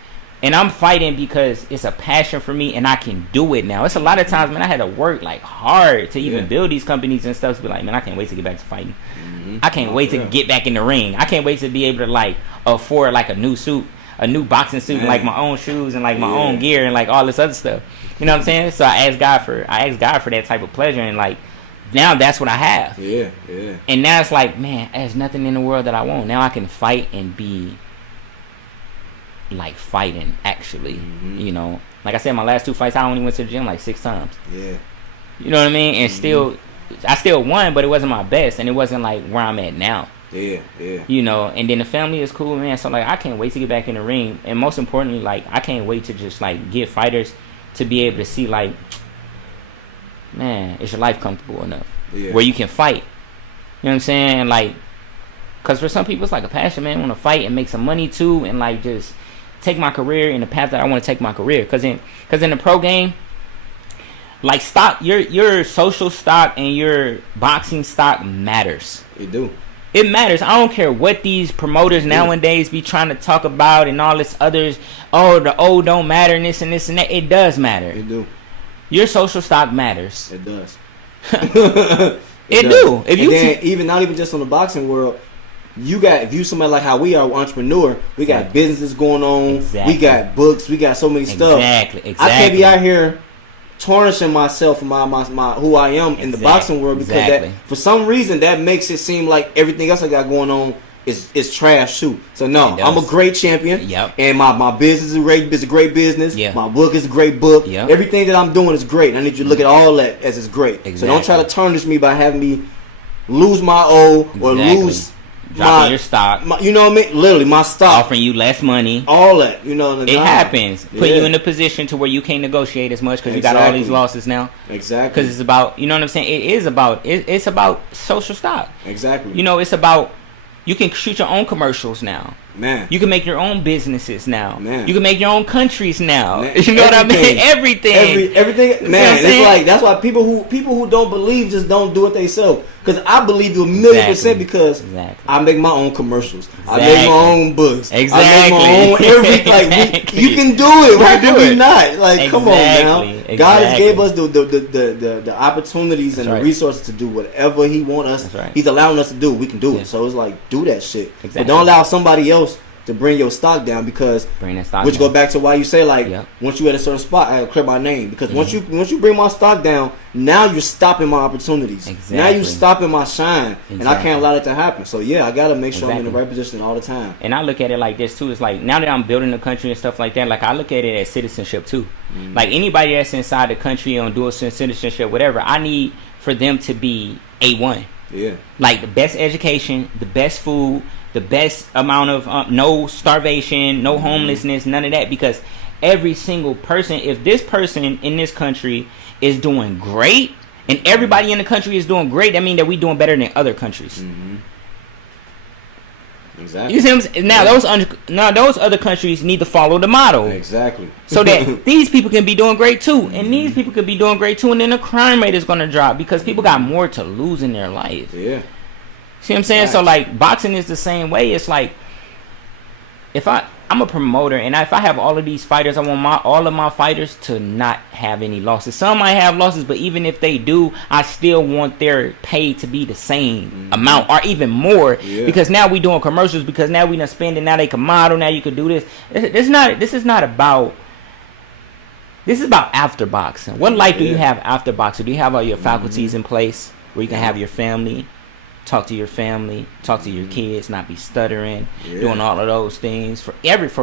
And I'm fighting because it's a passion for me, and I can do it now. It's a lot of times, man, I had to work like hard to even build these companies and stuff. To be like, man, I can't wait to get back to fighting. Mm-hmm. I can't wait to get back in the ring. I can't wait to be able to like afford like a new suit, a new boxing suit, and like my own shoes and like my own gear and like all this other stuff. You know what I'm saying? So I asked God for that type of pleasure, and like now that's what I have. Yeah. And now it's like, man, there's nothing in the world that I want. Now I can fight and be like fighting actually. Like I said, my last 2 fights I only went to the gym like 6 times. Yeah. You know what I mean? And I still won, but it wasn't my best, and it wasn't like where I'm at now. Yeah. And then the family is cool, man. So like, I can't wait to get back in the ring, and most importantly, like, I can't wait to just like get fighters to be able to see like, man, is your life comfortable enough where you can fight? You know what I'm saying? Like, because for some people it's like a passion, man. I want to fight and make some money too, and like just take my career in the path that I want to take my career. Because in the pro game, like, stock, your social stock and your boxing stock matters. It do. It matters. I don't care what these promoters nowadays be trying to talk about and all this others. Oh, the old don't matter and this and this and that. It does matter. It do. Your social stock matters. It does. It do. If you even not even just on the boxing world, if you somebody like how we are, entrepreneur, we got businesses going on, we got books, we got so many stuff. Exactly. I can't be out here tarnishing myself and my who I am in the boxing world, because that, for some reason, that makes it seem like everything else I got going on is trash too. So no, I'm a great champion. Yep. And my business is a great business. Yeah. My book is a great book. Yep. Everything that I'm doing is great. I need you to look at all that as it's great. Exactly. So don't try to tarnish me by having me lose my or lose dropping your stock. You know what I mean? Literally, my stock. Offering you less money. All that. You know. It happens. Put you in a position to where you can't negotiate as much because you got all these losses now. Exactly. Because it's about, you know what I'm saying? It is about, it's about social stock. Exactly. You know, it's about, you can shoot your own commercials now. Man. You can make your own businesses now. Man. You can make your own countries now. Man. You know what I mean? Everything. Everything. Man, it's like that's why people who don't believe just don't do it themselves. Because I believe you 1,000,000% because I make my own commercials. I make my own books. I make my own everything. Like you can do it. Why do we not? Like come on now. God has gave us the opportunities and the resources to do whatever He want us. He's allowing us to do. We can do it. So it's like do that shit. But don't allow somebody else to bring your stock down because which go back to why you say like once you at a certain spot I clear my name because once you bring my stock down now you're stopping my opportunities now you're stopping my shine and I can't allow that to happen. So yeah, I gotta make sure I'm in the right position all the time. And I look at it like this too. It's like now that I'm building the country and stuff like that, like I look at it as citizenship too. Like anybody that's inside the country on dual citizenship, whatever, I need for them to be A1. Yeah, like the best education, the best food, the best amount of no starvation, no homelessness, none of that. Because every single person, if this person in this country is doing great and everybody in the country is doing great, that means that we're doing better than other countries. Exactly. You see what I'm saying? Now those other countries need to follow the model. Exactly. So that these people can be doing great too, and these people can be doing great too, and then the crime rate is going to drop because people got more to lose in their life. Yeah. See what I'm saying? So like boxing is the same way. It's like if I'm a promoter and if I have all of these fighters, I want all of my fighters to not have any losses. Some might have losses, but even if they do, I still want their pay to be the same amount or even more because now we doing commercials because now we done spending, now they can model, now you can do this. This is about after boxing. What life do you have after boxing? Do you have all your faculties in place where you can have your family? Talk to your family, talk to your kids, not be stuttering, doing all of those things for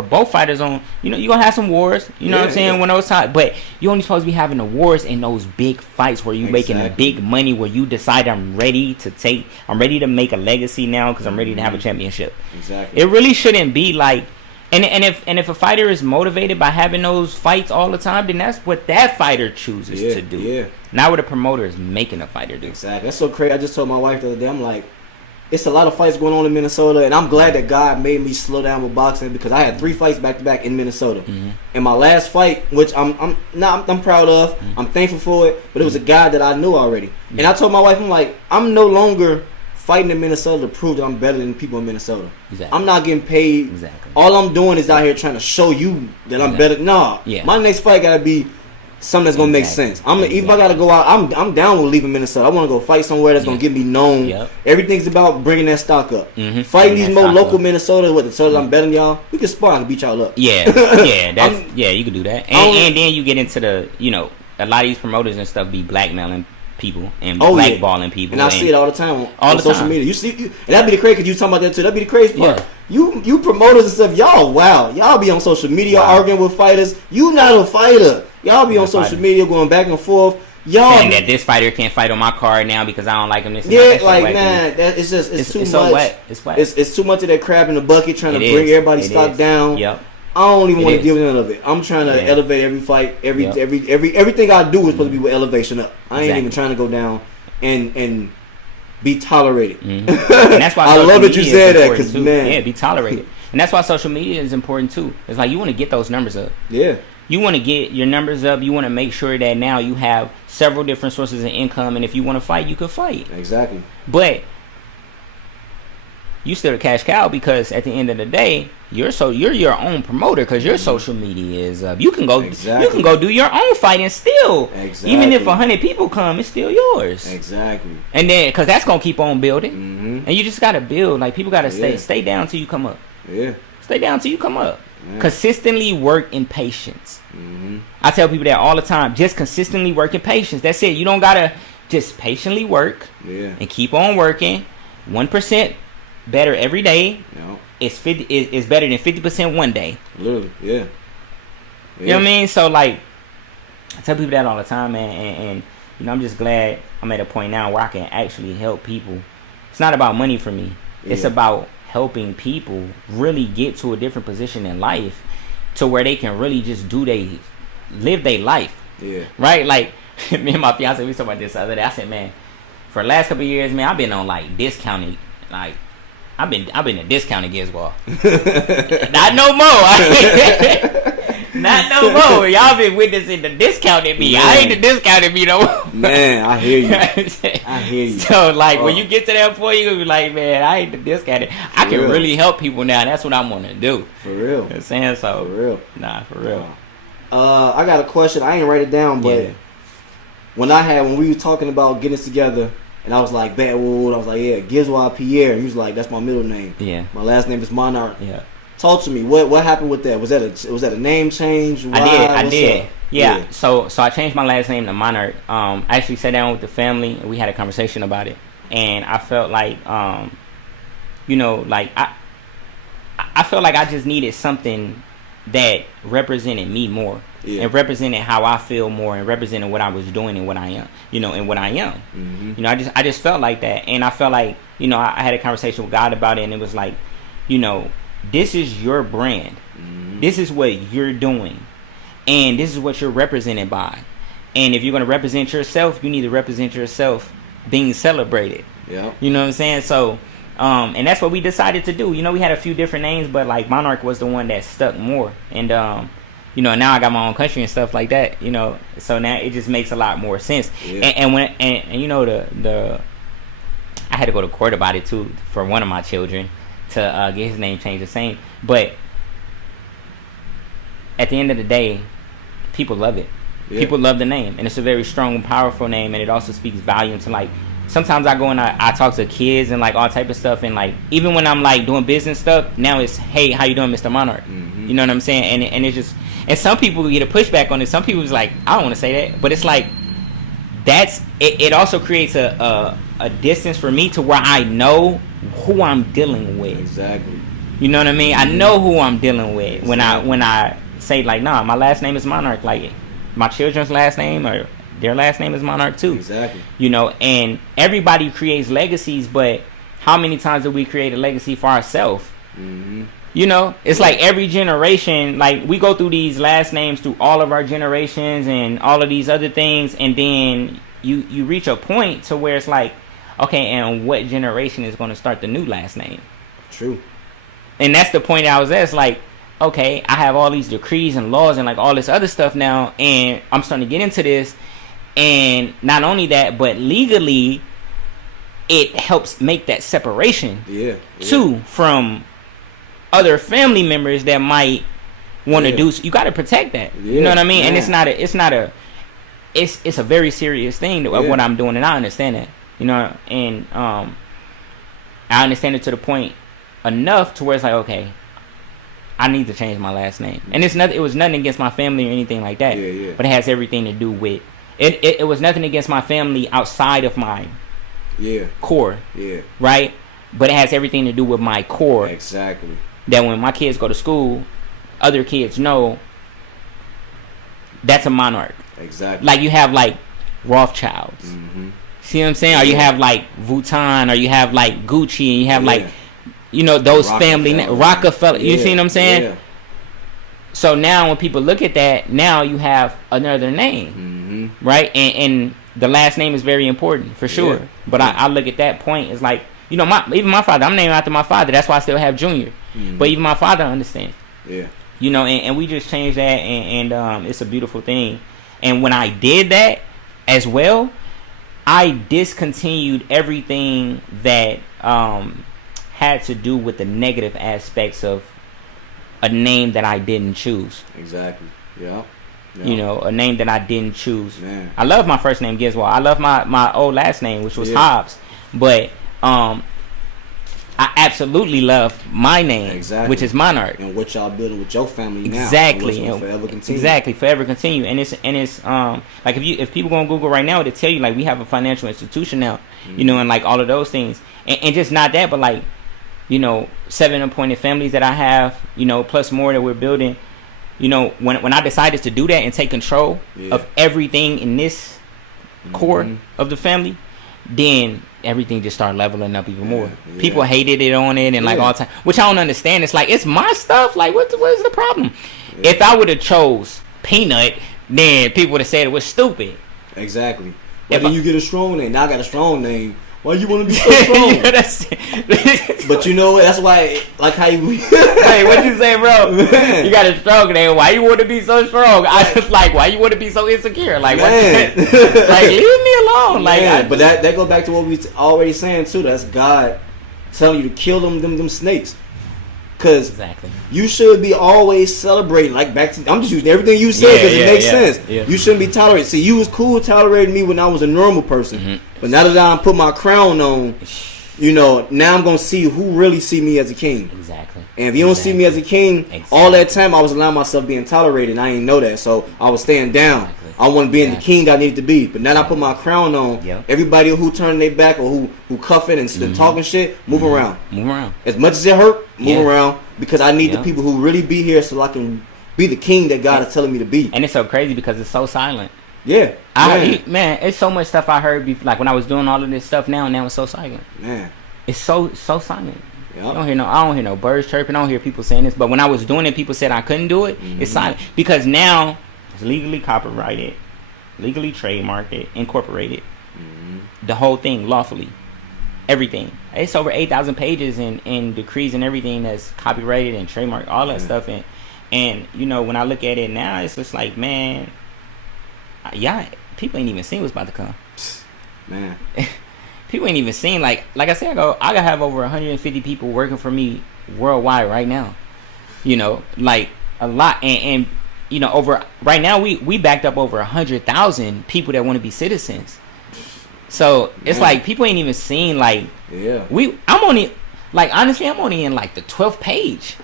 both fighters on. You know, you're gonna have some wars, you know what I'm saying, when those times, but you only supposed to be having the wars in those big fights where you making the big money, where you decide I'm ready to make a legacy now because I'm ready to have a championship. Exactly. It really shouldn't be like and if a fighter is motivated by having those fights all the time, then that's what that fighter chooses to do. Yeah. Not what a promoter is making a fighter do. Exactly. That's so crazy. I just told my wife the other day, I'm like, it's a lot of fights going on in Minnesota, and I'm glad that God made me slow down with boxing because I had 3 fights back to back in Minnesota. And my last fight, which I'm proud of, I'm thankful for it, but it was a guy that I knew already. And I told my wife, I'm like, I'm no longer fighting in Minnesota to prove that I'm better than people in Minnesota. Exactly. I'm not getting paid. Exactly. All I'm doing is out here trying to show you that I'm better. Nah. Yeah. My next fight gotta be something that's gonna make sense. If I gotta go out, I'm down with leaving Minnesota. I want to go fight somewhere that's gonna get me known. Everything's about bringing that stock up. Fighting these more local Minnesota so that I'm better than y'all. We can spar. I can beat y'all up. Yeah, you can do that. And then you get into the a lot of these promoters and stuff be blackmailing people and blackballing people. And I see it all the time on social media. You see, and that'd be the crazy because you talking about that too. That'd be the crazy part. You promoters and stuff, y'all be on social media arguing with fighters. You not a fighter. Y'all be on social media going back and forth. Y'all saying that this fighter can't fight on my card now because I don't like him. This it's too much. So wet. It's wet. It's too much of that crab in the bucket trying to bring everybody's stock down. Yep. I don't even want to deal with none of it. I'm trying to elevate every fight. Everything I do is supposed to be with elevation up. I ain't even trying to go down and be tolerated. And that's why I love that you said that because be tolerated. And that's why social media is important too. It's like you want to get those numbers up. Yeah. You want to get your numbers up. You want to make sure that now you have several different sources of income, and if you want to fight, you can fight. Exactly. But you still a cash cow because at the end of the day, you're your own promoter because your social media is up. You can go do your own fight and still, even if 100 people come, it's still yours. Exactly. And then because that's gonna keep on building, and you just gotta build. Like people gotta stay down till you come up. Yeah. Stay down till you come up. Consistently work in patience. I tell people that all the time. Just consistently work in patience. That's it. You don't gotta just patiently work and keep on working. 1% better every day. No. It's better than 50% one day. Literally, yeah. You know what I mean? So like, I tell people that all the time, man. And I'm just glad I'm at a point now where I can actually help people. It's not about money for me. It's about helping people really get to a different position in life to where they can really just live their life. Yeah. Right? Like, me and my fiance, we talked about this the other day. I said, man, for the last couple of years, man, I've been on like discounted, like I've been a discounted Giezwa. Not no more. Not no more. Y'all been witnessing the discounted me. I ain't the discounted me no more. Man, I hear you. I hear you. So like when you get to that point, you gonna be like, man, I ain't the discounted. I can really help people now. That's what I'm gonna do. For real. You know what I'm saying? So for real. Nah, for real. I got a question. I ain't write it down, but when we were talking about getting this together, and I was like, Batwood, I was like, yeah, Giezwa Pierre. And he was like, that's my middle name. Yeah. My last name is Monarch. Yeah. Talk to me. What happened with that? Was that a name change? Why? I did. Up? Yeah. So I changed my last name to Monarch. I actually sat down with the family and we had a conversation about it. And I felt like, you know, like I felt like I just needed something that represented me more. Yeah. And represented how I feel more, and represented what I was doing and what I am, you know, and what I am. Mm-hmm. You know, I just felt like that, and I felt like, you know, I had a conversation with God about it, and it was like, you know, this is your brand, this is what you're doing, and this is what you're represented by, and if you're going to represent yourself, you need to represent yourself being celebrated. Yeah, you know what I'm saying? So, and that's what we decided to do. You know, we had a few different names, but like Monarch was the one that stuck more, and you know, now I got my own country and stuff like that, you know, so now it just makes a lot more sense. Yeah. And you know, the I had to go to court about it too for one of my children to get his name changed the same. But at the end of the day, people love it. Yeah. People love the name, and it's a very strong and powerful name, and it also speaks volume to, like, sometimes I go and I talk to kids and like all type of stuff, and like even when I'm like doing business stuff, now it's, hey, how you doing, Mr. Monarch? Mm-hmm. You know what I'm saying? And it's just, and some people get a pushback on it. Some people's like, I don't want to say that, but it's like that's it. It also creates a distance for me to where I know who I'm dealing with. Exactly. You know what I mean? I know who I'm dealing with when I say like, nah, my last name is Monarch. Like my children's last name or their last name is Monarch too. Exactly. You know, and everybody creates legacies, but how many times do we create a legacy for ourselves? Mm-hmm. You know, it's like every generation, like we go through these last names through all of our generations and all of these other things, and then you reach a point to where it's like, okay, and what generation is going to start the new last name? True. And that's the point I was at. It's like, okay, I have all these decrees and laws and like all this other stuff now, and I'm starting to get into this. And not only that, but legally, it helps make that separation too from other family members that might want to do. So you got to protect that. You know what I mean? And it's a very serious thing of what I'm doing, and I understand that. You know, and I understand it to the point enough to where it's like, okay, I need to change my last name. And it's nothing. It was nothing against my family or anything like that. But it has everything to do with. It was nothing against my family outside of my core. Yeah. Right? But it has everything to do with my core. Exactly. That when my kids go to school, other kids know that's a Monarch. Exactly. Like you have like Rothschilds. Mm-hmm. See what I'm saying? Or you have like Vuitton, or you have like Gucci, and you have like, you know, those family Rockefeller. You see what I'm saying? Yeah. So now when people look at that, now you have another name, right? And the last name is very important for sure. Yeah. But I look at that point, it's like, you know, even my father, I'm named after my father. That's why I still have Junior. Mm-hmm. But even my father understands. Yeah. You know, and we just changed that, and it's a beautiful thing. And when I did that as well, I discontinued everything that had to do with the negative aspects of a name that I didn't choose. Exactly. Yeah. You know, a name that I didn't choose. Man. I love my first name, Giezwa. I love my old last name, which was Hobbs. But I absolutely love my name, which is Monarch. And what y'all building with your family now. Exactly. And forever continue. Exactly. Forever continue. And it's like if people go on Google right now, it'll tell you like we have a financial institution now, you know, and like all of those things. And just not that, but like, you know, 7 appointed families that I have, you know, plus more that we're building. You know, when I decided to do that and take control of everything in this core of the family, then everything just started leveling up even more. Yeah. People hated it on it and like all the time, which I don't understand. It's like, it's my stuff. Like, what is the problem? Yeah. If I would have chose Peanut, then people would have said it was stupid. Exactly. But then you get a strong name. Now I got a strong name. Why you want to be so strong? But you know what? That's why, like how you. Hey, what you say, bro? Man. You got a stroke there. Why you want to be so strong? I just like, why you want to be so insecure? Like, Man. what? Like, leave me alone. Like, but that goes back to what we already saying too. That's God telling you to kill them snakes. Cause exactly. You should be always celebrating. Like back to, I'm just using everything you said because it makes sense. Yeah. You shouldn't be tolerating. See, you was cool tolerating me when I was a normal person, but now that I put my crown on, you know, now I'm gonna see who really see me as a king. Exactly. And if you don't see me as a king, all that time I was allowing myself being tolerated, and I didn't know that, so I was staying down. Exactly. I wasn't being the king I needed to be. But now that I put my crown on, everybody who turning their back or who cuffing and talking shit, move around. Move around. As much as it hurt, move around, because I need the people who really be here so I can be the king that God is telling me to be. And it's so crazy because it's so silent. Yeah, man, it's so much stuff I heard like when I was doing all of this stuff. Now it's so silent. Man, it's so silent. Yep. I don't hear no birds chirping. I don't hear people saying this. But when I was doing it, people said I couldn't do it. It's silent because now it's legally copyrighted, legally trademarked, incorporated. The whole thing lawfully, everything. It's over 8,000 pages in decrees and everything that's copyrighted and trademarked, all that stuff. And you know, when I look at it now, it's just like, man, people ain't even seen what's about to come. Man. People ain't even seen, like I said, I gotta have over 150 people working for me worldwide right now. You know, like a lot, and you know, over right now we backed up over 100,000 people that want to be citizens. So it's like people ain't even seen like I'm only in like the 12th page.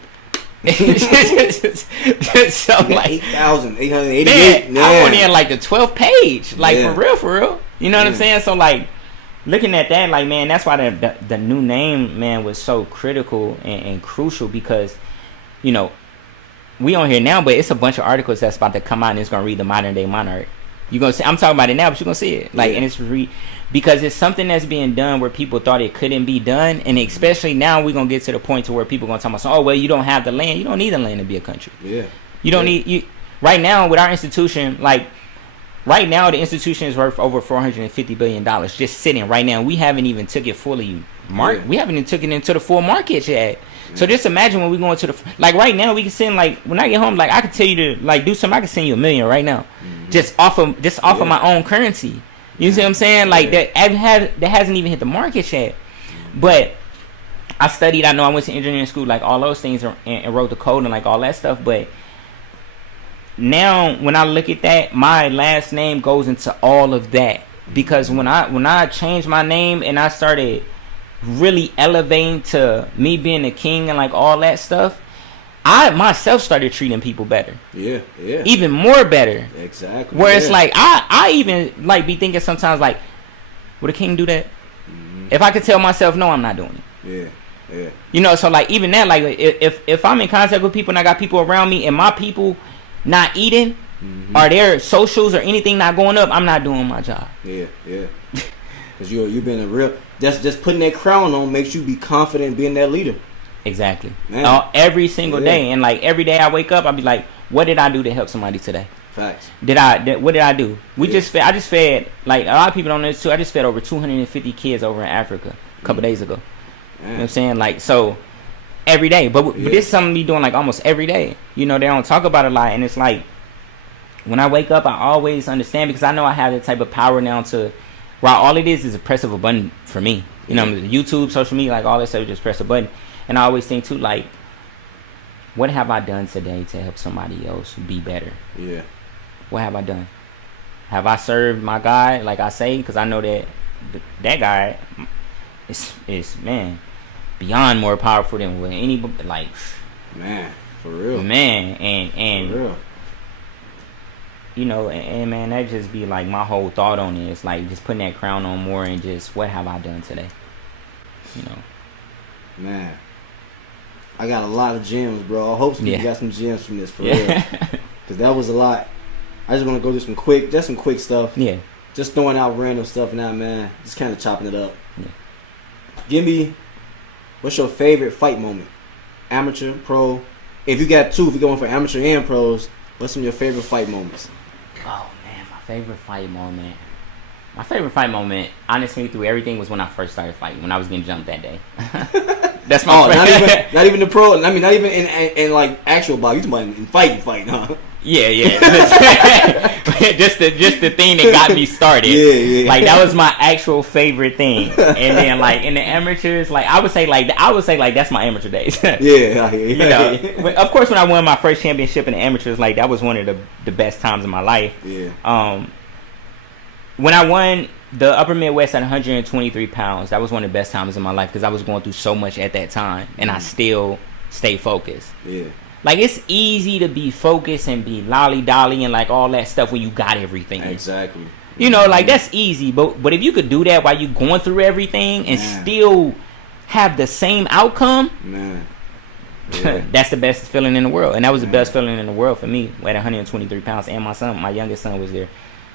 So like 8,888. I'm only in like the 12th page, like for real. You know what I'm saying? So like looking at that, like, man, that's why the new name, man, was so critical and crucial because, you know, we on here now, but it's a bunch of articles that's about to come out and it's gonna read the modern day monarch. You gonna see? I'm talking about it now, but you're gonna see it. Like, and it's because it's something that's being done where people thought it couldn't be done, and especially now we're gonna get to the point to where people gonna talk about, oh well, you don't have the land. You don't need the land to be a country. Yeah. You don't need you right now with our institution. Like right now, the institution is worth over $450 billion just sitting right now. We haven't even took it fully. We haven't even took it into the full market yet. So just imagine when we go into the like right now we can send like when I get home like I can tell you to like do something I can send you $1 million right now just off of my own currency. You see what I'm saying? Like that hasn't even hit the market yet. But I studied. I know I went to engineering school, like all those things, and wrote the code and like all that stuff. But now when I look at that, my last name goes into all of that because when I changed my name and I started really elevating to me being a king and like all that stuff, I myself started treating people better. Yeah. Even more better. Exactly. Where it's like I even like be thinking sometimes like, would a king do that? If I could tell myself no, I'm not doing it. Yeah. You know, so like even now, like if I'm in contact with people and I got people around me and my people not eating or their socials or anything not going up, I'm not doing my job. Yeah. Because you've been a real. Just putting that crown on makes you be confident being that leader. Exactly. Every single day, and like every day I wake up, I'll be like, "What did I do to help somebody today?" Facts. What did I do? I just fed like a lot of people don't know this too. I just fed over 250 kids over in Africa a couple days ago. You know what I'm saying? Like so, every day. But this is something we doing like almost every day. You know, they don't talk about it a lot, and it's like when I wake up, I always understand because I know I have that type of power now to. While all it is a press of a button for me. You know, YouTube, social media, like all that stuff, just press a button. And I always think too, like, what have I done today to help somebody else be better? Yeah. What have I done? Have I served my God, like I say? Because I know that that guy is man, beyond more powerful than what anybody, like. Man, for real. Man, and for real. You know, and man, that just be like my whole thought on it. It's like just putting that crown on more and just what have I done today? You know. Man, I got a lot of gems, bro. I hope you got some gems from this for real. Because that was a lot. I just want to go through some quick stuff. Yeah. Just throwing out random stuff now, man. Just kind of chopping it up. Yeah. Give me, what's your favorite fight moment? Amateur, pro. If you got two, if you're going for amateur and pros, what's some of your favorite fight moments? Oh man, my favorite fight moment. My favorite fight moment, honestly, through everything, was when I first started fighting. When I was getting jumped that day. That's my. Not even the pro. I mean, not even in like actual boxing. You talking about in fighting, huh? Yeah. just the thing that got me started. Yeah. Like that was my actual favorite thing. And then like in the amateurs, like I would say like that's my amateur days. Yeah, I hear you. You know, of course, when I won my first championship in the amateurs, like that was one of the best times of my life. Yeah. When I won the upper Midwest at 123 pounds, that was one of the best times in my life because I was going through so much at that time, and I still stay focused. Yeah. Like, it's easy to be focused and be lolly-dolly and, like, all that stuff when you got everything. Exactly. You know, like, that's easy. But if you could do that while you're going through everything and still have the same outcome, man, yeah. That's the best feeling in the world. And that was the best feeling in the world for me at 123 pounds. And my youngest son was there.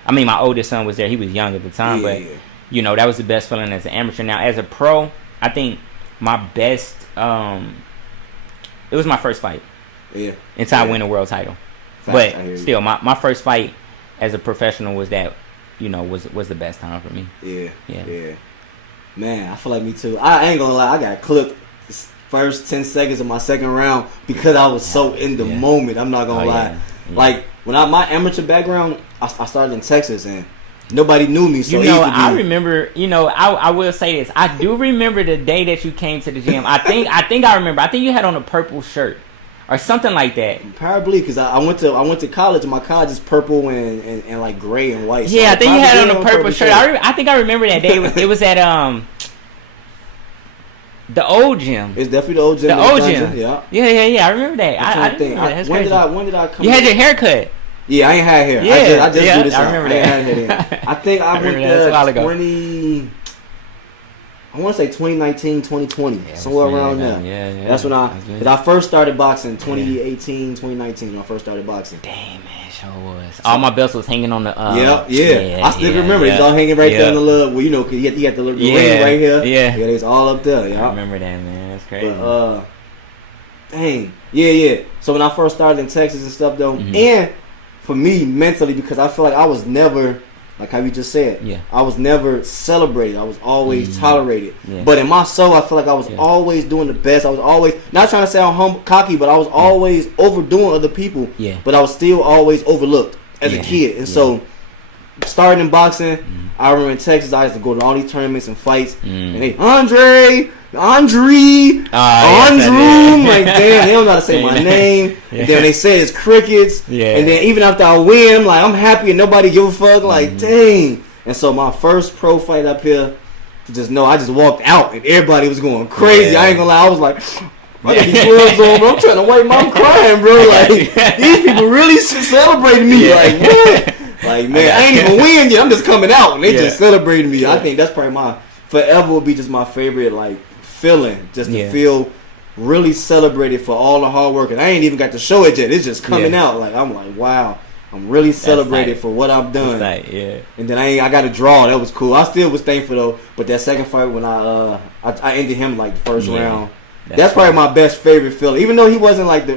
I mean, my oldest son was there. He was young at the time. But, you know, that was the best feeling as an amateur. Now, as a pro, I think my best, it was my first fight. Yeah. Until I win a world title. Facts, but still, my first fight as a professional was that, you know, was the best time for me. Yeah. Man, I feel like me too. I ain't gonna lie, I got clipped first 10 seconds of my second round because I was so in the moment. I'm not gonna lie. Yeah. Like when my amateur background, I started in Texas and nobody knew me. So you know, I remember. You know, I will say this. I do remember the day that you came to the gym. I think I remember. I think you had on a purple shirt. Or something like that. Probably because I went to college and my college is purple and like gray and white. Yeah, so I think you had on a purple shirt. I think I remember that day. It was at the old gym. It's definitely the old gym. The old gym. Yeah. I remember that. I remember that. When did I come? You had your hair cut. Yeah, I ain't had hair. Yeah, I just do this. I remember that. I think I went there I want to say 2019, 2020, somewhere around there. Yeah. That's when I first started boxing, 2018, 2019, when I first started boxing. Damn, man, sure was. All my belts was hanging on the... Yeah. I still remember. It's all hanging right there on the little... Well, you know, because you got the ring right here. Yeah, it's all up there. I remember that, man. That's crazy. But, dang. Yeah. So when I first started in Texas and stuff, though, and for me, mentally, because I feel like I was never... Like how you just said, I was never celebrated. I was always tolerated. Yeah. But in my soul, I feel like I was always doing the best. I was always, not trying to sound cocky, but I was always overdoing other people. Yeah. But I was still always overlooked as a kid. And so, starting in boxing, I remember in Texas, I used to go to all these tournaments and fights. And they, Andre, like, damn, they don't know how to say my name. And then they say it's crickets. And then even after I win, like, I'm happy and nobody give a fuck. Like, dang. And so my first pro fight up here, I just walked out and everybody was going crazy. I ain't gonna lie, I was like, I got these gloves on, bro. I'm trying to wipe my, I'm crying, bro. Like, these people really celebrating me. Like, what? Like, man, I ain't even win yet. I'm just coming out and they just celebrating me. I think that's probably forever will be just my favorite, like, feeling, just to feel really celebrated for all the hard work, and I ain't even got to show it yet. It's just coming out. Like, I'm like, wow, I'm really celebrated for what I've done. And then I got a draw. That was cool. I still was thankful though. But that second fight when I ended him like the first round, that's probably my best favorite feeling. Even though he wasn't like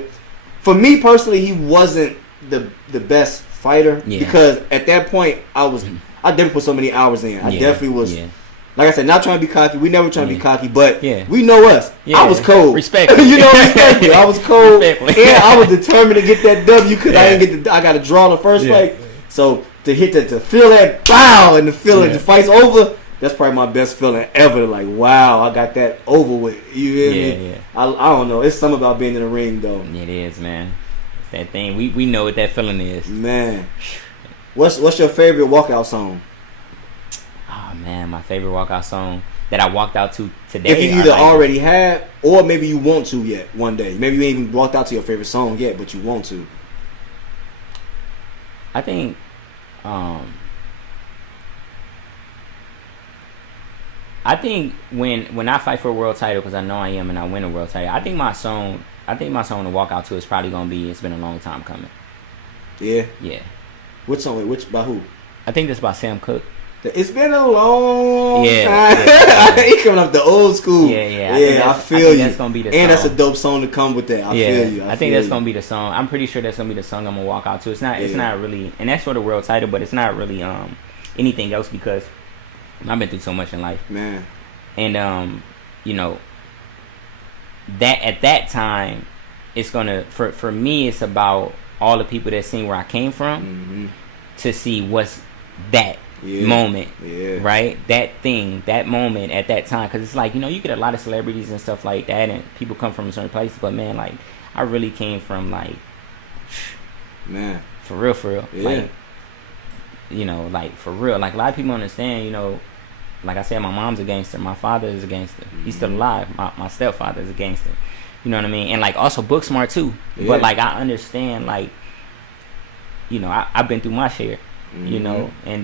for me personally, he wasn't the best fighter because at that point I definitely put so many hours in. I definitely was. Like I said, not trying to be cocky. We never trying to be cocky, but we know us. I was cold. Respectful. Respectful. I was cold. And I was determined to get that W because I got to draw the first fight. So to feel that bow and the feeling the fight's over, that's probably my best feeling ever. Like, wow, I got that over with. You hear me? I don't know. It's something about being in the ring, though. It is, man. It's that thing. We know what that feeling is. Man. What's your favorite walkout song? Oh man, my favorite walkout song that I walked out to today. If you either already had, or maybe you want to yet one day. Maybe you ain't even walked out to your favorite song yet, but you want to. I think, when I fight for a world title, because I know I am, and I win a world title, I think my song to walk out to is probably gonna be "It's Been a Long Time Coming." Yeah. Yeah. Which song? By who? I think that's by Sam Cooke. It's been a long time. He coming up the old school. I feel you. That's gonna be the song. And that's a dope song to come with that. I feel you. I think that's gonna be the song. I'm pretty sure that's gonna be the song I'm gonna walk out to. It's not really, and that's for the world title, but it's not really. anything else because I've been through so much in life, man. And you know, that at that time, it's gonna for me, it's about all the people that seen where I came from to see what's that moment, right? That thing, that moment at that time, because it's like, you know, you get a lot of celebrities and stuff like that, and people come from certain places, but man, like I really came from like, man, for real, like, you know, like for real, like a lot of people understand, you know, like I said, my mom's a gangster, my father is a gangster, he's still alive, my stepfather is a gangster, you know what I mean, and like also book smart too, but like I understand, like, you know, I've been through my share, you know, and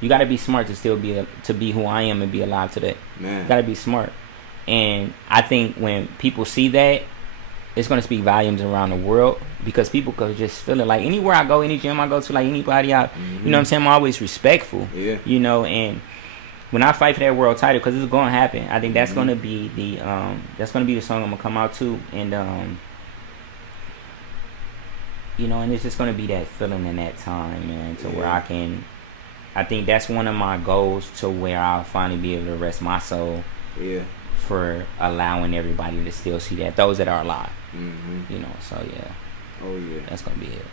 you got to be smart to still be who I am and be alive today. Man, you got to be smart, and I think when people see that, it's going to speak volumes around the world because people could just feel it. Like anywhere I go, any gym I go to, like anybody out, you know what I'm saying, I'm always respectful, you know, and when I fight for that world title, because it's going to happen, I think that's going to be the song I'm gonna come out to, and you know, and it's just going to be that feeling in that time, man, to where I think that's one of my goals, to where I'll finally be able to rest my soul for allowing everybody to still see that, those that are alive, you know, so that's going to be it.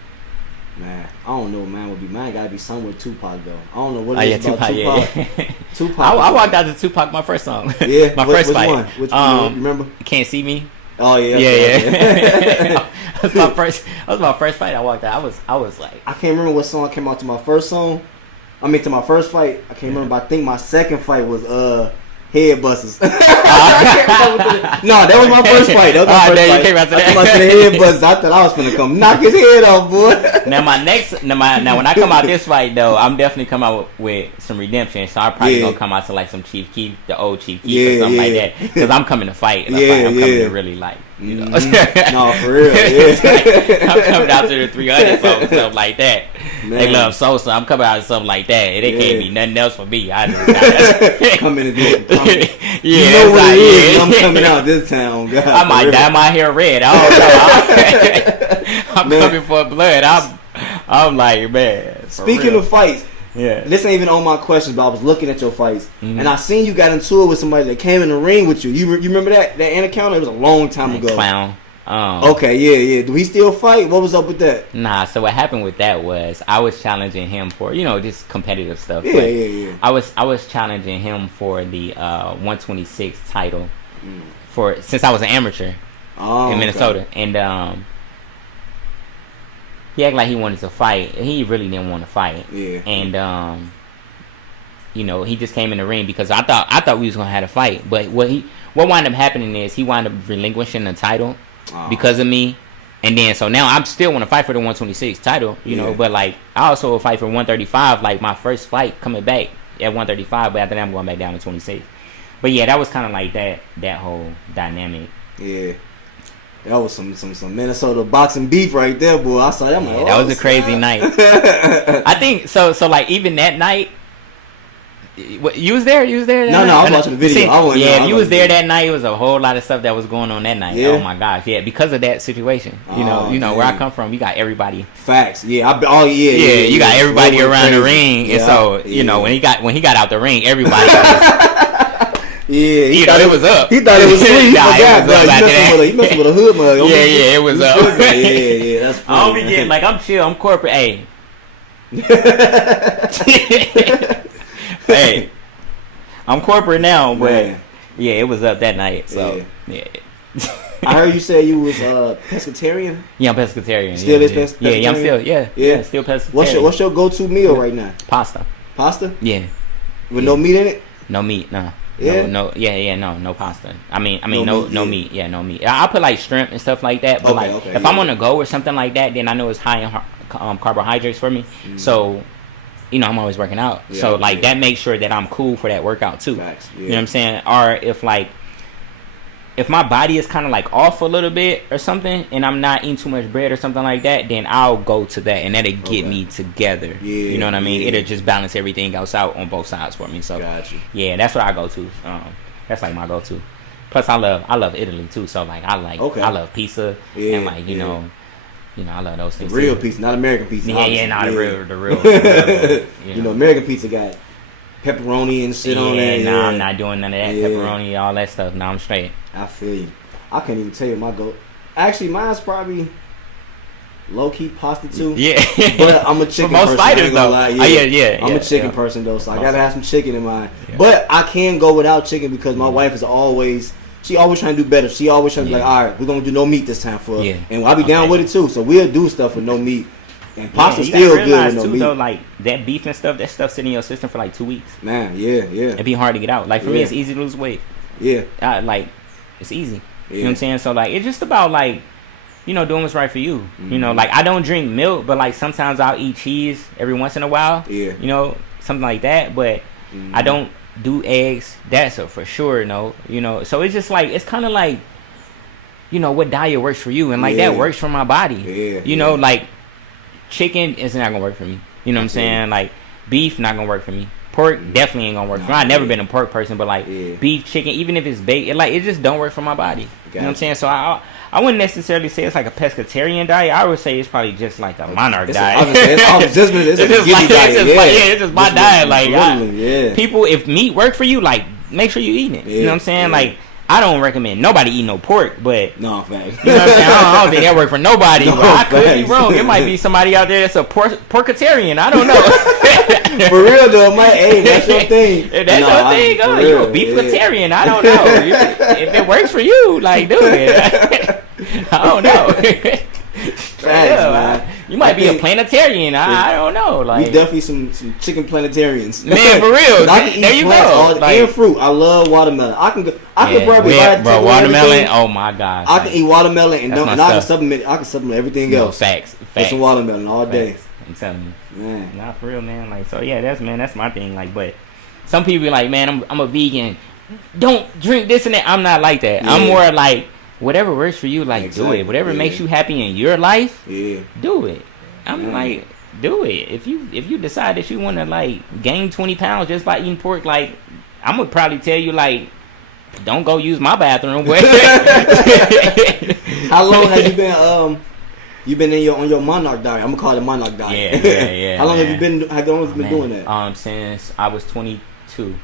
Man, I don't know, man. Would be mine. Gotta be somewhere with Tupac though. I don't know what it is about Tupac. Yeah. Tupac. I walked out to Tupac my first song. Yeah, my first which fight. One? Which one? You remember? Can't See Me. Oh yeah. Yeah. That was my first fight. I walked out. I was like, I can't remember what song came out to my first song. I mean, to my first fight. I can't remember. But I think my second fight was Head Busters. No, that was my first fight. That was my first fight. You came out to that. I came out to the Head Busters. I thought I was finna come knock his head off, boy. Now when I come out this fight though, I'm definitely come out with some redemption. So I'm probably gonna come out to like some Chief Keef, the old Chief Keef or something like that. Because I'm coming to fight. And I'm coming to really like, you know. No, for real. I'm coming out to the 300 songs, stuff like that. Man. They love Sosa. I'm coming out to something like that. It can't be nothing else for me. I just come in and do it. You know what it is. I'm coming out this town. God, I might dye my hair red. I don't know. I'm coming for blood. I'm like, man. Speaking of fights, this ain't even on my questions, but I was looking at your fights, and I seen you got into it with somebody that came in the ring with you. You remember that encounter? It was a long time ago. Clown. Okay, yeah. Do he still fight? What was up with that? Nah, so what happened with that was I was challenging him for, you know, just competitive stuff. Yeah. I was challenging him for the 126 title since I was an amateur in Minnesota, and he acted like he wanted to fight. He really didn't want to fight. Yeah. And you know, he just came in the ring because I thought we was gonna have a fight, but what wound up happening is he wound up relinquishing the title because of me, and then so now I'm still want to fight for the 126 title, you know, but like I also will fight for 135, like my first fight coming back at 135, but after that I'm going back down to 26. But yeah, that was kind of like that whole dynamic. Yeah. That was some Minnesota boxing beef right there, boy. I saw that. Yeah, that was a crazy night. I think so. Like even that night, you was there. You was there. No, I was watching the video. If you was there that night, it was a whole lot of stuff that was going on that night. Yeah. Oh my gosh, yeah, because of that situation. You know where I come from. You got everybody. Facts. Yeah. You got everybody around the ring, and so you know when he got out the ring, everybody. Yeah, it was up. He thought it was sweet. He messing with a hood mug. Yeah, it was up. Yeah, that's funny. I don't be getting like I'm chill. I'm corporate. Hey, hey, I'm corporate now, but yeah, it was up that night. So yeah. I heard you say you was pescatarian. Yeah, I'm pescatarian. Still is pescatarian. Yeah, I'm still still pescatarian. What's your go-to meal right now? Pasta. Pasta? Yeah. With no meat in it? No meat, no. Yeah. No pasta. I mean, no meat. Yeah, no meat. I put like shrimp and stuff like that. But if I'm on the go or something like that, then I know it's high in carbohydrates for me. So, you know, I'm always working out. Yeah, so like that makes sure that I'm cool for that workout too. Facts, yeah. You know what I'm saying? Or if my body is kind of like off a little bit or something, and I'm not eating too much bread or something like that, then I'll go to that, and that'll get me together. Yeah, you know what I mean? Yeah. It'll just balance everything else out on both sides for me. So yeah, that's what I go to. That's like my go-to. Plus, I love Italy too. So like I love pizza and like you know, I love those things. The real pizza, not American pizza. Yeah, not the real. You know, American pizza got pepperoni and shit on there. Nah, I'm not doing none of that pepperoni, all that stuff. Nah, I'm straight. I feel you. I can't even tell you my goal. Actually, mine's probably low key pasta too. Yeah, but I'm a chicken For most person. fighters though. I'm a chicken person though, so I gotta have some chicken in mine. Yeah. But I can go without chicken because my wife is always trying to do better. She always trying to be like, all right, we're gonna do no meat this time for her. And I'll be down with it too. So we'll do stuff with no meat. And pasta's still good with no meat. Though, like that beef and stuff, that stuff sitting in your system for like 2 weeks. Man, yeah. It'd be hard to get out. Like for me, it's easy to lose weight. Yeah. Like it's easy. You know what I'm saying? So like it's just about like, doing what's right for you. Mm-hmm. Like I don't drink milk, but like sometimes I'll eat cheese every once in a while. Yeah. Something like that. But I don't do eggs. That's for sure. No. So it's just like it's kind of like, what diet works for you, and like that works for my body. Yeah. Like chicken is not gonna work for me. You know what I'm saying? Like beef not gonna work for me. Pork definitely ain't gonna work for me. I've never been a pork person, but like beef, chicken, even if it's baked, it just don't work for my body. You know what I'm saying? So I wouldn't necessarily say it's like a pescatarian diet. I would say it's probably just like a monarch diet. It's just my diet. Like people, if meat work for you, like make sure you eating it. You know what I'm saying? Like I don't recommend nobody eat no pork, but no, facts. You know what I'm saying? I don't think that work for nobody. No, I could be wrong. It might be somebody out there that's a porkatarian. I don't know. For real though, that's your thing. If that's your thing, you a beefitarian. I don't know. If it works for you, like do it. I don't know. Man. You might be a planetarian. I don't know. Like we definitely some chicken planetarians. Man, for real. There you go. And fruit. I love watermelon. I can probably watermelon. Oh my god. I can eat watermelon and I can supplement everything else. Facts. With some watermelon all day. I'm telling you. Man. Not for real, man. Like so that's my thing. Like but some people be like, man, I'm a vegan. Don't drink this and that. I'm not like that. Yeah. I'm more like whatever works for you, like do it. Whatever makes you happy in your life, do it. I'm like, do it. If you decide that you want to like gain 20 pounds just by eating pork, like I'm gonna probably tell you like, don't go use my bathroom. How long have you been? You've been on your monarch diet. I'm gonna call it monarch diet. Yeah. How long have you been doing that? Since I was 22.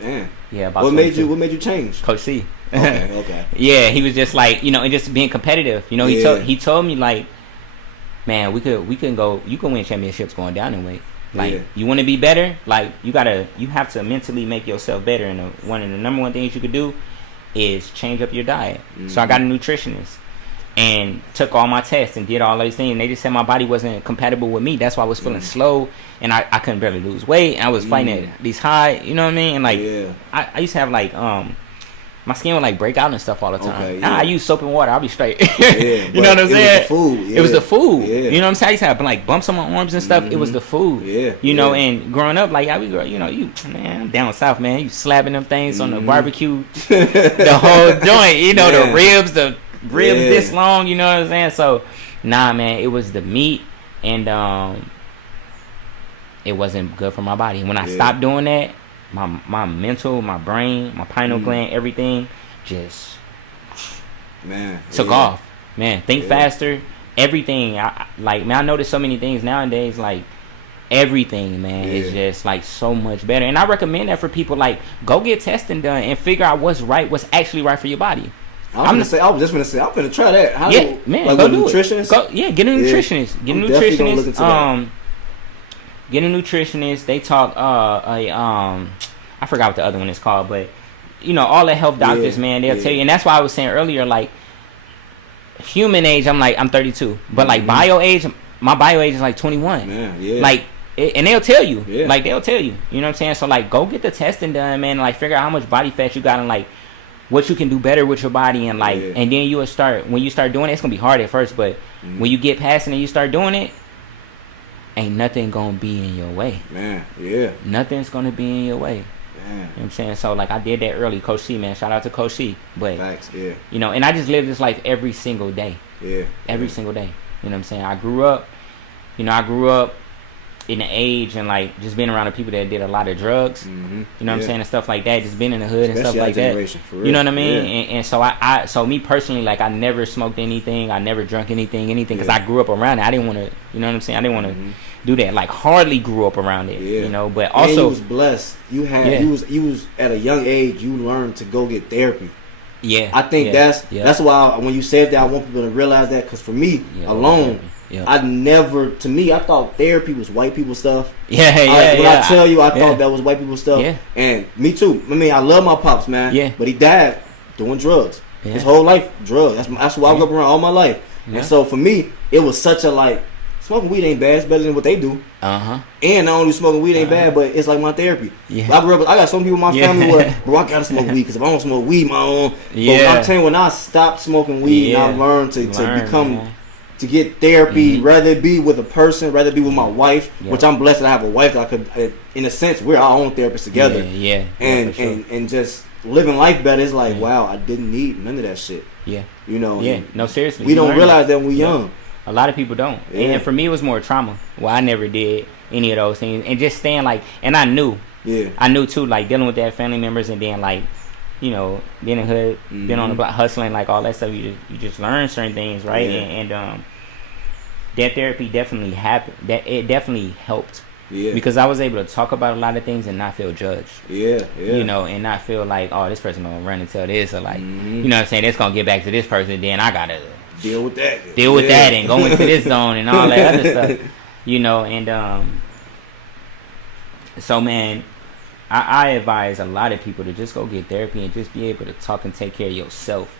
Man. Yeah. About What 22. made you change? Coach C. Okay. Yeah, he was just like, and just being competitive. He told me like, man, you can win championships going down in weight. Like you want to be better, like you have to mentally make yourself better. And one of the number one things you could do is change up your diet. So I got a nutritionist and took all my tests and did all those things. And they just said my body wasn't compatible with me. That's why I was feeling slow and I couldn't barely lose weight. And I was fighting at these high, you know what I mean? And like I used to have like my skin would like break out and stuff all the time. I use soap and water. I'll be straight. You know what I'm saying? It was the food. You know what I'm saying? I used to have like bumps on my arms and stuff. It was the food. You know, and growing up, like I'm down south, man. You slapping them things on the barbecue, the whole joint. The ribs, this long. You know what I'm saying? So, nah, man. It was the meat, and it wasn't good for my body. When I stopped doing that, my mental, my brain, my pineal gland, everything just took off. Man, think faster. Everything. I notice so many things nowadays. Like everything, man, is just like so much better. And I recommend that for people. Like, go get testing done and figure out what's actually right for your body. I was just gonna say I'm gonna try that. Go do it. Get a nutritionist. Get a nutritionist. Get a nutritionist. They talk I forgot what the other one is called, but all the health doctors, man, they'll tell you. And that's why I was saying earlier, like human age, I'm 32, but like my bio age is like 21. Like, and they'll tell you, like they'll tell you, you know what I'm saying? So like, go get the testing done, man. Like, figure out how much body fat you got and like what you can do better with your body, and like, and then when you start doing it, it's gonna be hard at first, but when you get past it and you start doing it, ain't nothing gonna be in your way. Man, nothing's gonna be in your way. Man. You know what I'm saying? So like I did that early, Coach C, man. Shout out to Coach C. But facts, and I just live this life every single day. Every single day. You know what I'm saying? I grew up in the age and like just being around the people that did a lot of drugs, you know what I'm saying, and stuff like that, just being in the hood and stuff like that, you know what I mean, and so so me personally, like I never smoked anything, I never drunk anything because I grew up around it. I didn't want to, you know what I'm saying, I didn't want to do that, like hardly grew up around it, you know, but also and you was blessed, you had you was at a young age, you learned to go get therapy. I think that's why when you said that, I want people to realize that, because for me alone, I never, to me, I thought therapy was white people stuff. When I tell you, I thought that was white people stuff. And me too. I mean, I love my pops, man. But he died doing drugs. His whole life, drugs. That's what I grew up around all my life. And so for me, it was such a like, smoking weed ain't bad. It's better than what they do. And not only smoking weed ain't bad, but it's like my therapy. I grew up. I got some people in my family where, bro, I gotta smoke weed because if I don't smoke weed, my own. But I'm telling you, when I stopped smoking weed, and I learned to become. To get therapy, rather it be with a person, rather it be with my wife, which I'm blessed that I have a wife that I could, in a sense, we're our own therapists together. And just living life better is like, wow, I didn't need none of that shit. You know. No, seriously. We don't realize that when we're young. A lot of people don't. And for me, it was more trauma. Well, I never did any of those things, and just staying like, and I knew too, like dealing with that family members, and then like, you know, being in the hood, being on the block, hustling, like all that stuff. You just learn certain things, right? And that therapy definitely happened. That it definitely helped. Because I was able to talk about a lot of things and not feel judged. You know, and not feel like, oh, this person gonna run and tell this, or like, you know what I'm saying, it's gonna get back to this person, then I gotta deal with that and go into this zone and all that other stuff. You know, and so man, I advise a lot of people to just go get therapy and just be able to talk and take care of yourself.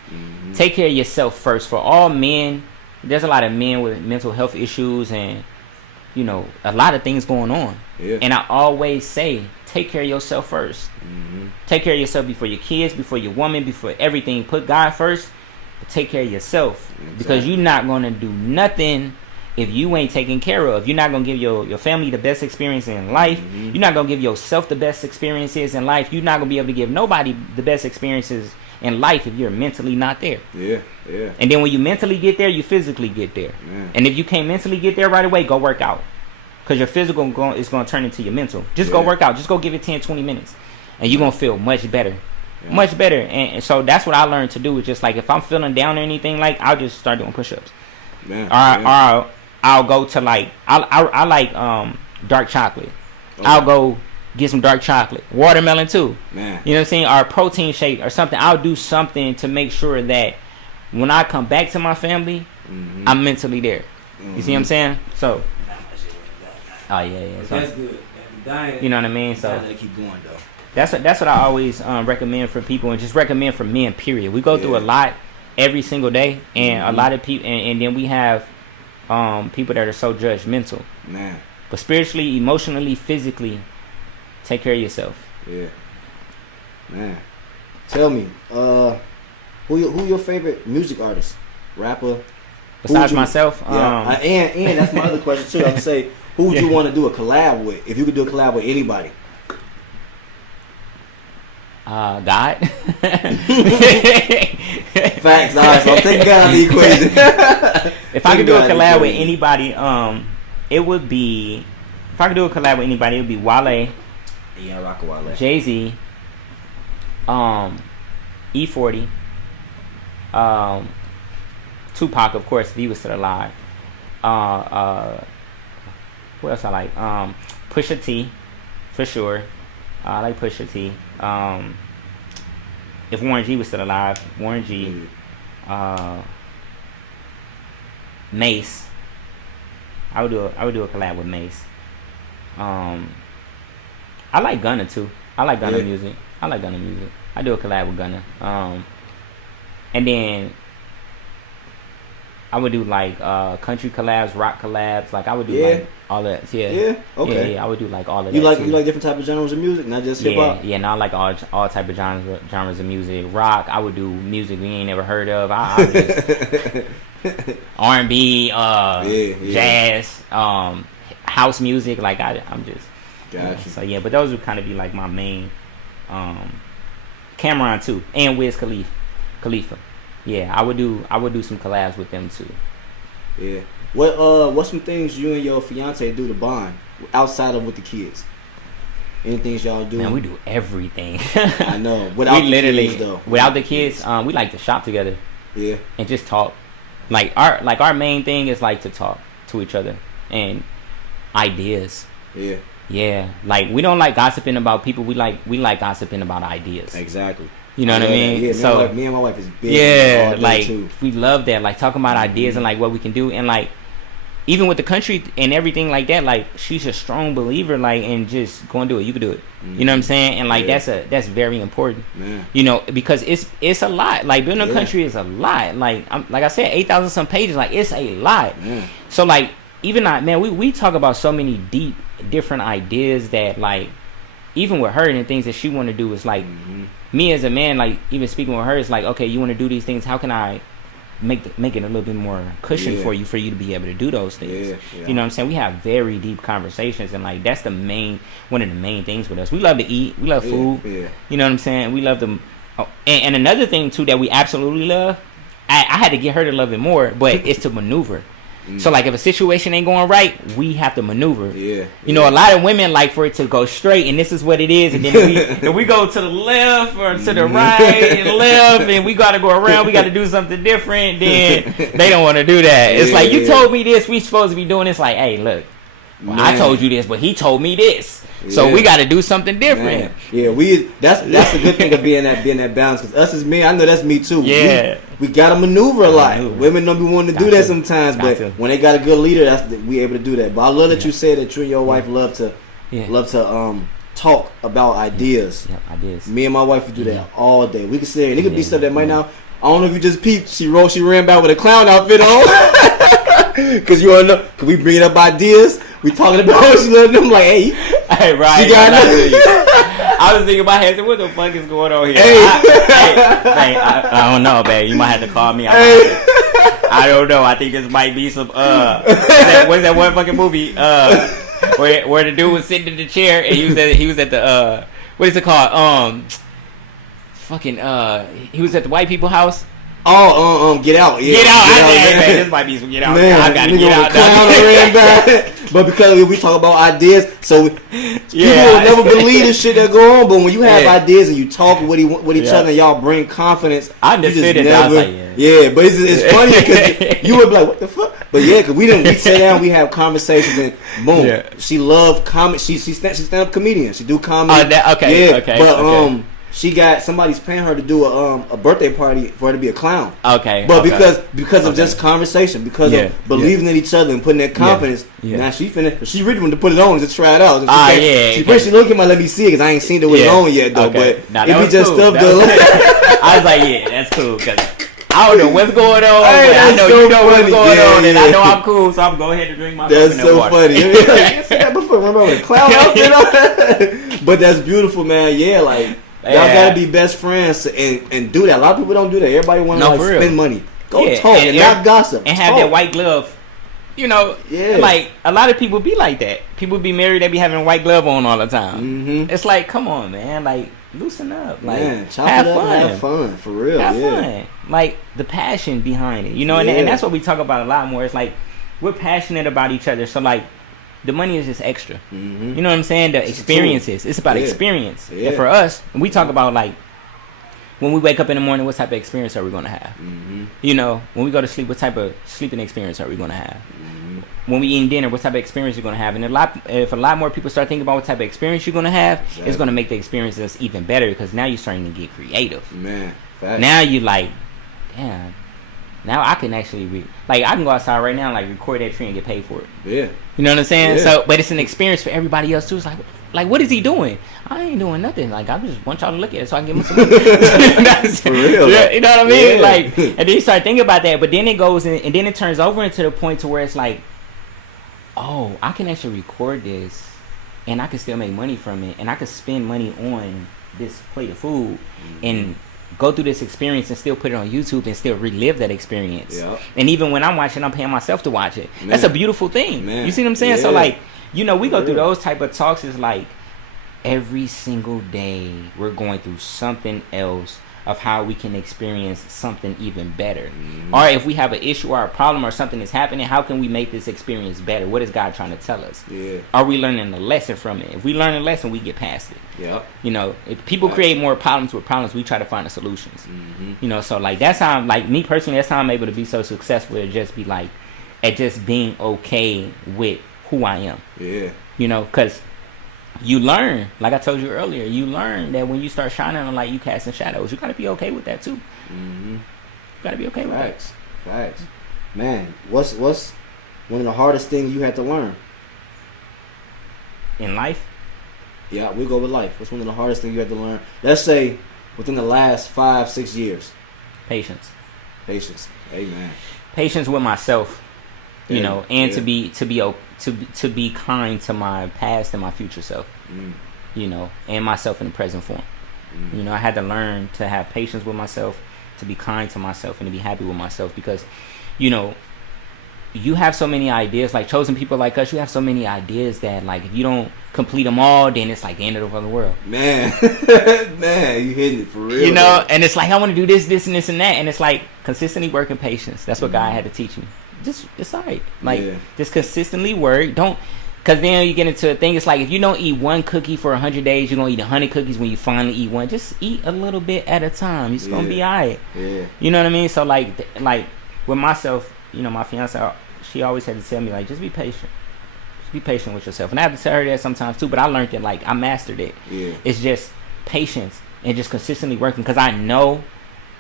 Take care of yourself first. For all men, there's a lot of men with mental health issues and, you know, a lot of things going on. And I always say, take care of yourself first. Take care of yourself before your kids, before your woman, before everything. Put God first, but take care of yourself. Because you're not going to do nothing if you ain't taken care of. You're not going to give your family the best experience in life. You're not going to give yourself the best experiences in life. You're not going to be able to give nobody the best experiences in life if you're mentally not there. And then when you mentally get there, you physically get there. And if you can't mentally get there right away, go work out. Because your physical is going to turn into your mental. Just go work out. Just go give it 10, 20 minutes. And you're going to feel much better. Much better. And so that's what I learned to do. Is just like, if I'm feeling down or anything, like, I'll just start doing push-ups. Or I'll go to like, I like dark chocolate. I'll go get some dark chocolate. Watermelon too. You know what I'm saying? Or a protein shake or something. I'll do something to make sure that when I come back to my family, I'm mentally there. You see what I'm saying? So, so, That's good. you know what I mean? So keep going though. that's what I always recommend for people, and just recommend for men, period. We go through a lot every single day, and a lot of people, and then we have people that are so judgmental. But spiritually, emotionally, physically, take care of yourself. Tell me, who your favorite music artist, rapper? Besides myself? And that's my other question too. I would say, who would you want to do a collab with? If you could do a collab with anybody. God. Facts. All right, so I'm taking God out of the equation. If I could do a collab with anybody, it would be. If I could do a collab with anybody, it would be Wale. Yeah, rock Wale. Jay-Z. E40. Tupac, of course, if he was still alive. What else I like? Pusha T, for sure. I like Pusha T. If Warren G was still alive, Warren G. Mace. I would do a collab with Mace. I like Gunna too. I like Gunna music. I do a collab with Gunna. And then I would do like country collabs, rock collabs. Like I would do like all that. Okay. I would do like all of that. You like different type of genres of music, not just hip hop. Yeah. No, I like all type of genres of music. Rock. I would do music we ain't never heard of. I would just R&B, jazz, house music. Like I'm just. Gotcha. So yeah, but those would kind of be like my main. Cameron too, and Wiz Khalifa. Yeah, I would do some collabs with them too. Yeah. What's some things you and your fiance do to bond outside of with the kids? Anything y'all do? Man, we do everything. I know. Without the kids, though. Without the kids, we like to shop together. Yeah. And just talk. Our main thing is like to talk to each other and ideas. Yeah. Yeah. Like we don't like gossiping about people. We like gossiping about ideas. Exactly. You know what I mean? Yeah. So me and my wife is big. Yeah. Like we love that. Like talking about ideas and like what we can do and like. Even with the country and everything like that, like she's a strong believer, like and just go and do it. You can do it. You know what I'm saying? And like that's very important. Man. You know, because it's a lot. Like building a country is a lot. Like like I said, 8,000 some pages. Like it's a lot. So like even we talk about so many deep different ideas that like even with her and the things that she want to do is like me as a man, like even speaking with her is like, okay, you want to do these things. How can I make it a little bit more cushion for you to be able to do those things. You know what I'm saying? We have very deep conversations and like that's one of the main things with us. We love to eat, we love food. You know what I'm saying? We love them. And another thing too that we absolutely love, I had to get her to love it more, but it's to maneuver. So like if a situation ain't going right, we have to maneuver. You know, a lot of women like for it to go straight and this is what it is, and then we go to the left or to the right and left and we gotta go around, we gotta do something different, then they don't wanna do that. It's like you told me this, we supposed to be doing this, like, hey look, I told you this, but he told me this. So we got to do something different. Yeah, that's a good thing of being that balance. Because us as men, I know that's me too. Yeah, we got to maneuver a lot. Women don't be wanting to do that sometimes, but when they got a good leader, we able to do that. But I love that you said that you and your wife love to talk about ideas. Yeah, ideas. Me and my wife would do that all day. We could say it could be stuff that might not. I don't know if you just peeped. She ran back with a clown outfit on. Cause you wanna know? Cause we bringing up ideas. We talking about what she loved them. Like, hey, right. She got I was thinking about what the fuck is going on here? Hey. I don't know, babe. You might have to call me. I don't know. I think this might be some what's that one fucking movie? Where the dude was sitting in the chair and he was at the what is it called? He was at the white people house. Get out. Yeah, get out. Man, this might be some get out. Man, I gotta get out. But because we talk about ideas, so people will never believe the shit that go on. But when you have ideas and you talk with each other, and y'all bring confidence. I understood it. I was like, but it's funny because you would be like, what the fuck? But because we sit down, we have conversations, and boom, she loved comedy. She's stand up comedian. She do comedy. Okay. She got somebody's paying her to do a birthday party for her to be a clown. Okay. But because of just conversation, because of believing in each other and putting that confidence, now she really wanted to put it on and just try it out. She looked at me, let me see it because I ain't seen it with it on yet though. Okay. But it be just stuff that I was like, that's cool because I don't know what's going on, but I know so you know funny. what's going on, and I know I'm cool, so I'm going to go ahead and drink my That's so water. funny. I seen that before. Remember with a clown outfit on? But that's beautiful, man. Yeah, like. Y'all gotta be best friends and do that. A lot of people don't do that. Everybody want to spend money. Go talk and not gossip. And have that white glove. You know, like a lot of people be like that. People be married, they be having a white glove on all the time. It's like, come on, man. Like, loosen up. Like, have fun. For real. Have fun. Like, the passion behind it. You know, and that's what we talk about a lot more. It's like, we're passionate about each other. So, like, the money is just extra. You know what I'm saying? The experiences. It's about experience. And for us, we talk about like when we wake up in the morning, what type of experience are we going to have? You know, when we go to sleep, what type of sleeping experience are we going to have? When we eat dinner, what type of experience you're going to have? And if a lot more people start thinking about what type of experience you're going to have, it's going to make the experiences even better because now you're starting to get creative. Man, now you like, damn. Now I can actually I can go outside right now and like record that tree and get paid for it. Yeah. You know what I'm saying? Yeah. So, but it's an experience for everybody else too. It's like what is he doing? I ain't doing nothing. Like I just want y'all to look at it so I can give him some money. For real. Yeah, you know what I mean? Yeah. Like, and then you start thinking about that, but then it goes and then it turns over into the point to where it's like, oh, I can actually record this, and I can still make money from it, and I can spend money on this plate of food, and go through this experience and still put it on YouTube and still relive that experience. Yep. And even when I'm watching, I'm paying myself to watch it. Man. That's a beautiful thing. Man. You see what I'm saying? So like, you know, we go through those type of talks. Is like, every single day we're going through something else of how we can experience something even better. Or if we have an issue or a problem or something is happening, how can we make this experience better? What is God trying to tell us? Are we learning a lesson from it? If we learn a lesson, we get past it. You know, if people create more problems with problems, we try to find the solutions. You know, so like that's how, like me personally, that's how I'm able to be so successful, to just be like, at just being okay with who I am. You know, because you learn, like I told you earlier, you learn that when you start shining on light, you casting shadows. You gotta be okay with that too. You gotta be okay with that. Facts. Man, what's one of the hardest things you had to learn in life? Yeah, we go with life. What's one of the hardest things you had to learn? Let's say within the last 5-6 years. Patience. Amen. Patience with myself. You know, and to be kind to my past and my future self. You know, and myself in the present form. You know, I had to learn to have patience with myself, to be kind to myself, and to be happy with myself, because, you know, you have so many ideas, like chosen people like us, you have so many ideas that, like, if you don't complete them all, then it's like the end of the world. Man, you hitting it for real. You know, and it's like, I want to do this, this, and this, and that, and it's like consistently working patience. That's what God had to teach me. Just, it's alright. Like, just consistently work. Don't, because then you get into a thing, it's like, if you don't eat one cookie for 100 days, you're going to eat 100 cookies when you finally eat one. Just eat a little bit at a time. It's going to be alright. You know what I mean? So, like with myself, you know, my fiance, she always had to tell me, like, just be patient. Just be patient with yourself. And I have to tell her that sometimes too, but I learned it, like, I mastered it. It's just patience and just consistently working, because I know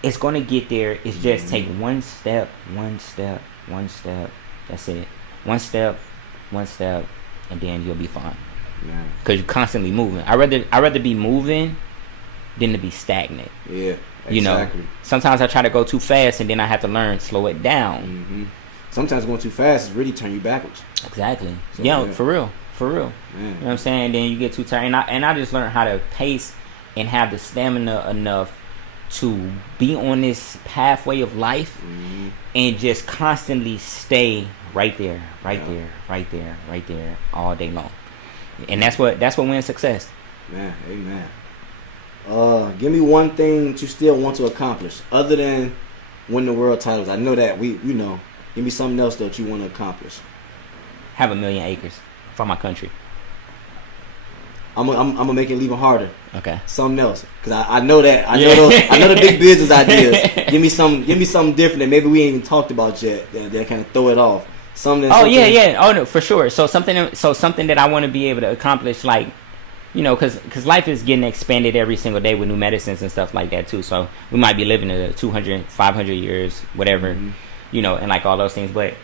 it's going to get there. It's just take one step. That's it. One step, and then you'll be fine. Because you're constantly moving. I rather be moving than to be stagnant. You know, sometimes I try to go too fast, and then I have to learn slow it down. Sometimes going too fast is really turn you backwards. Exactly. So, for real. You know what I'm saying? Then you get too tired, and I just learned how to pace and have the stamina enough to be on this pathway of life and just constantly stay right there all day long. And that's what wins success. Man, amen. Give me one thing that you still want to accomplish other than win the world titles. I know that give me something else that you want to accomplish. Have 1 million acres for my country. I'm gonna make it even harder. Okay. Something else, because I know that I know the big business ideas. Give me something different that maybe we ain't even talked about yet. That kind of throw it off. Something. Oh no, for sure. So something that I want to be able to accomplish, like, you know, because life is getting expanded every single day with new medicines and stuff like that too. So we might be living to 200, 500 years, whatever, you know, and like all those things. But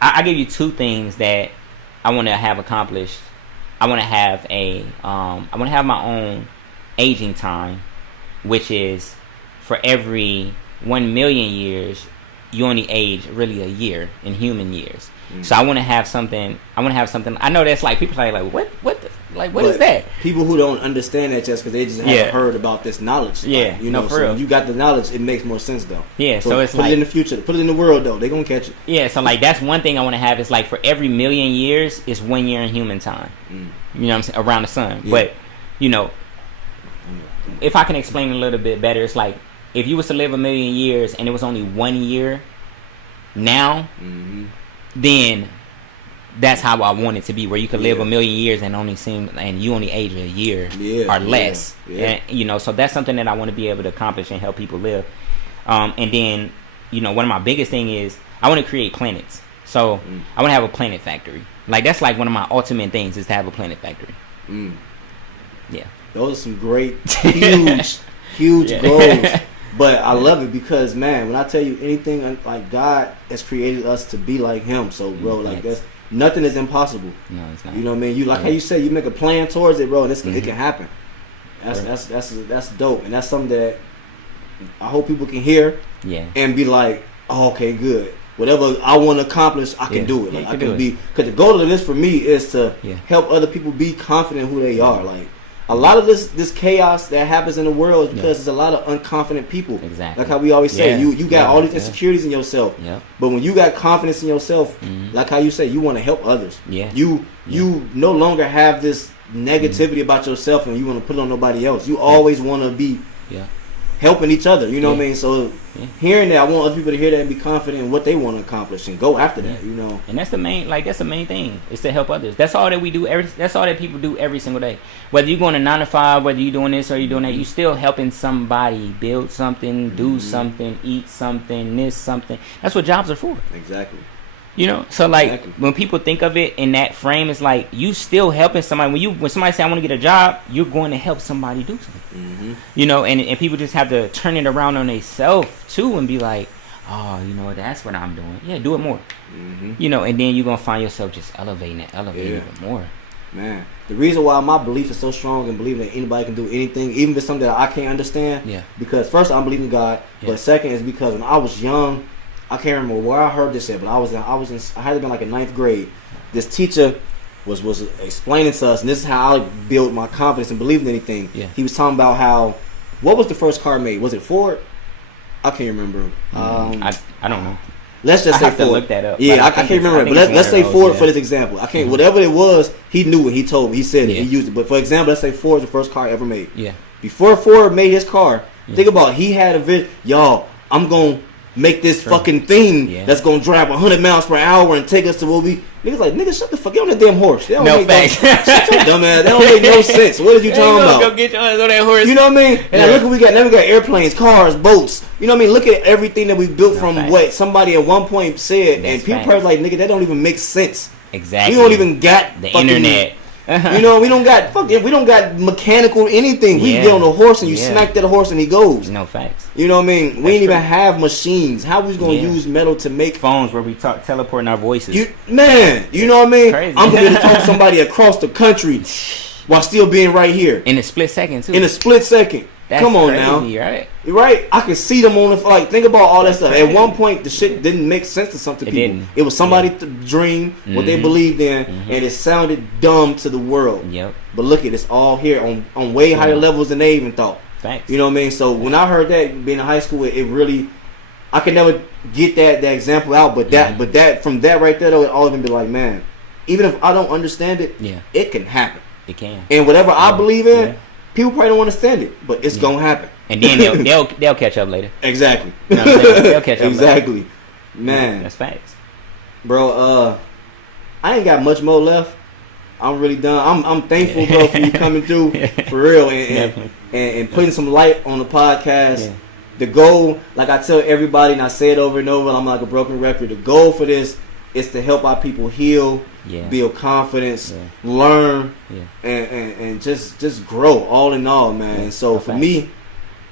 I give you 2 things that I want to have accomplished. I want to have my own aging time, which is for every 1 million years, you only age really a year in human years. So I want to have something. I know that's like people are like, what is that? People who don't understand that just because they just haven't heard about this knowledge. Like, you know, for real. When you got the knowledge, it makes more sense though. So it's put like, it in the future, put it in the world though. They gonna catch it. So like that's one thing I want to have. Is like for every 1 million years, it's 1 year in human time. You know what I'm saying, around the sun. But you know, if I can explain it a little bit better, it's like if you was to live 1 million years and it was only 1 year now, then that's how I want it to be, where you could live 1 million years and you only age a year or less. And, you know, so that's something that I want to be able to accomplish and help people live. And then, you know, one of my biggest thing is I want to create planets. So I want to have a planet factory. Like that's like one of my ultimate things is to have a planet factory. Those are some great, huge goals. But I love it because, man, when I tell you anything, like God has created us to be like Him. So, bro, like that's nothing is impossible. No, it's not. You know what I mean? You like how you say you make a plan towards it, bro, and it can happen. That's dope, and that's something that I hope people can hear. And be like, oh, okay, good. Whatever I want to accomplish, I can do it. Like I can be, because the goal of this for me is to help other people be confident who they are. Like a lot of this chaos that happens in the world is because there's a lot of unconfident people. Exactly. Like how we always say, you got all these insecurities in yourself. But when you got confidence in yourself, like how you say, you want to help others. You no longer have this negativity about yourself and you want to put it on nobody else. You always want to be helping each other. You know what I mean? So hearing that, I want other people to hear that and be confident in what they want to accomplish and go after that. You know, and that's the main thing is to help others. That's all that we do. That's all that people do every single day. Whether you're going to 9 to 5, whether you're doing this or you're doing that, you still helping somebody build something, do something, eat something, this something. That's what jobs are for. Exactly. You know, so like when people think of it in that frame, it's like you still helping somebody. When somebody say I want to get a job, you're going to help somebody do something. You know, and people just have to turn it around on themselves too and be like, oh, you know, that's what I'm doing. Yeah, do it more. You know, and then you're gonna find yourself just elevating even more. Man, the reason why my belief is so strong and believing that anybody can do anything, even if it's something that I can't understand. Because first, I believe in God, but second is because when I was young. I can't remember where I heard this at, but I had to been like in 9th grade. This teacher was explaining to us, and this is how I built my confidence and believing in anything. He was talking about how, what was the first car made? Was it Ford? I can't remember. I don't know. Let's just say Ford. To look that up. Yeah, I can't remember. But let's say Ford for this example. I can't. Whatever it was, he knew it. He told me. He said it. He used it. But for example, let's say Ford's the first car ever made. Before Ford made his car, think about it, he had a vision. Y'all, I'm gonna make this fucking thing that's gonna drive 100 miles per hour and take us to what we. Niggas like, nigga, shut the fuck. Get on that damn horse. They don't no make facts. Shut your dumb ass. That don't make no sense. What are you talking about? Go get your ass on that horse. You know what I mean? And look what we got. Now we got airplanes, cars, boats. You know what I mean? Look at everything that we built from what somebody at one point said, and people probably like, nigga, that don't even make sense. Exactly. We don't even got the internet. You know, we don't got mechanical anything. We get on a horse and you smack that horse and he goes. No facts. You know what I mean? We ain't even have machines. How we gonna use metal to make phones where we teleporting our voices? You know what I mean? Crazy. I'm gonna talk to somebody across the country while still being right here in a split second too. In a split second. That's come on crazy, now, right? Right? I can see them on the like. Think about all that stuff. At one point, the shit didn't make sense to some people. Didn't. It was somebody's dream, what they believed in, and it sounded dumb to the world. But look at it's all here on way higher levels than they even thought. Thanks. You know what I mean? So when I heard that being in high school, it really, I could never get that example out. But that from that right there, though, it all even be like, man, even if I don't understand it, it can happen. It can. And whatever I believe in. People probably don't understand it, but it's gonna happen. And then they'll catch up later. Exactly. You know what I'm saying? They'll catch up exactly. later. Man. That's facts. Bro, I ain't got much more left. I'm really done. I'm thankful, bro, for you coming through for real and putting some light on the podcast. The goal, like I tell everybody and I say it over and over, I'm like a broken record. The goal for this is to help our people heal, build confidence, learn, and just grow all in all, man. And so for me,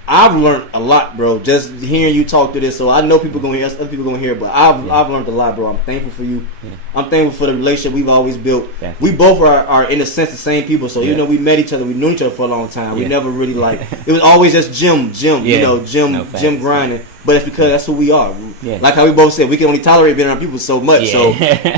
I've learned a lot, bro. Just hearing you talk to this, so I know people gonna hear, other people gonna hear, but I've learned a lot, bro. I'm thankful for you. I'm thankful for the relationship we've always built. We both are in a sense the same people. So you know, we met each other, we knew each other for a long time. We never really like it was always just gym, you know, gym grinding. But it's because that's who we are. Like how we both said, we can only tolerate being around people so much. So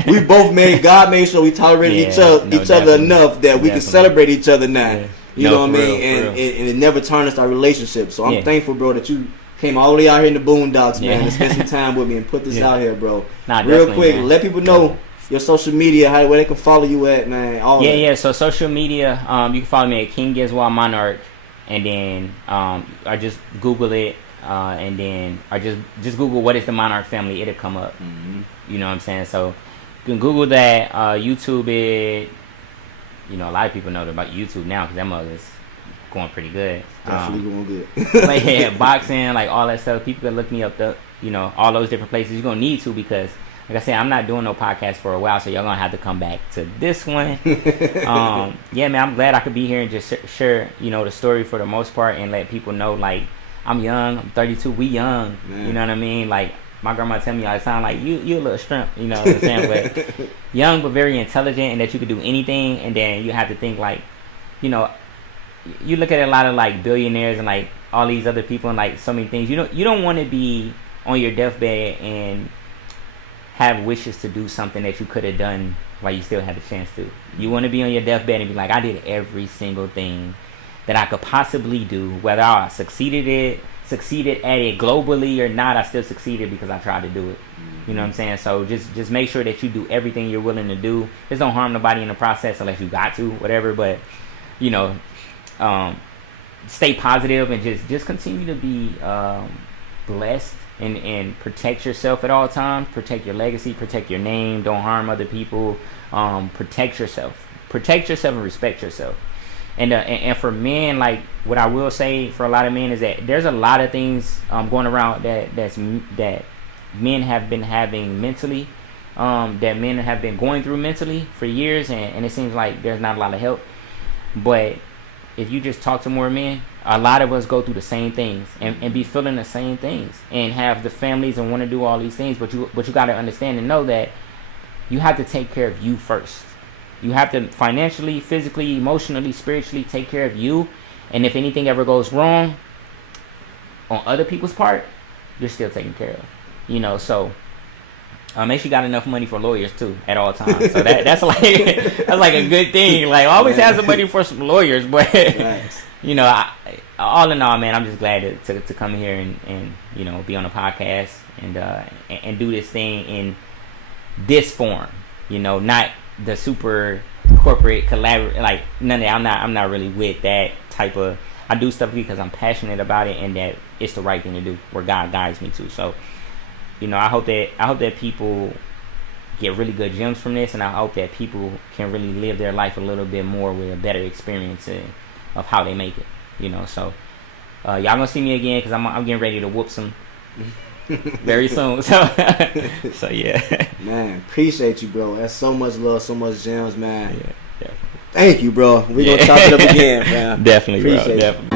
we both God made sure we tolerated each other enough that we can celebrate each other now. You know what I mean? And it never tarnished our relationship. So I'm thankful, bro, that you came all the way out here in the boondocks, man, and spent some time with me and put this out here, bro. Real quick, man. Let people know your social media, where they can follow you at, man. All that. So social media, you can follow me at King Giezwa Monarch, and then I just Google it, and then I just Google what is the Monarch family. It'll come up. You know what I'm saying? So you can Google that, YouTube it. You know, a lot of people know about YouTube now because that mother is going pretty good. Definitely going good. Like boxing, like all that stuff. People can look me up, you know, all those different places. You're gonna need to because, like I said, I'm not doing no podcast for a while, so y'all gonna have to come back to this one. Man, I'm glad I could be here and just share, you know, the story for the most part and let people know, like, I'm young, I'm 32, we young. Man. You know what I mean? Like, my grandma tell me I sound like you a little shrimp, you know what I'm saying? But young but very intelligent, and that you could do anything. And then you have to think, like, you know, you look at a lot of like billionaires and like all these other people and like so many things. You don't want to be on your deathbed and have wishes to do something that you could have done while you still had the chance to. You want to be on your deathbed and be like, I did every single thing that I could possibly do, whether I succeeded at it globally or not. I still succeeded because I tried to do it. You know what I'm saying? So just make sure that you do everything you're willing to do. Just don't harm nobody in the process unless you got to, whatever. But you know, stay positive and just continue to be blessed and protect yourself at all times. Protect your legacy, protect your name. Don't harm other people. Protect yourself and respect yourself. And for men, like what I will say for a lot of men is that there's a lot of things going around that men have been having mentally, that men have been going through mentally for years, and it seems like there's not a lot of help. But if you just talk to more men, a lot of us go through the same things and be feeling the same things and have the families and want to do all these things. But you got to understand and know that you have to take care of you first. You have to financially, physically, emotionally, spiritually take care of you. And if anything ever goes wrong on other people's part, you're still taken care of. You know, so make sure you got enough money for lawyers too at all times. So that's like a good thing. Like always have some money for some lawyers, but you know, all in all, man, I'm just glad to come here and you know, be on a podcast and do this thing in this form. You know, not the super corporate collaborate, like none of that. I'm not really with that type of. I do stuff because I'm passionate about it and that it's the right thing to do, where God guides me to. So, you know, I hope that people get really good gems from this, and I hope that people can really live their life a little bit more with a better experience of how they make it. You know, so y'all gonna see me again because I'm getting ready to whoop some very soon. So yeah. Man, appreciate you, bro. That's so much love, so much gems, man. Yeah, definitely. Thank you, bro. We gonna chop it up again, man. Definitely, appreciate bro. Definitely.